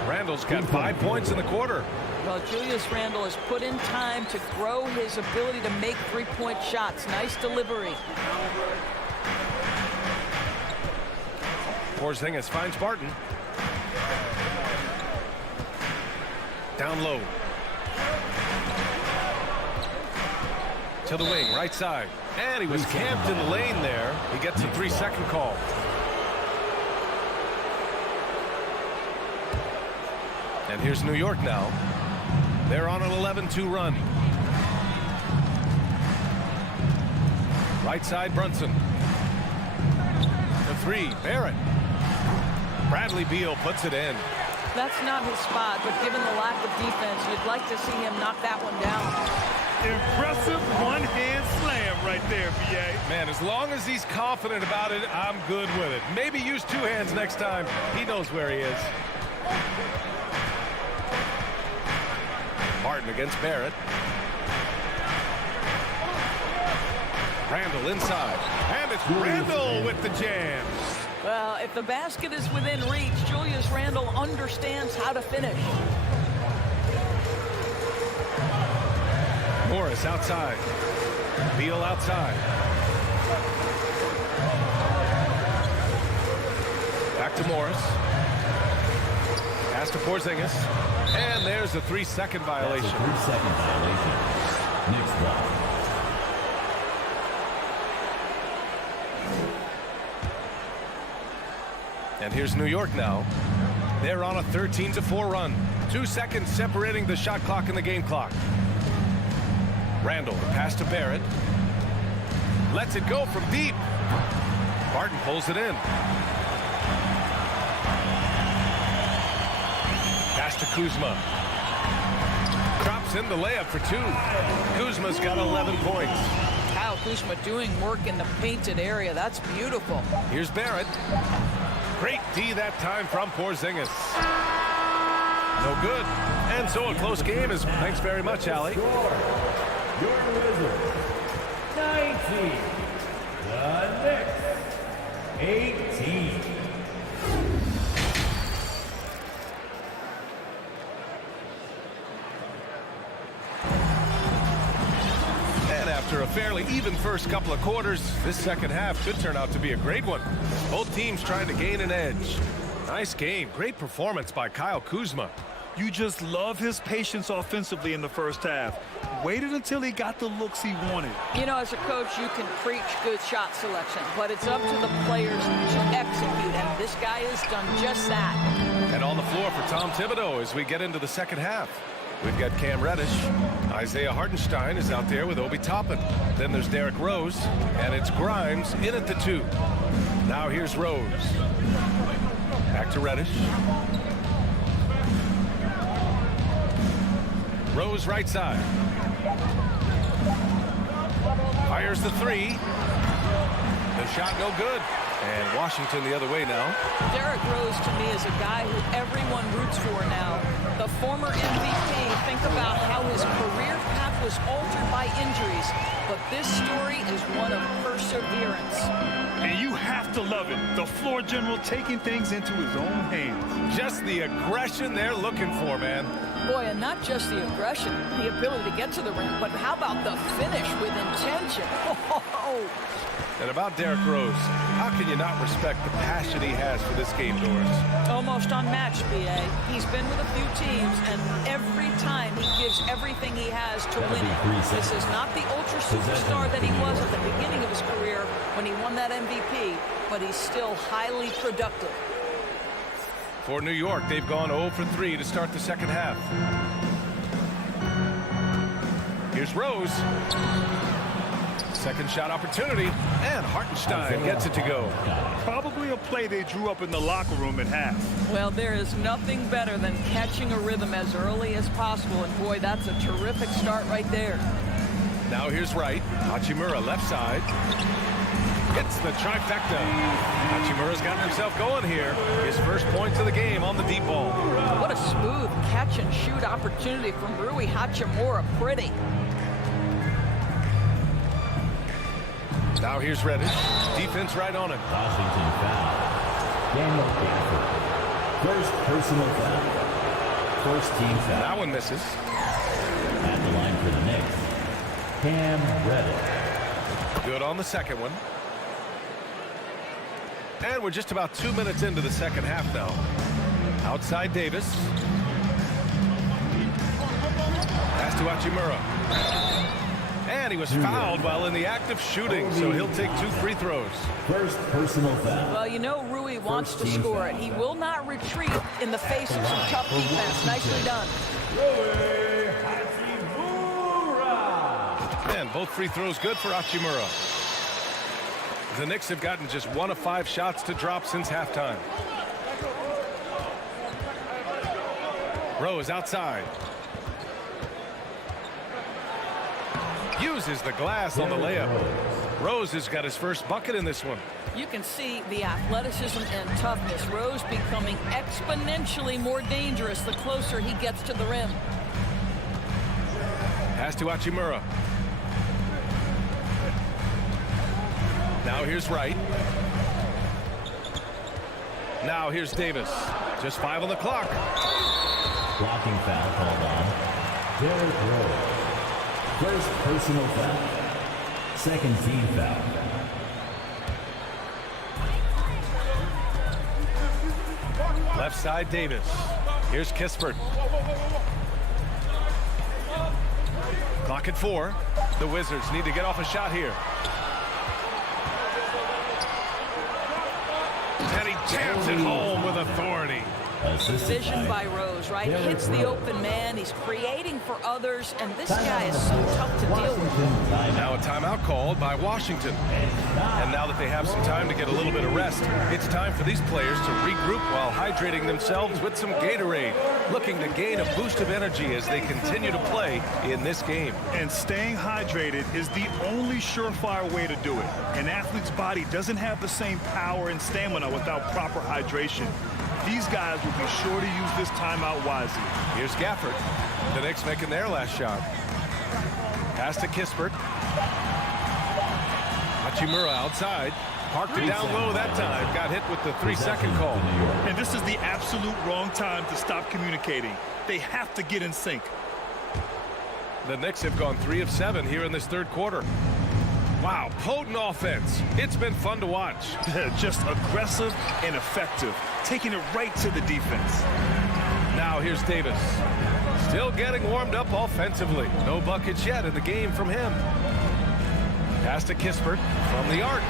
Randall's got 5 points in the quarter. Well, Julius Randle has put in time to grow his ability to make three-point shots. Nice delivery. Porzingis finds Barton. Down low. To the wing, right side. And he was camped in the lane there. He gets a 3-second call. And here's New York now. They're on an 11-2 run. Right side, Brunson. The three, Barrett. Bradley Beal puts it in. That's not his spot, but given the lack of defense, you'd like to see him knock that one down. Impressive one-hand slam right there, BA. Man, as long as he's confident about it, I'm good with it. Maybe use two hands next time. He knows where he is. Martin against Barrett. Randall inside. And it's Randall with the jam. Well, if the basket is within reach, Julius Randle understands how to finish. Morris outside. Beal outside. Back to Morris. Pass to Porzingis. And there's a 3-second violation. That's a 3-second violation. Knicks ball. And here's New York now. They're on a 13-4 run. 2 seconds separating the shot clock and the game clock. Randall, pass to Barrett. Lets it go from deep. Barton pulls it in. Pass to Kuzma. Drops in the layup for two. Kuzma's got 11 points. Kyle Kuzma doing work in the painted area. That's beautiful. Here's Barrett. Great D that time from Porzingis. No good. And so a close game is. Thanks very much, Allie. Your Wizards, 19. The Knicks, 18. And after a fairly even first couple of quarters, this second half should turn out to be a great one. Both teams trying to gain an edge. Nice game. Great performance by Kyle Kuzma. You just love his patience offensively in the first half. Waited until he got the looks he wanted. You know, as a coach, you can preach good shot selection, but it's up to the players to execute, and this guy has done just that. And on the floor for Tom Thibodeau as we get into the second half. We've got Cam Reddish. Isaiah Hartenstein is out there with Obi Toppin. Then there's Derrick Rose, and it's Grimes in at the 2. Now here's Rose. Back to Reddish. Rose right side. Fires the 3. The shot no good. And Washington the other way now. Derrick Rose, to me, is a guy who everyone roots for now. The former MVP, think about how his career path was altered by injuries. But this story is one of perseverance. And you have to love it. The floor general taking things into his own hands. Just the aggression they're looking for, man. Boy, and not just the aggression, the ability to get to the rim, but how about the finish with intention? Oh. And about Derrick Rose, how can you not respect the passion he has for this game, Doris? Almost unmatched, B.A. He's been with a few teams, and every time he gives everything he has to win it. This is not the ultra superstar that he was at the beginning of his career when he won that MVP, but he's still highly productive. For New York, they've gone 0 for 3 to start the second half. Here's Rose. Second shot opportunity, and Hartenstein gets it to go. Probably a play they drew up in the locker room at half. Well, there is nothing better than catching a rhythm as early as possible, and boy, that's a terrific start right there. Now here's Wright. Hachimura left side. Gets the trifecta. Hachimura's gotten himself going here. His first points of the game on the deep ball. What a smooth catch and shoot opportunity from Rui Hachimura. Pretty. Now here's Reddish. Defense right on him. Washington foul. Daniel Gafford. First personal foul. First team foul. That one misses. At the line for the Knicks, Cam Reddish. Good on the second one. And we're just about 2 minutes into the second half now. Outside Davis. Pass to Hachimura. And he was fouled while in the act of shooting, so he'll take 2 free throws. First personal foul. Well, you know Rui wants to score it. He will not retreat in the face of some tough defense. Nicely done. And both free throws good for Hachimura. The Knicks have gotten just 1 of 5 shots to drop since halftime. Rose outside. Uses the glass on the layup. Rose has got his first bucket in this one. You can see the athleticism and toughness. Rose becoming exponentially more dangerous the closer he gets to the rim. Pass to Hachimura. Now here's Wright. Now here's Davis. Just 5 on the clock. Blocking foul called on Derrick Rose. First personal foul. Second team foul. Left side Davis. Here's Kispert. Clock at 4. The Wizards need to get off a shot here. And he jams it home with authority. Vision by Rose, right? Hits the open man. He's creating for others, and this guy is so tough to deal with. Now a timeout called by Washington. And now that they have some time to get a little bit of rest, it's time for these players to regroup while hydrating themselves with some Gatorade, looking to gain a boost of energy as they continue to play in this game. And staying hydrated is the only surefire way to do it. An athlete's body doesn't have the same power and stamina without proper hydration. These guys will be sure to use this timeout wisely. Here's Gafford. The Knicks making their last shot. Pass to Kispert. Hachimura outside. Parked it down low that time. Got hit with the 3-second call. And this is the absolute wrong time to stop communicating. They have to get in sync. The Knicks have gone 3 of 7 here in this third quarter. Wow, potent offense. It's been fun to watch. Just aggressive and effective, taking it right to the defense. Now here's Davis. Still getting warmed up offensively. No buckets yet in the game from him. Pass to Kispert from the arc.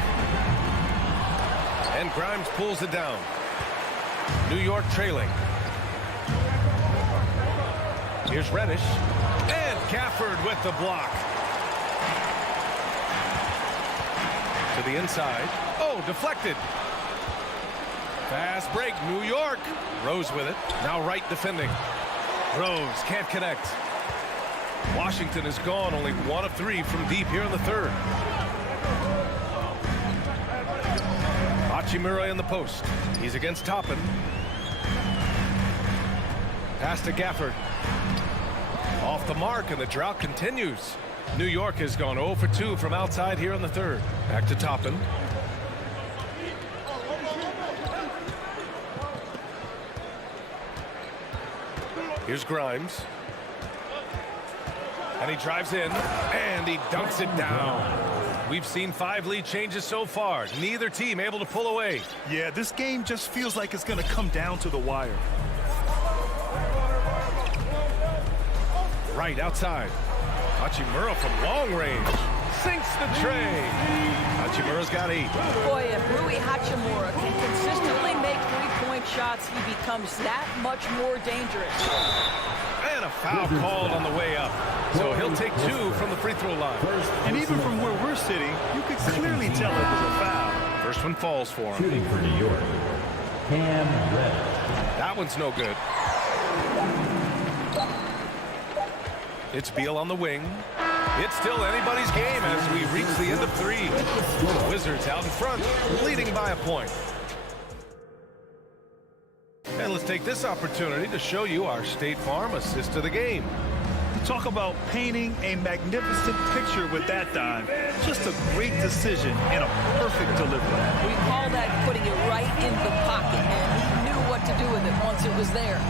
And Grimes pulls it down. New York trailing. Here's Reddish. And Gafford with the block. To the inside. Oh, deflected. Fast break, New York. Rose with it. Now Wright defending. Rose can't connect. Washington is gone, only 1 of 3 from deep here in the third. Hachimura in the post. He's against Toppin. Pass to Gafford. Off the mark, and the drought continues. New York has gone 0 for 2 from outside here in the third. Back to Toppin. Here's Grimes. And he drives in, and he dunks it down. We've seen 5 lead changes so far. Neither team able to pull away. Yeah, this game just feels like it's going to come down to the wire. Right outside. Hachimura from long range. Sinks the tray. Hachimura's got 8. Boy, if Rui Hachimura can consistently make three-point shots, he becomes that much more dangerous. And a foul called on the way up. So he'll take 2 from the free throw line. And even from where we're sitting, you could clearly tell it was a foul. First one falls for him. Shooting for New York, Cam Reddish. That one's no good. It's Beal on the wing. It's still anybody's game as we reach the end of 3. The Wizards out in front, leading by a point. And let's take this opportunity to show you our State Farm assist of the game. Talk about painting a magnificent picture with that dime. Just a great decision and a perfect delivery. We call that putting it right in the pocket, and he knew what to do with it once it was there.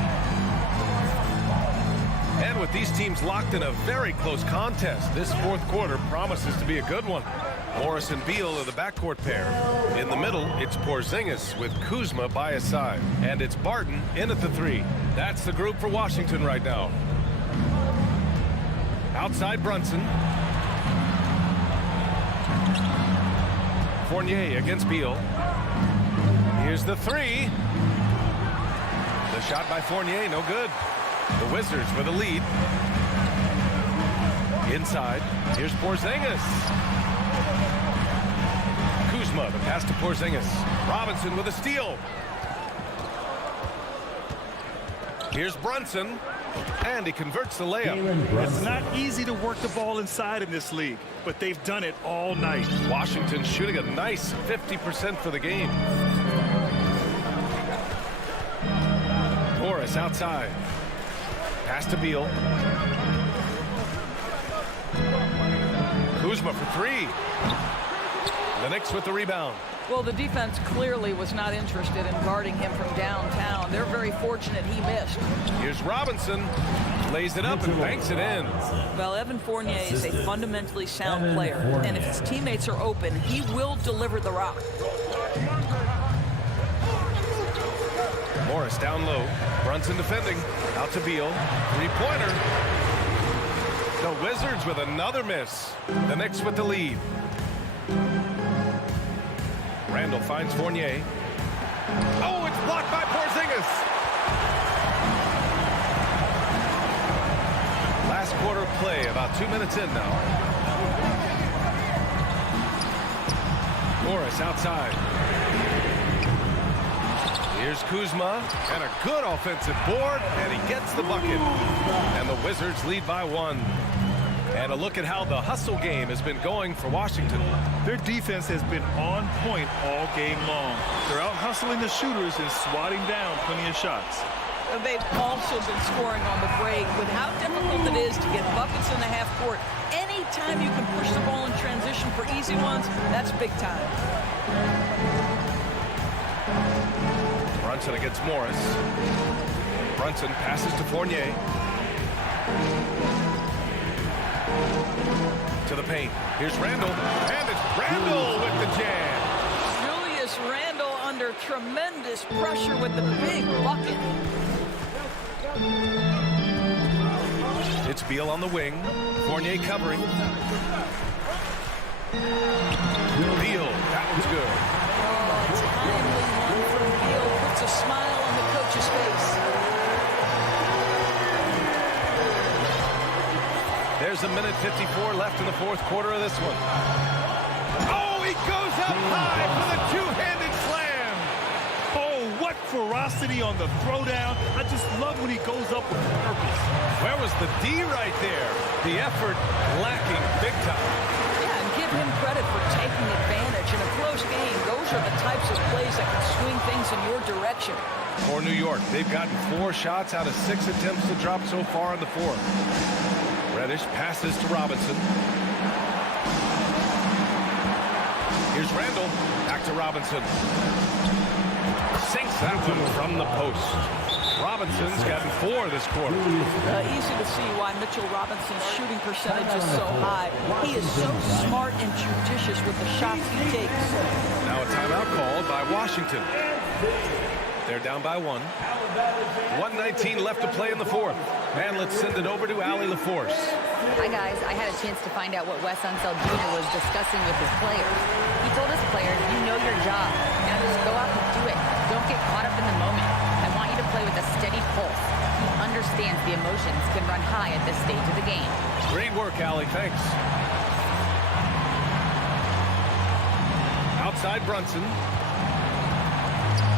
And with these teams locked in a very close contest, this fourth quarter promises to be a good one. Morris and Beal are the backcourt pair. In the middle, it's Porzingis with Kuzma by his side. And it's Barton in at the 3. That's the group for Washington right now. Outside Brunson. Fournier against Beal. Here's the 3. The shot by Fournier, no good. The Wizards with a lead. Inside, here's Porzingis. Kuzma, the pass to Porzingis. Robinson with a steal. Here's Brunson, and he converts the layup. It's not easy to work the ball inside in this league, but they've done it all night. Washington shooting a nice 50% for the game. Morris outside. Pass to Beal. Kuzma for 3. The Knicks with the rebound. Well, the defense clearly was not interested in guarding him from downtown. They're very fortunate he missed. Here's Robinson. Lays it up and banks it in. Well, Evan Fournier is a fundamentally sound player, and if his teammates are open, he will deliver the rock. Morris down low. Brunson defending. Out to Beal. 3-pointer. The Wizards with another miss. The Knicks with the lead. Randall finds Fournier. Oh, it's blocked by Porzingis. Last quarter of play, about 2 minutes in now. Morris outside. Here's Kuzma, and a good offensive board, and he gets the bucket. And the Wizards lead by 1. And a look at how the hustle game has been going for Washington. Their defense has been on point all game long. They're out hustling the shooters and swatting down plenty of shots. They've also been scoring on the break. With how difficult it is to get buckets in the half court, anytime you can push the ball in transition for easy ones, that's big time. Brunson against Morris. Brunson passes to Fournier. To the paint. Here's Randall. And it's Randall with the jam. Julius Randall under tremendous pressure with the big bucket. It's Beal on the wing. Fournier covering. Beal. That one's good. Timely one from Beal puts a smile on the coach's face. There's a minute 54 left in the fourth quarter of this one. Oh, he goes up high for the two-handed slam. Oh, what ferocity on the throwdown. I just love when he goes up with purpose. Where was the D right there? The effort lacking big time. Yeah, and give him credit for taking advantage. In a close game, those are the types of plays that can swing things in your direction. For New York, they've gotten 4 shots out of 6 attempts to drop so far in the fourth. Reddish passes to Robinson. Here's Randall. Back to Robinson. Sinks that one from the post. Robinson's gotten 4 this quarter. Easy to see why Mitchell Robinson's shooting percentage is so high. He is so smart and judicious with the shots he takes. Now a timeout called by Washington. They're down by 1. 1:19 left to play in the 4th. And let's send it over to Allie LaForce. Hi, guys. I had a chance to find out what Wes Unseld Jr. was discussing with his players. He told his players, you know your job. Now just go out and do it. Don't get caught up in the moment. I want you to play with a steady pulse. He understands the emotions can run high at this stage of the game. Great work, Allie. Thanks. Outside Brunson.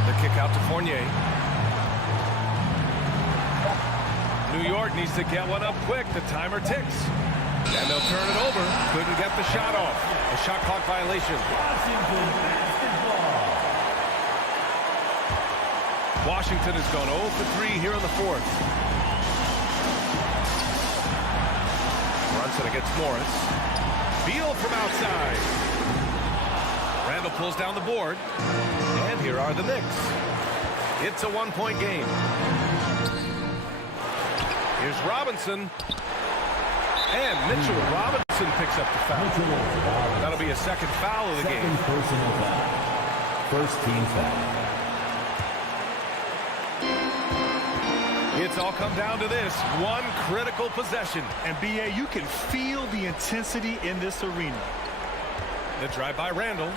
The kick out to Fournier. New York needs to get one up quick. The timer ticks. And they'll turn it over. Couldn't get the shot off. A shot clock violation. Washington has gone 0 for 3 here in the 4th. Brunson against Morris. Beal from outside. Randall pulls down the board. And here are the Knicks. It's a 1-point game. Here's Robinson. And Mitchell Robinson picks up the foul. That'll be a second foul of the game. Personal foul. First team foul. It's all come down to this. One critical possession. And, B.A., you can feel the intensity in this arena. The drive by Randall.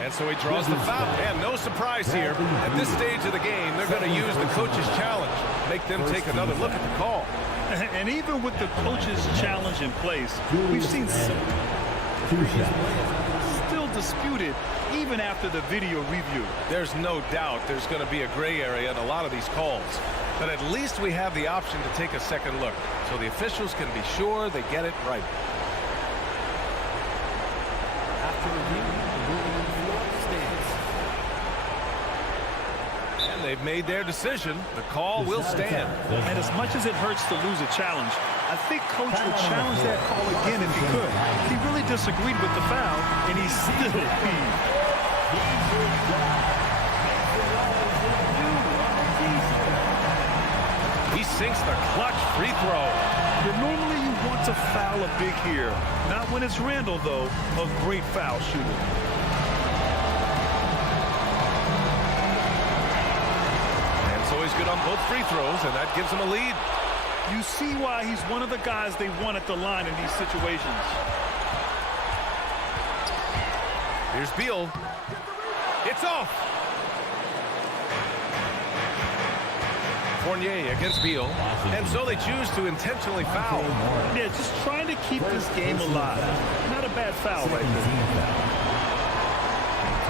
And so he draws the foul. And no surprise here. At this stage of the game, they're going to use the coach's challenge. Make them take another look at the call. And even with the coach's challenge in place, we've seen some still disputed even after the video review. There's no doubt there's going to be a gray area in a lot of these calls. But at least we have the option to take a second look. So the officials can be sure they get it right. After review, the ruling on the floor stands. And they've made their decision. The call will stand. And as much as it hurts to lose a challenge, I think Coach would challenge that call again if he could. He really disagreed with the foul, and he still peeved. He sinks the clutch free throw. Normally you want to foul a big here. Not when it's Randall, though, a great foul shooter. And so he's good on both free throws, and that gives him a lead. You see why he's one of the guys they want at the line in these situations. Here's Beal. It's off. Fournier against Beal. And so they choose to intentionally foul. Yeah, just trying to keep this game alive. Not a bad foul right there.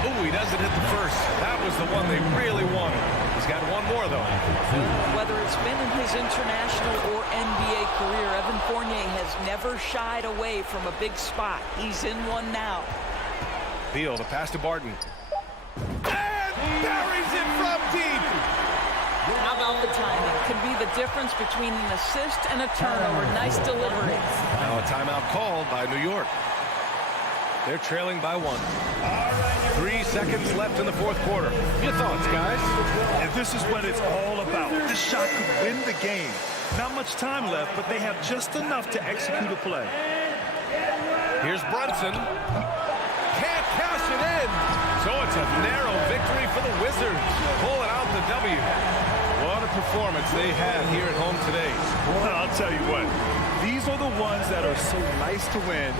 Oh, he doesn't hit the first. That was the one they really wanted. He's got one more, though. Whether it's been in his international or NBA career, Evan Fournier has never shied away from a big spot. He's in one now. Beal, the pass to Barton. And buries it from deep. How about the timing? Can be the difference between an assist and a turnover. Nice delivery. Now a timeout called by New York. They're trailing by 1. 3 seconds left in the 4th quarter. Your thoughts, guys? And this is what it's all about. This shot could win the game. Not much time left, but they have just enough to execute a play. Here's Brunson. Can't cash it in. So it's a narrow victory for the Wizards. Pulling out the W. What a performance they had here at home today. Well, I'll tell you what. These are the ones that are so nice to win.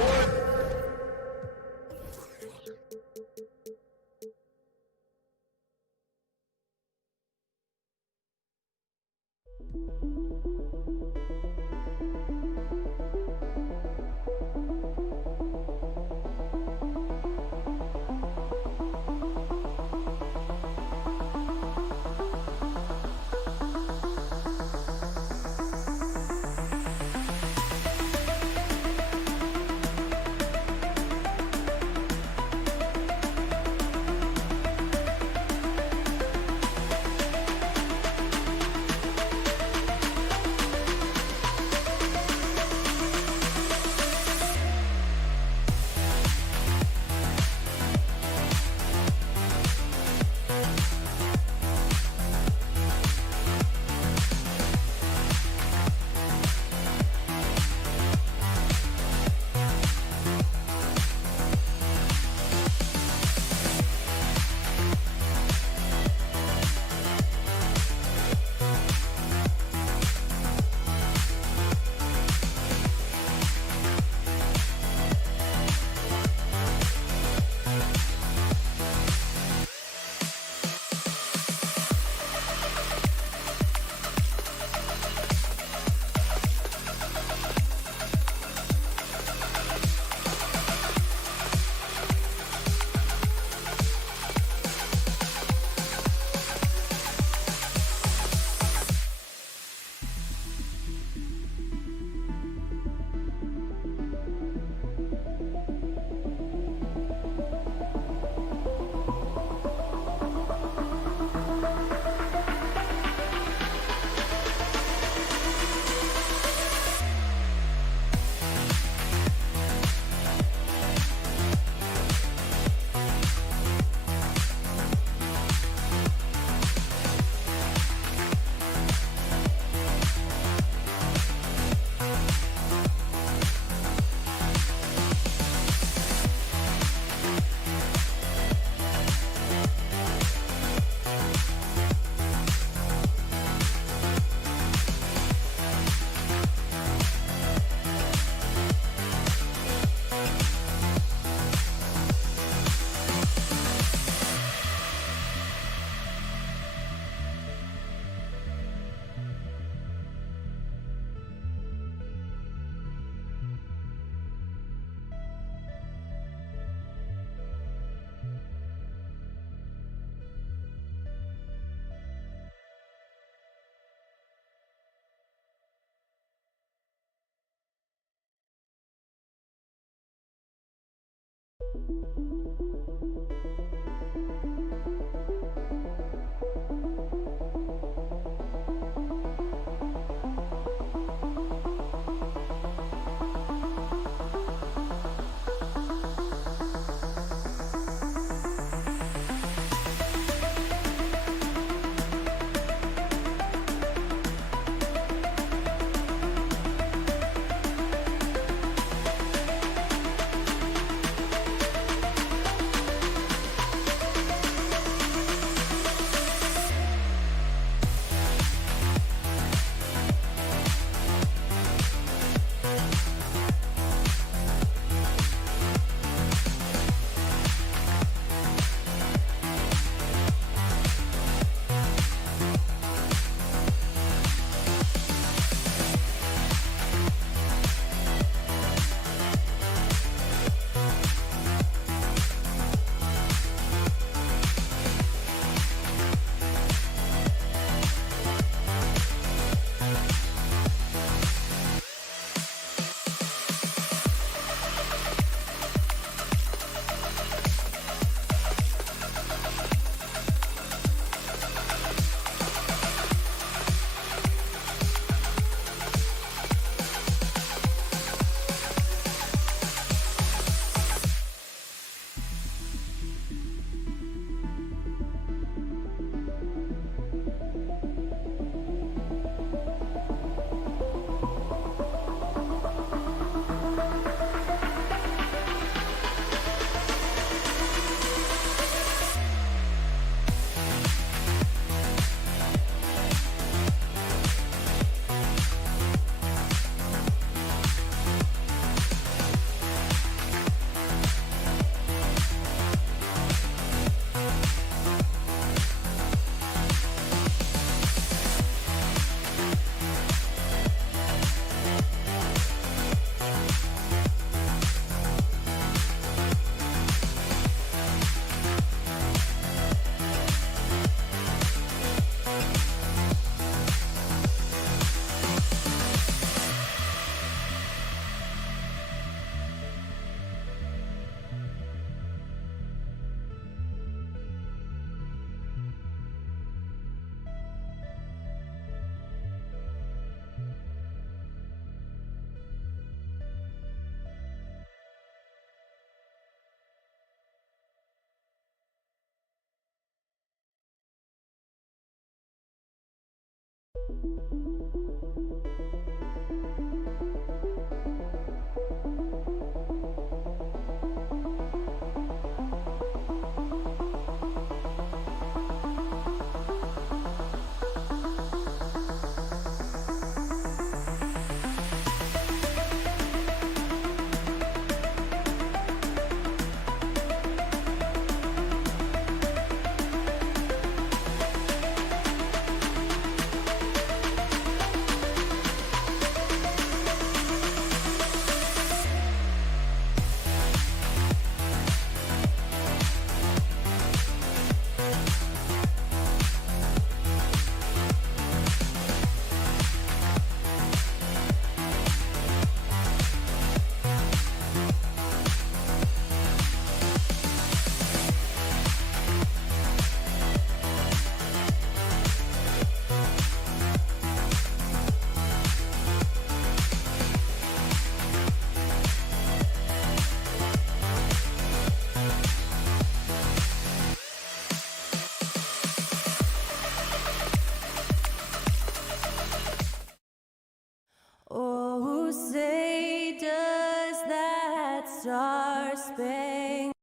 Star-Spangled.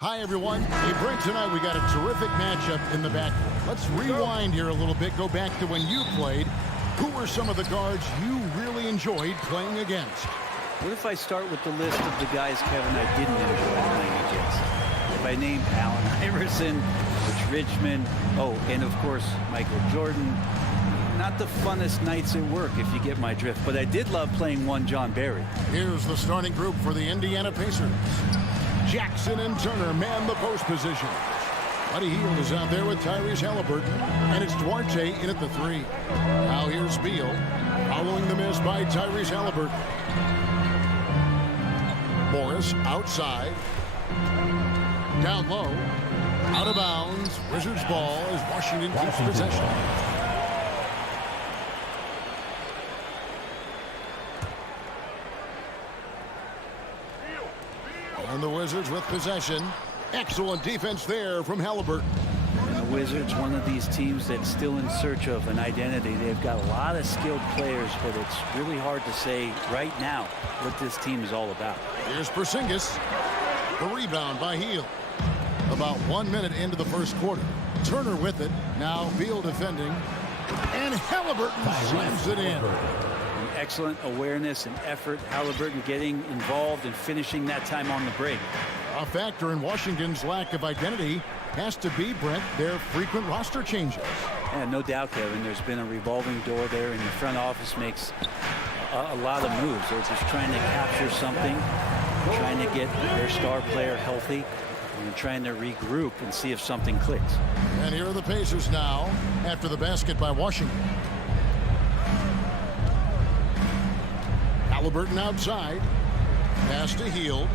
Hi, everyone. Hey, Brent, tonight we got a terrific matchup in the backcourt. Let's rewind here a little bit, go back to when you played. Who were some of the guards you really enjoyed playing against? What if I start with the list of the guys, Kevin, I didn't enjoy playing against? If I name Allen Iverson, Rich Richmond, oh, and of course, Michael Jordan. Not the funnest nights at work, if you get my drift, but I did love playing one John Barry. Here's the starting group for the Indiana Pacers. Jackson and Turner man the post position. Buddy Hield is out there with Tyrese Halliburton, and it's Duarte in at the 3. Now here's Beal, following the miss by Tyrese Halliburton. Morris outside. Down low. Out of bounds. Wizards ball as Washington keeps possession. And the Wizards with possession. Excellent defense there from Halliburton. And the Wizards, one of these teams that's still in search of an identity. They've got a lot of skilled players, but it's really hard to say right now what this team is all about. Here's Porzingis. The rebound by Hield. About 1 minute into the first quarter. Turner with it. Now Beal defending. And Halliburton slams it in. Excellent awareness and effort. Halliburton getting involved and finishing that time on the break. A factor in Washington's lack of identity has to be, Brent, their frequent roster changes. Yeah, no doubt, Kevin. There's been a revolving door there, and the front office makes a lot of moves. They're just trying to capture something, trying to get their star player healthy, and trying to regroup and see if something clicks. And here are the Pacers now after the basket by Washington. Halliburton outside. Pass to Hield.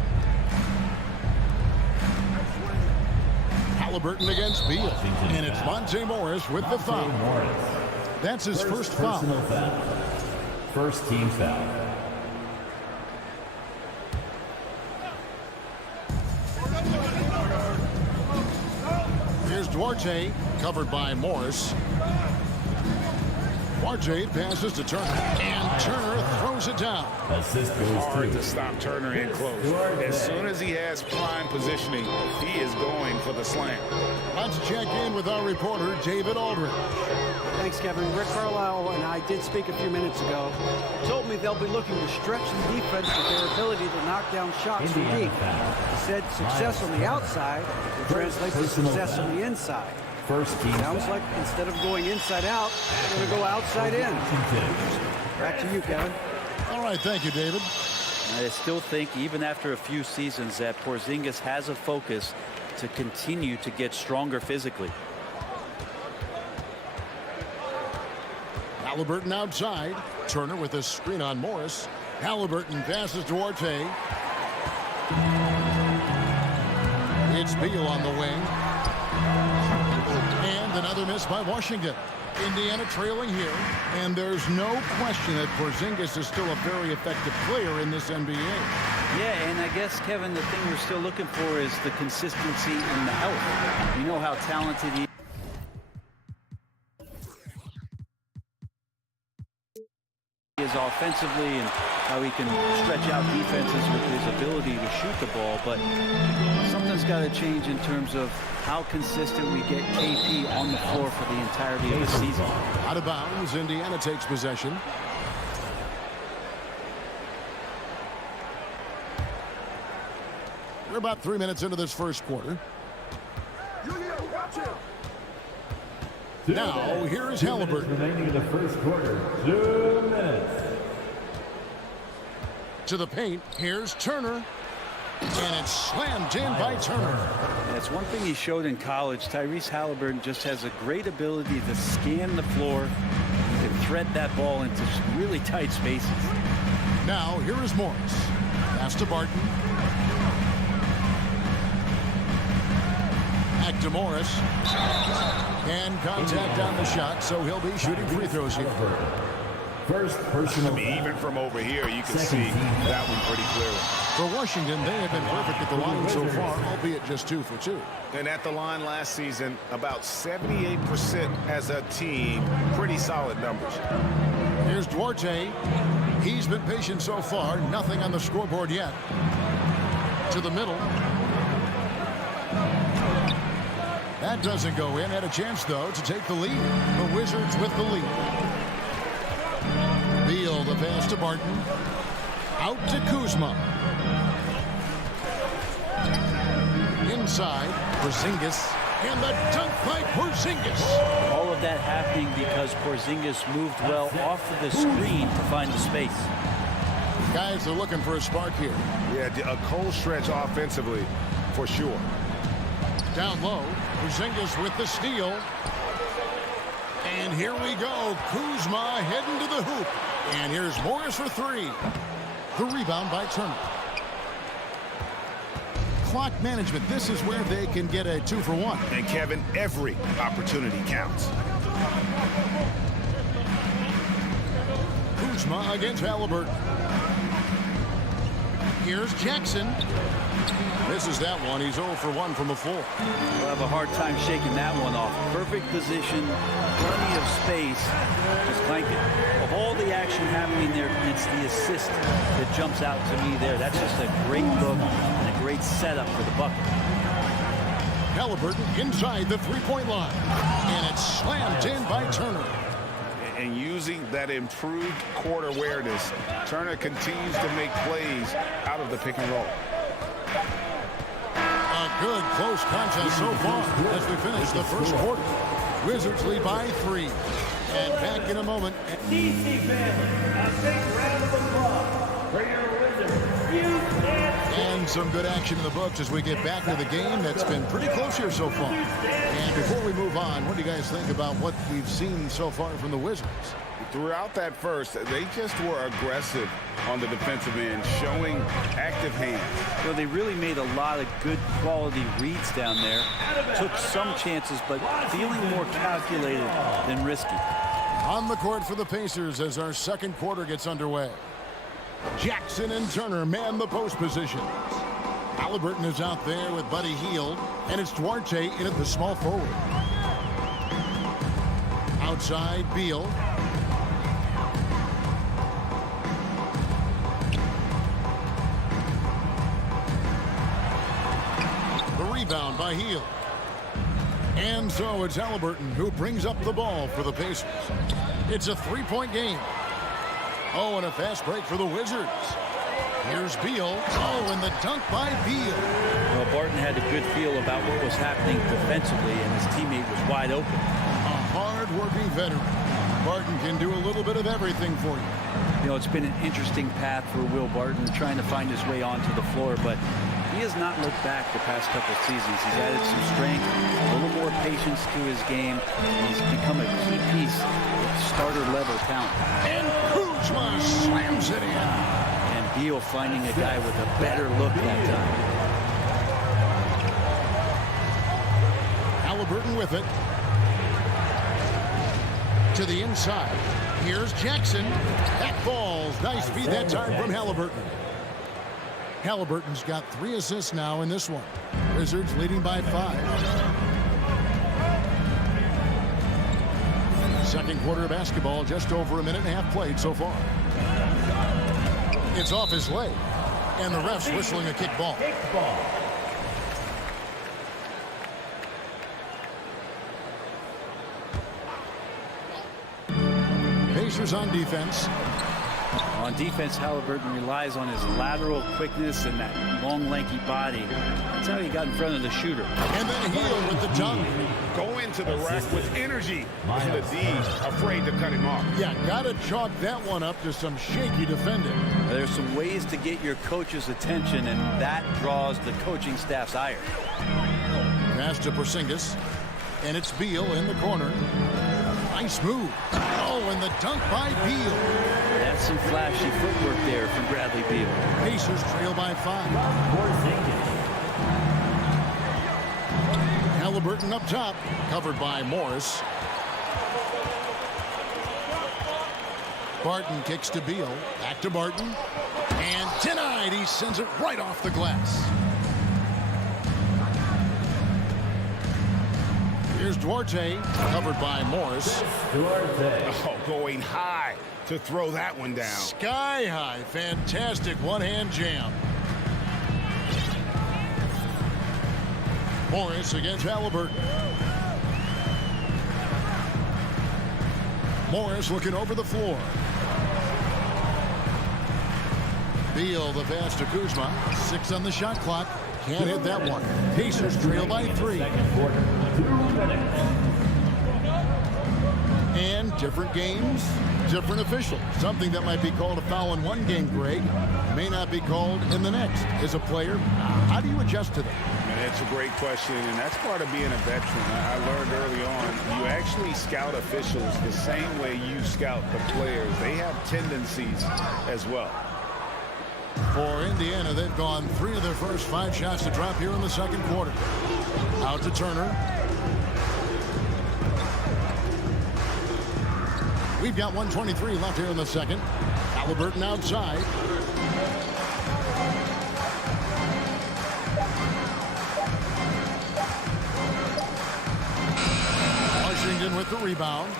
Halliburton against Beal. And it's Monte Morris with the foul. That's his first foul. First team foul. Here's Duarte, covered by Morris. Duarte passes to Turner, and Turner throws it down. Assist goes hard to stop Turner in close. As soon as he has prime positioning, he is going for the slam. Let's check in with our reporter, David Aldridge. Thanks, Kevin. Rick Carlisle and I did speak a few minutes ago. Told me they'll be looking to stretch the defense with their ability to knock down shots from deep. He said success on the outside will translate to success on the inside. First team. Sounds like instead of going inside out, they're going to go outside in. Back to you, Kevin. All right, thank you, David. I still think, even after a few seasons, that Porzingis has a focus to continue to get stronger physically. Halliburton outside. Turner with a screen on Morris. Halliburton passes to Duarte. It's Beal on the wing. And another miss by Washington. Indiana trailing here, and there's no question that Porzingis is still a very effective player in this NBA. Yeah, and I guess, Kevin, the thing we're still looking for is the consistency in the health. You know how talented he is offensively and how he can stretch out defenses with his ability to shoot the ball, but something's got to change in terms of how consistent we get KP on the floor for the entirety of the season. Out of bounds, Indiana takes possession. We're about 3 minutes into this first quarter. Now, here is Halliburton. Remaining in the first quarter. 2 minutes. To the paint, here's Turner. And it's slammed in by Turner. That's one thing he showed in college. Tyrese Halliburton just has a great ability to scan the floor and thread that ball into really tight spaces. Now, here is Morris. Pass to Barton. Back to Morris. And contact on the shot, so he'll be shooting free throws here. First personal. Even from over here, you can see that one pretty clearly. For Washington, they have been perfect at the line so far, albeit just 2 for 2. And at the line last season, about 78% as a team. Pretty solid numbers. Here's Duarte. He's been patient so far. Nothing on the scoreboard yet. To the middle. That doesn't go in. Had a chance, though, to take the lead. The Wizards with the lead. Beal, the pass to Barton. Out to Kuzma. Inside, Porzingis. And the dunk by Porzingis. All of that happening because Porzingis moved well off of the screen to find the space. Guys are looking for a spark here. Yeah, a cold stretch offensively, for sure. Down low, Porzingis with the steal. And here we go. Kuzma heading to the hoop. And here's Morris for three. The rebound by Turner. Clock management. This is where they can get a 2-for-1. And Kevin, every opportunity counts. Kuzma against Halliburton. Here's Jackson. Misses that one. He's 0 for 1 from the floor. We'll have a hard time shaking that one off. Perfect position, plenty of space. Just clank it. Of all the action happening there, it's the assist that jumps out to me there. That's just a great look and a great setup for the bucket. Halliburton inside the three-point line. And it's slammed in by Turner. And using that improved court awareness, Turner continues to make plays out of the pick and roll. A good close contest so far as we finish the first quarter. Wizards lead by 3. And back in a moment. DC fans, a big round of applause for your Wizards. And some good action in the books as we get back to the game that's been pretty close here so far. And before we move on, what do you guys think about what we've seen so far from the Wizards? Throughout that first, they just were aggressive on the defensive end, showing active hands. Well, they really made a lot of good quality reads down there. Took some chances, but feeling more calculated than risky. On the court for the Pacers as our second quarter gets underway. Jackson and Turner man the post positions. Halliburton is out there with Buddy Hield, and it's Duarte in at the small forward. Outside, Beal. Rebound by Hield. And so it's Halliburton who brings up the ball for the Pacers. It's a three-point game. Oh, and a fast break for the Wizards. Here's Beal. Oh, and the dunk by Beal. Well, Barton had a good feel about what was happening defensively, and his teammate was wide open. A hard-working veteran. Barton can do a little bit of everything for you. You know, it's been an interesting path for Will Barton trying to find his way onto the floor, but he has not looked back the past couple of seasons. He's added some strength, a little more patience to his game, and he's become a key piece of starter-level talent. And Kuzma slams it in. And Beal finding a guy with a better look that time. Halliburton with it. To the inside. Here's Jackson. That falls. Nice feed that time from Halliburton. Halliburton's got 3 assists now in this one. Wizards leading by 5. Second quarter of basketball, just over a minute and a half played so far. It's off his leg, and the ref's whistling a kick ball. Pacers on defense. On defense, Halliburton relies on his lateral quickness and that long, lanky body. That's how he got in front of the shooter. And then Hield with the dunk. Go into the rack with energy. Isn't the D afraid to cut him off? Yeah, got to chalk that one up to some shaky defending. There's some ways to get your coach's attention, and that draws the coaching staff's ire. Pass to Porzingis, and it's Beal in the corner. Nice move. Oh, and the dunk by Beal. That's some flashy footwork there from Bradley Beal. Pacers trail by 5. Halliburton up top, covered by Morris. Barton kicks to Beal. Back to Barton. And denied. He sends it right off the glass. Here's Duarte, covered by Morris. Oh, going high to throw that one down. Sky high. Fantastic one-hand jam. Morris against Halliburton. Morris looking over the floor. Beal the pass to Kuzma. 6 on the shot clock. Can't hit that one. Pacers trail by 3. And different games, different officials. Something that might be called a foul in one game, Greg, may not be called in the next. As a player, how do you adjust to that? It's a great question, and that's part of being a veteran. I learned early on, you actually scout officials the same way you scout the players. They have tendencies as well. For Indiana, they've gone 3 of their first 5 shots to drop here in the second quarter. Out to Turner. We've got 1:23 left here in the second. Halliburton outside. Washington with the rebound.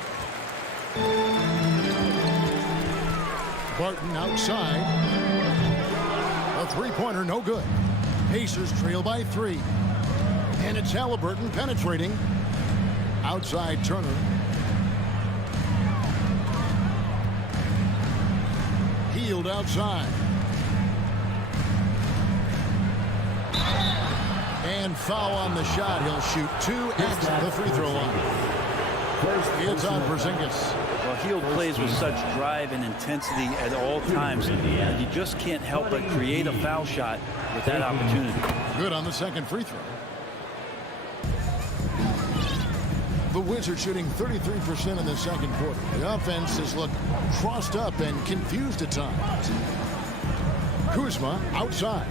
Barton outside. A three-pointer, no good. Pacers trail by 3. And it's Halliburton penetrating. Outside Turner. Healed outside. And foul on the shot. He'll shoot 2 at the free throw line. It's on Porzingis. Well, Hield plays with such drive and intensity at all times. You just can't help but create a foul shot with that opportunity. Good on the second free throw. The Wizards shooting 33% in the second quarter. The offense has looked crossed up and confused at times. Kuzma outside.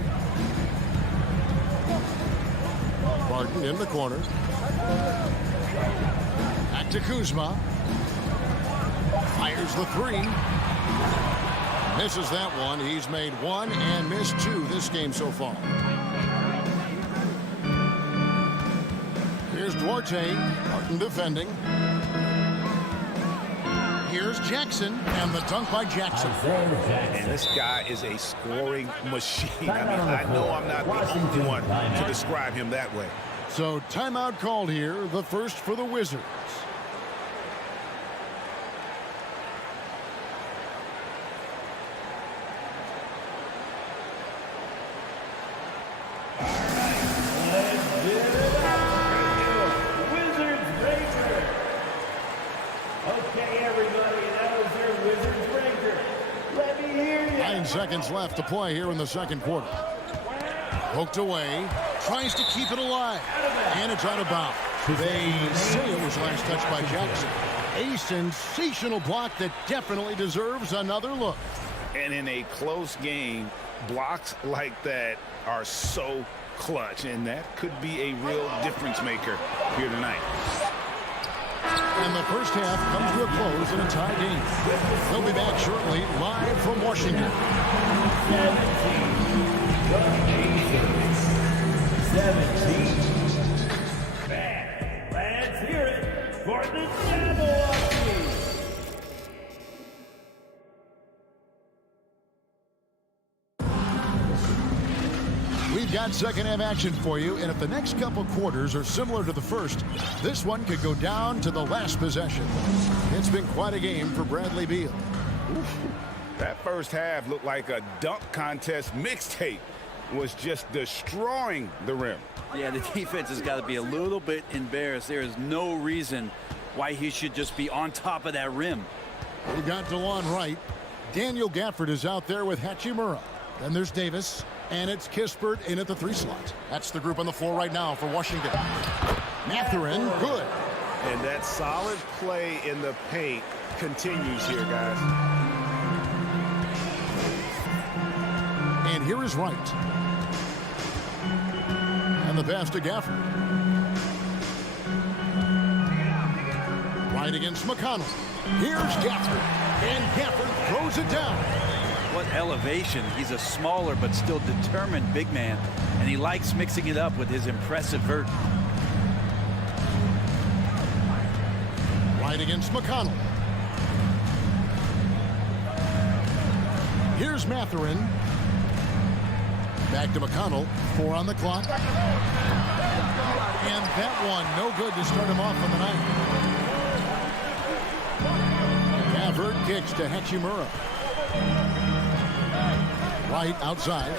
Barton in the corner. Back to Kuzma. Fires the 3. Misses that one. He's made 1 and missed 2 this game so far. Here's Duarte. Barton defending. Here's Jackson, and the dunk by Jackson. And this guy is a scoring machine. I mean, I know I'm not the only one to describe him that way. So timeout called here, the first for the Wizards. Seconds left to play here in the second quarter. Poked away, tries to keep it alive, and it's out of bounds. They say it was last touched by Jackson. A sensational block that definitely deserves another look. And in a close game, blocks like that are so clutch, and that could be a real difference maker here tonight. And the first half comes to a close in a tie game. They'll be back shortly, live from Washington. 17. Let's hear it for the Jabberwockies. We've got second half action for you, and if the next couple quarters are similar to the first, this one could go down to the last possession. It's been quite a game for Bradley Beal. That first half looked like a dunk contest mixtape. Was just destroying the rim. Yeah, the defense has got to be a little bit embarrassed. There is no reason why he should just be on top of that rim. We got DeLon Wright. Daniel Gafford is out there with Hachimura. Then there's Davis. And it's Kispert in at the 3 slot. That's the group on the floor right now for Washington. Mathurin, good. And that solid play in the paint continues here, guys. And here is Wright. And the pass to Gafford. Right against McConnell. Here's Gafford. And Gafford throws it down. What elevation. He's a smaller but still determined big man. And he likes mixing it up with his impressive vert. Right against McConnell. Here's Mathurin. Back to McConnell. 4 on the clock. And that one no good to start him off on the night. Gafford kicks to Hachimura. Right outside.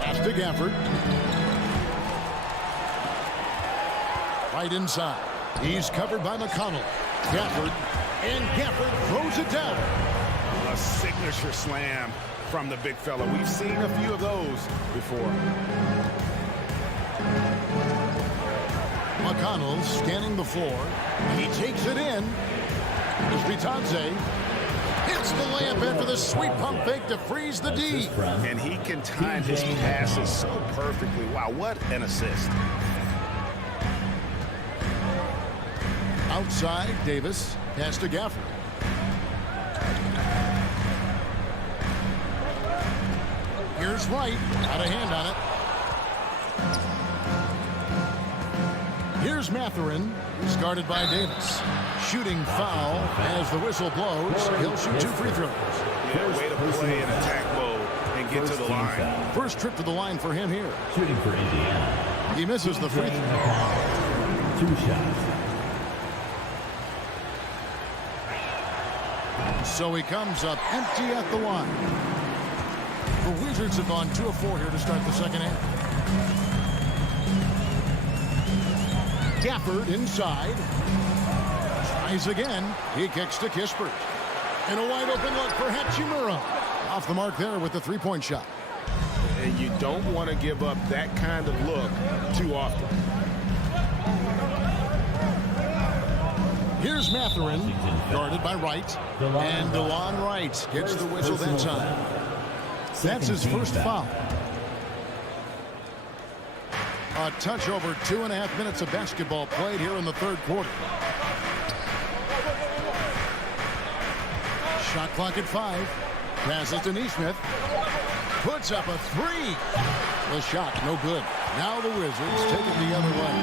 Pass to Gafford. Right inside. He's covered by McConnell. Gafford. And Gafford throws it down. A signature slam from the big fella. We've seen a few of those before. McConnell scanning the floor. He takes it in. As Vitadze hits the layup in for the sweet pump fake to freeze the D. And he can time his passes so perfectly. Wow, what an assist. Outside, Davis. Pass to Gafford. Here's Wright. Got a hand on it. Here's Mathurin. He's guarded by Davis. Shooting foul as the whistle blows. He'll shoot 2 free throws. Yeah, way to play in attack mode and get to the line. First trip to the line for him here. Shooting for Indiana. He misses the free throw. 2 shots. So he comes up empty at the line. The Wizards have gone 2 of 4 here to start the second half. Gafford inside. Tries again. He kicks to Kispert. And a wide open look for Hachimura. Off the mark there with the 3-point shot. And you don't want to give up that kind of look too often. Here's Mathurin, guarded by Wright. And DeLon Wright gets the whistle that time. That's his first foul. A touch over 2.5 minutes of basketball played here in the third quarter. Shot clock at 5. Passes to Nesmith. Puts up a 3. The shot, no good. Now the Wizards take it the other way.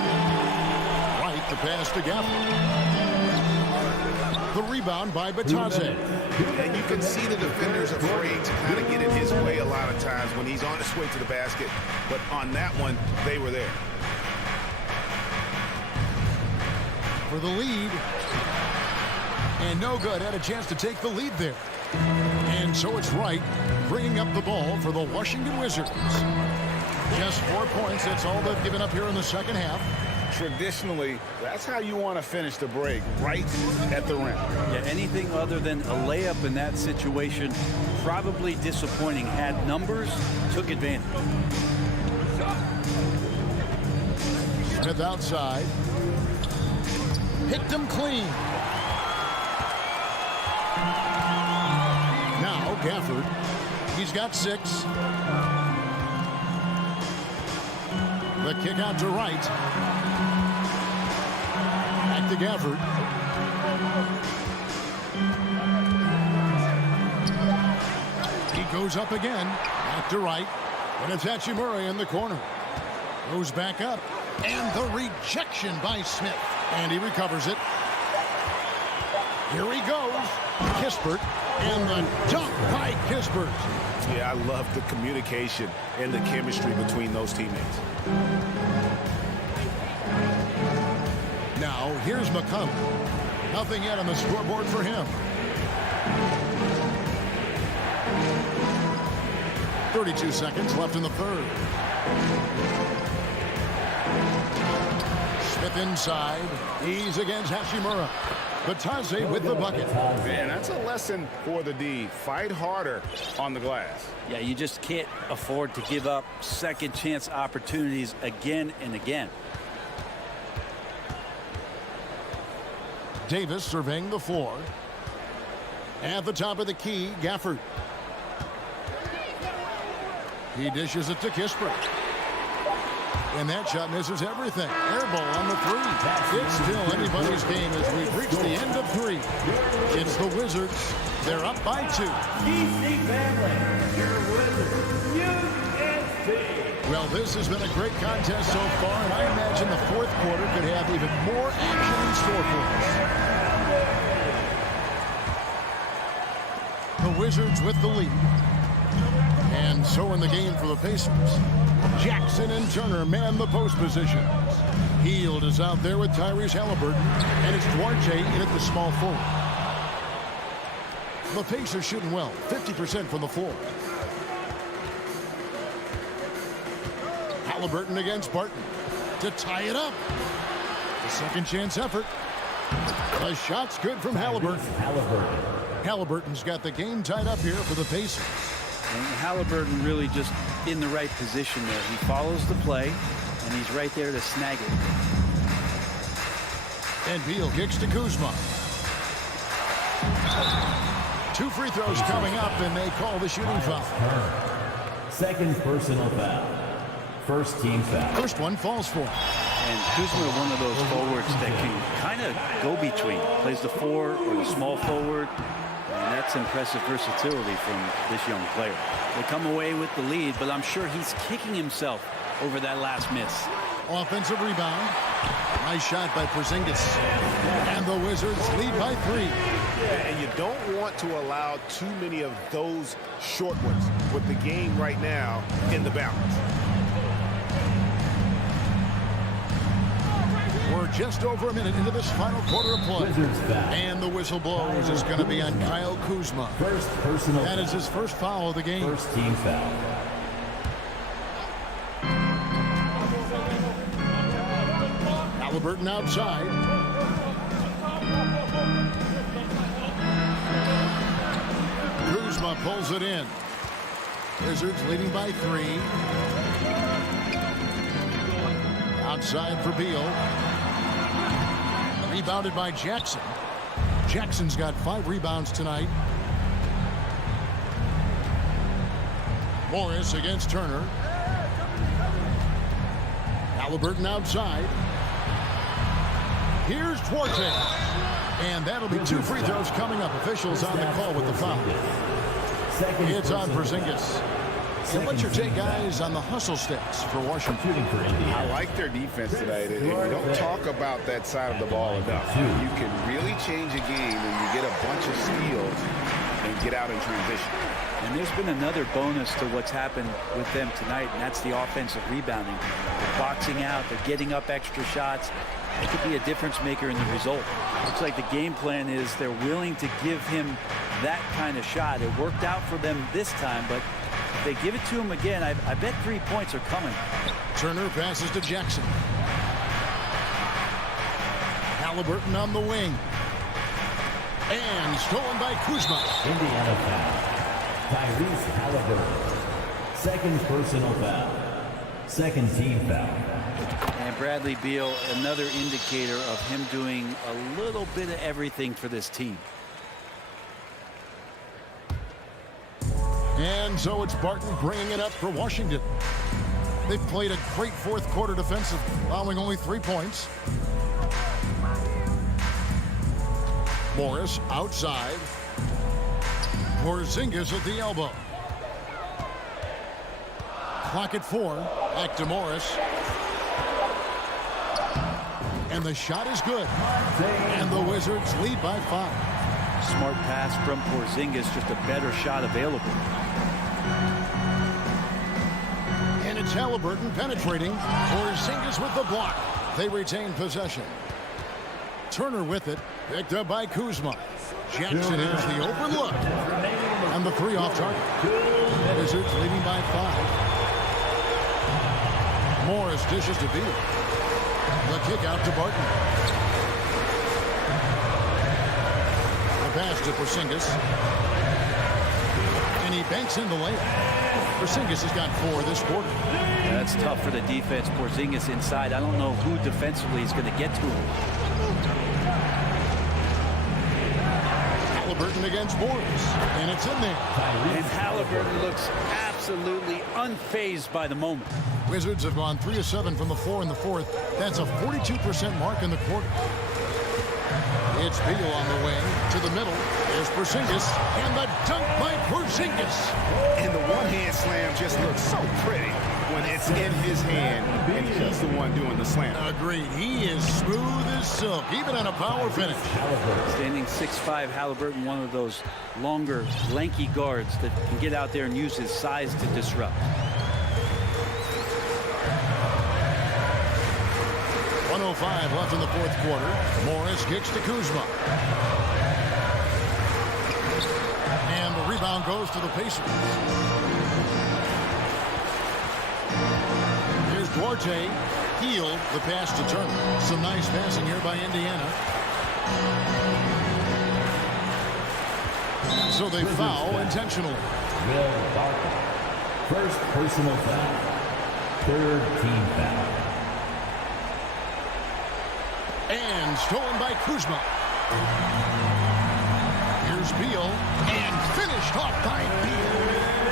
Wright, the pass to Gafford. The rebound by Batadze. And you can see the defenders afraid to kind of get in his way a lot of times when he's on his way to the basket. But on that one, they were there. For the lead. And no good. Had a chance to take the lead there. And so it's Wright bringing up the ball for the Washington Wizards. Just 4 points. That's all they've given up here in the second half. Traditionally, that's how you want to finish the break, right at the rim. Yeah, anything other than a layup in that situation, probably disappointing. Had numbers, took advantage. Smith outside. Picked him clean. Now Gafford. He's got 6. The kick out to Wright. Back to Gafford. He goes up again. Back to Wright. And it's Hachimura in the corner. Goes back up. And the rejection by Smith. And he recovers it. Here he goes. Kispert. And the dunk by Kispert. Yeah, I love the communication and the chemistry between those teammates. Now, here's McConnell. Nothing yet on the scoreboard for him. 32 seconds left in the third. Smith inside. He's against Hachimura. Batadze with the bucket. Man, that's a lesson for the D. Fight harder on the glass. Yeah, you just can't afford to give up second chance opportunities again and again. Davis surveying the floor. At the top of the key, Gafford. He dishes it to Kispert. And that shot misses everything. Air ball on the 3. It's still anybody's game as we've reached the end of 3. It's the Wizards. They're up by 2. DC family, your Wizards, UNC. Well, this has been a great contest so far, and I imagine the fourth quarter could have even more action in store for us. The Wizards with the lead. And so in the game for the Pacers. Jackson and Turner man the post positions. Hield is out there with Tyrese Halliburton, and it's Duarte in at the small forward. The Pacers shooting well, 50% from the floor. Halliburton against Barton to tie it up. The second chance effort. The shot's good from Halliburton. Halliburton's got the game tied up here for the Pacers. And Halliburton really just in the right position there. He follows the play, and he's right there to snag it. And Beal kicks to Kuzma. 2 free throws coming up, and they call the shooting foul. Second personal foul. First team foul. First one falls for him. And Kuzma, one of those forwards that can kind of go between. Plays the 4 or the small forward. And that's impressive versatility from this young player. They come away with the lead, but I'm sure he's kicking himself over that last miss. Offensive rebound. Nice shot by Porzingis. And the Wizards lead by 3. Yeah, and you don't want to allow too many of those short ones with the game right now in the balance. We're just over a minute into this final quarter of play. And the whistle blows. It's going to be on Kyle Kuzma. First personal That is his first foul of the game. First team foul. Halliburton outside. Kuzma pulls it in. Wizards leading by 3. Outside for Beal. Rebounded by Jackson. Jackson's got 5 rebounds tonight. Morris against Turner. Halliburton outside. Here's Duarte. And that'll be 2 free throws coming up. Officials on the call with the foul. It's on Porzingis. And what's your take, guys, on the hustle stats for Washington? I like their defense tonight. And we don't talk about that side of the ball enough. You can really change a game when you get a bunch of steals and get out in transition. And there's been another bonus to what's happened with them tonight, and that's the offensive rebounding. They're boxing out. They're getting up extra shots. It could be a difference maker in the result. Looks like the game plan is they're willing to give him that kind of shot. It worked out for them this time, but if they give it to him again, I bet 3 points are coming. Turner passes to Jackson. Halliburton on the wing. And stolen by Kuzma. Indiana foul. Tyrese Halliburton. Second personal foul. Second team foul. And Bradley Beal, another indicator of him doing a little bit of everything for this team. And so it's Barton bringing it up for Washington. They've played a great fourth quarter defensive, allowing only 3 points. Morris outside. Porzingis at the elbow. Clock at 4. Back to Morris. And the shot is good. And the Wizards lead by 5. Smart pass from Porzingis, just a better shot available. And it's Halliburton penetrating. Porzingis with the block. They retain possession. Turner with it. Picked up by Kuzma. Jackson has the open look. And the 3 off target. Wizards leading by 5. Morris dishes to Beal. The kick out to Barton. The pass to Porzingis. And he banks in the layup. Porzingis has got 4 this quarter. Yeah, that's tough for the defense. Porzingis inside. I don't know who defensively is going to get to him. Halliburton against Morris. And it's in there. And Halliburton looks absolutely unfazed by the moment. Wizards have gone 3 of 7 from the floor in the fourth. That's a 42% mark in the quarter. It's Beal on the wing to the middle. There's Porzingis, and the dunk by Porzingis. And the one-hand slam just looks so pretty when it's in his hand, and he's the one doing the slam. Agreed. He is smooth as silk, even on a power finish. Standing 6'5", Halliburton, one of those longer, lanky guards that can get out there and use his size to disrupt. 1:05 left in the fourth quarter. Morris kicks to Kuzma. And the rebound goes to the Pacers. Here's Duarte. Heel, the pass to Turner. Some nice passing here by Indiana. So they foul intentionally. Will Barton. First personal foul. Third team foul. And stolen by Kuzma. Here's Beal, and finished off by Beal.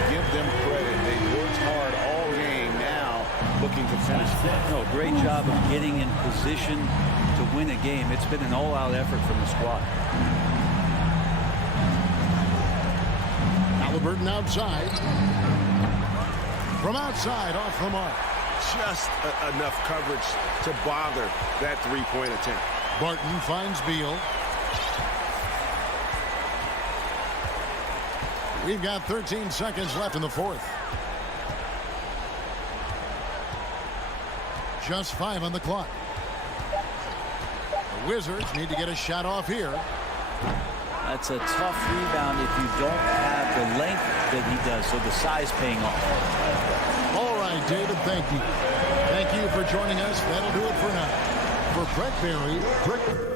Give them credit. They worked hard all game. Now looking to finish. No, great job of getting in position to win a game. It's been an all-out effort from the squad. Halliburton outside. From outside, off the mark. Just enough coverage to bother that three-point attempt. Barton finds Beal. We've got 13 seconds left in the fourth. Just 5 on the clock. The Wizards need to get a shot off here. That's a tough rebound if you don't have the length that he does, so the size paying off. All right, David, thank you. Thank you for joining us. That'll do it for now. For Brett Barry, Rick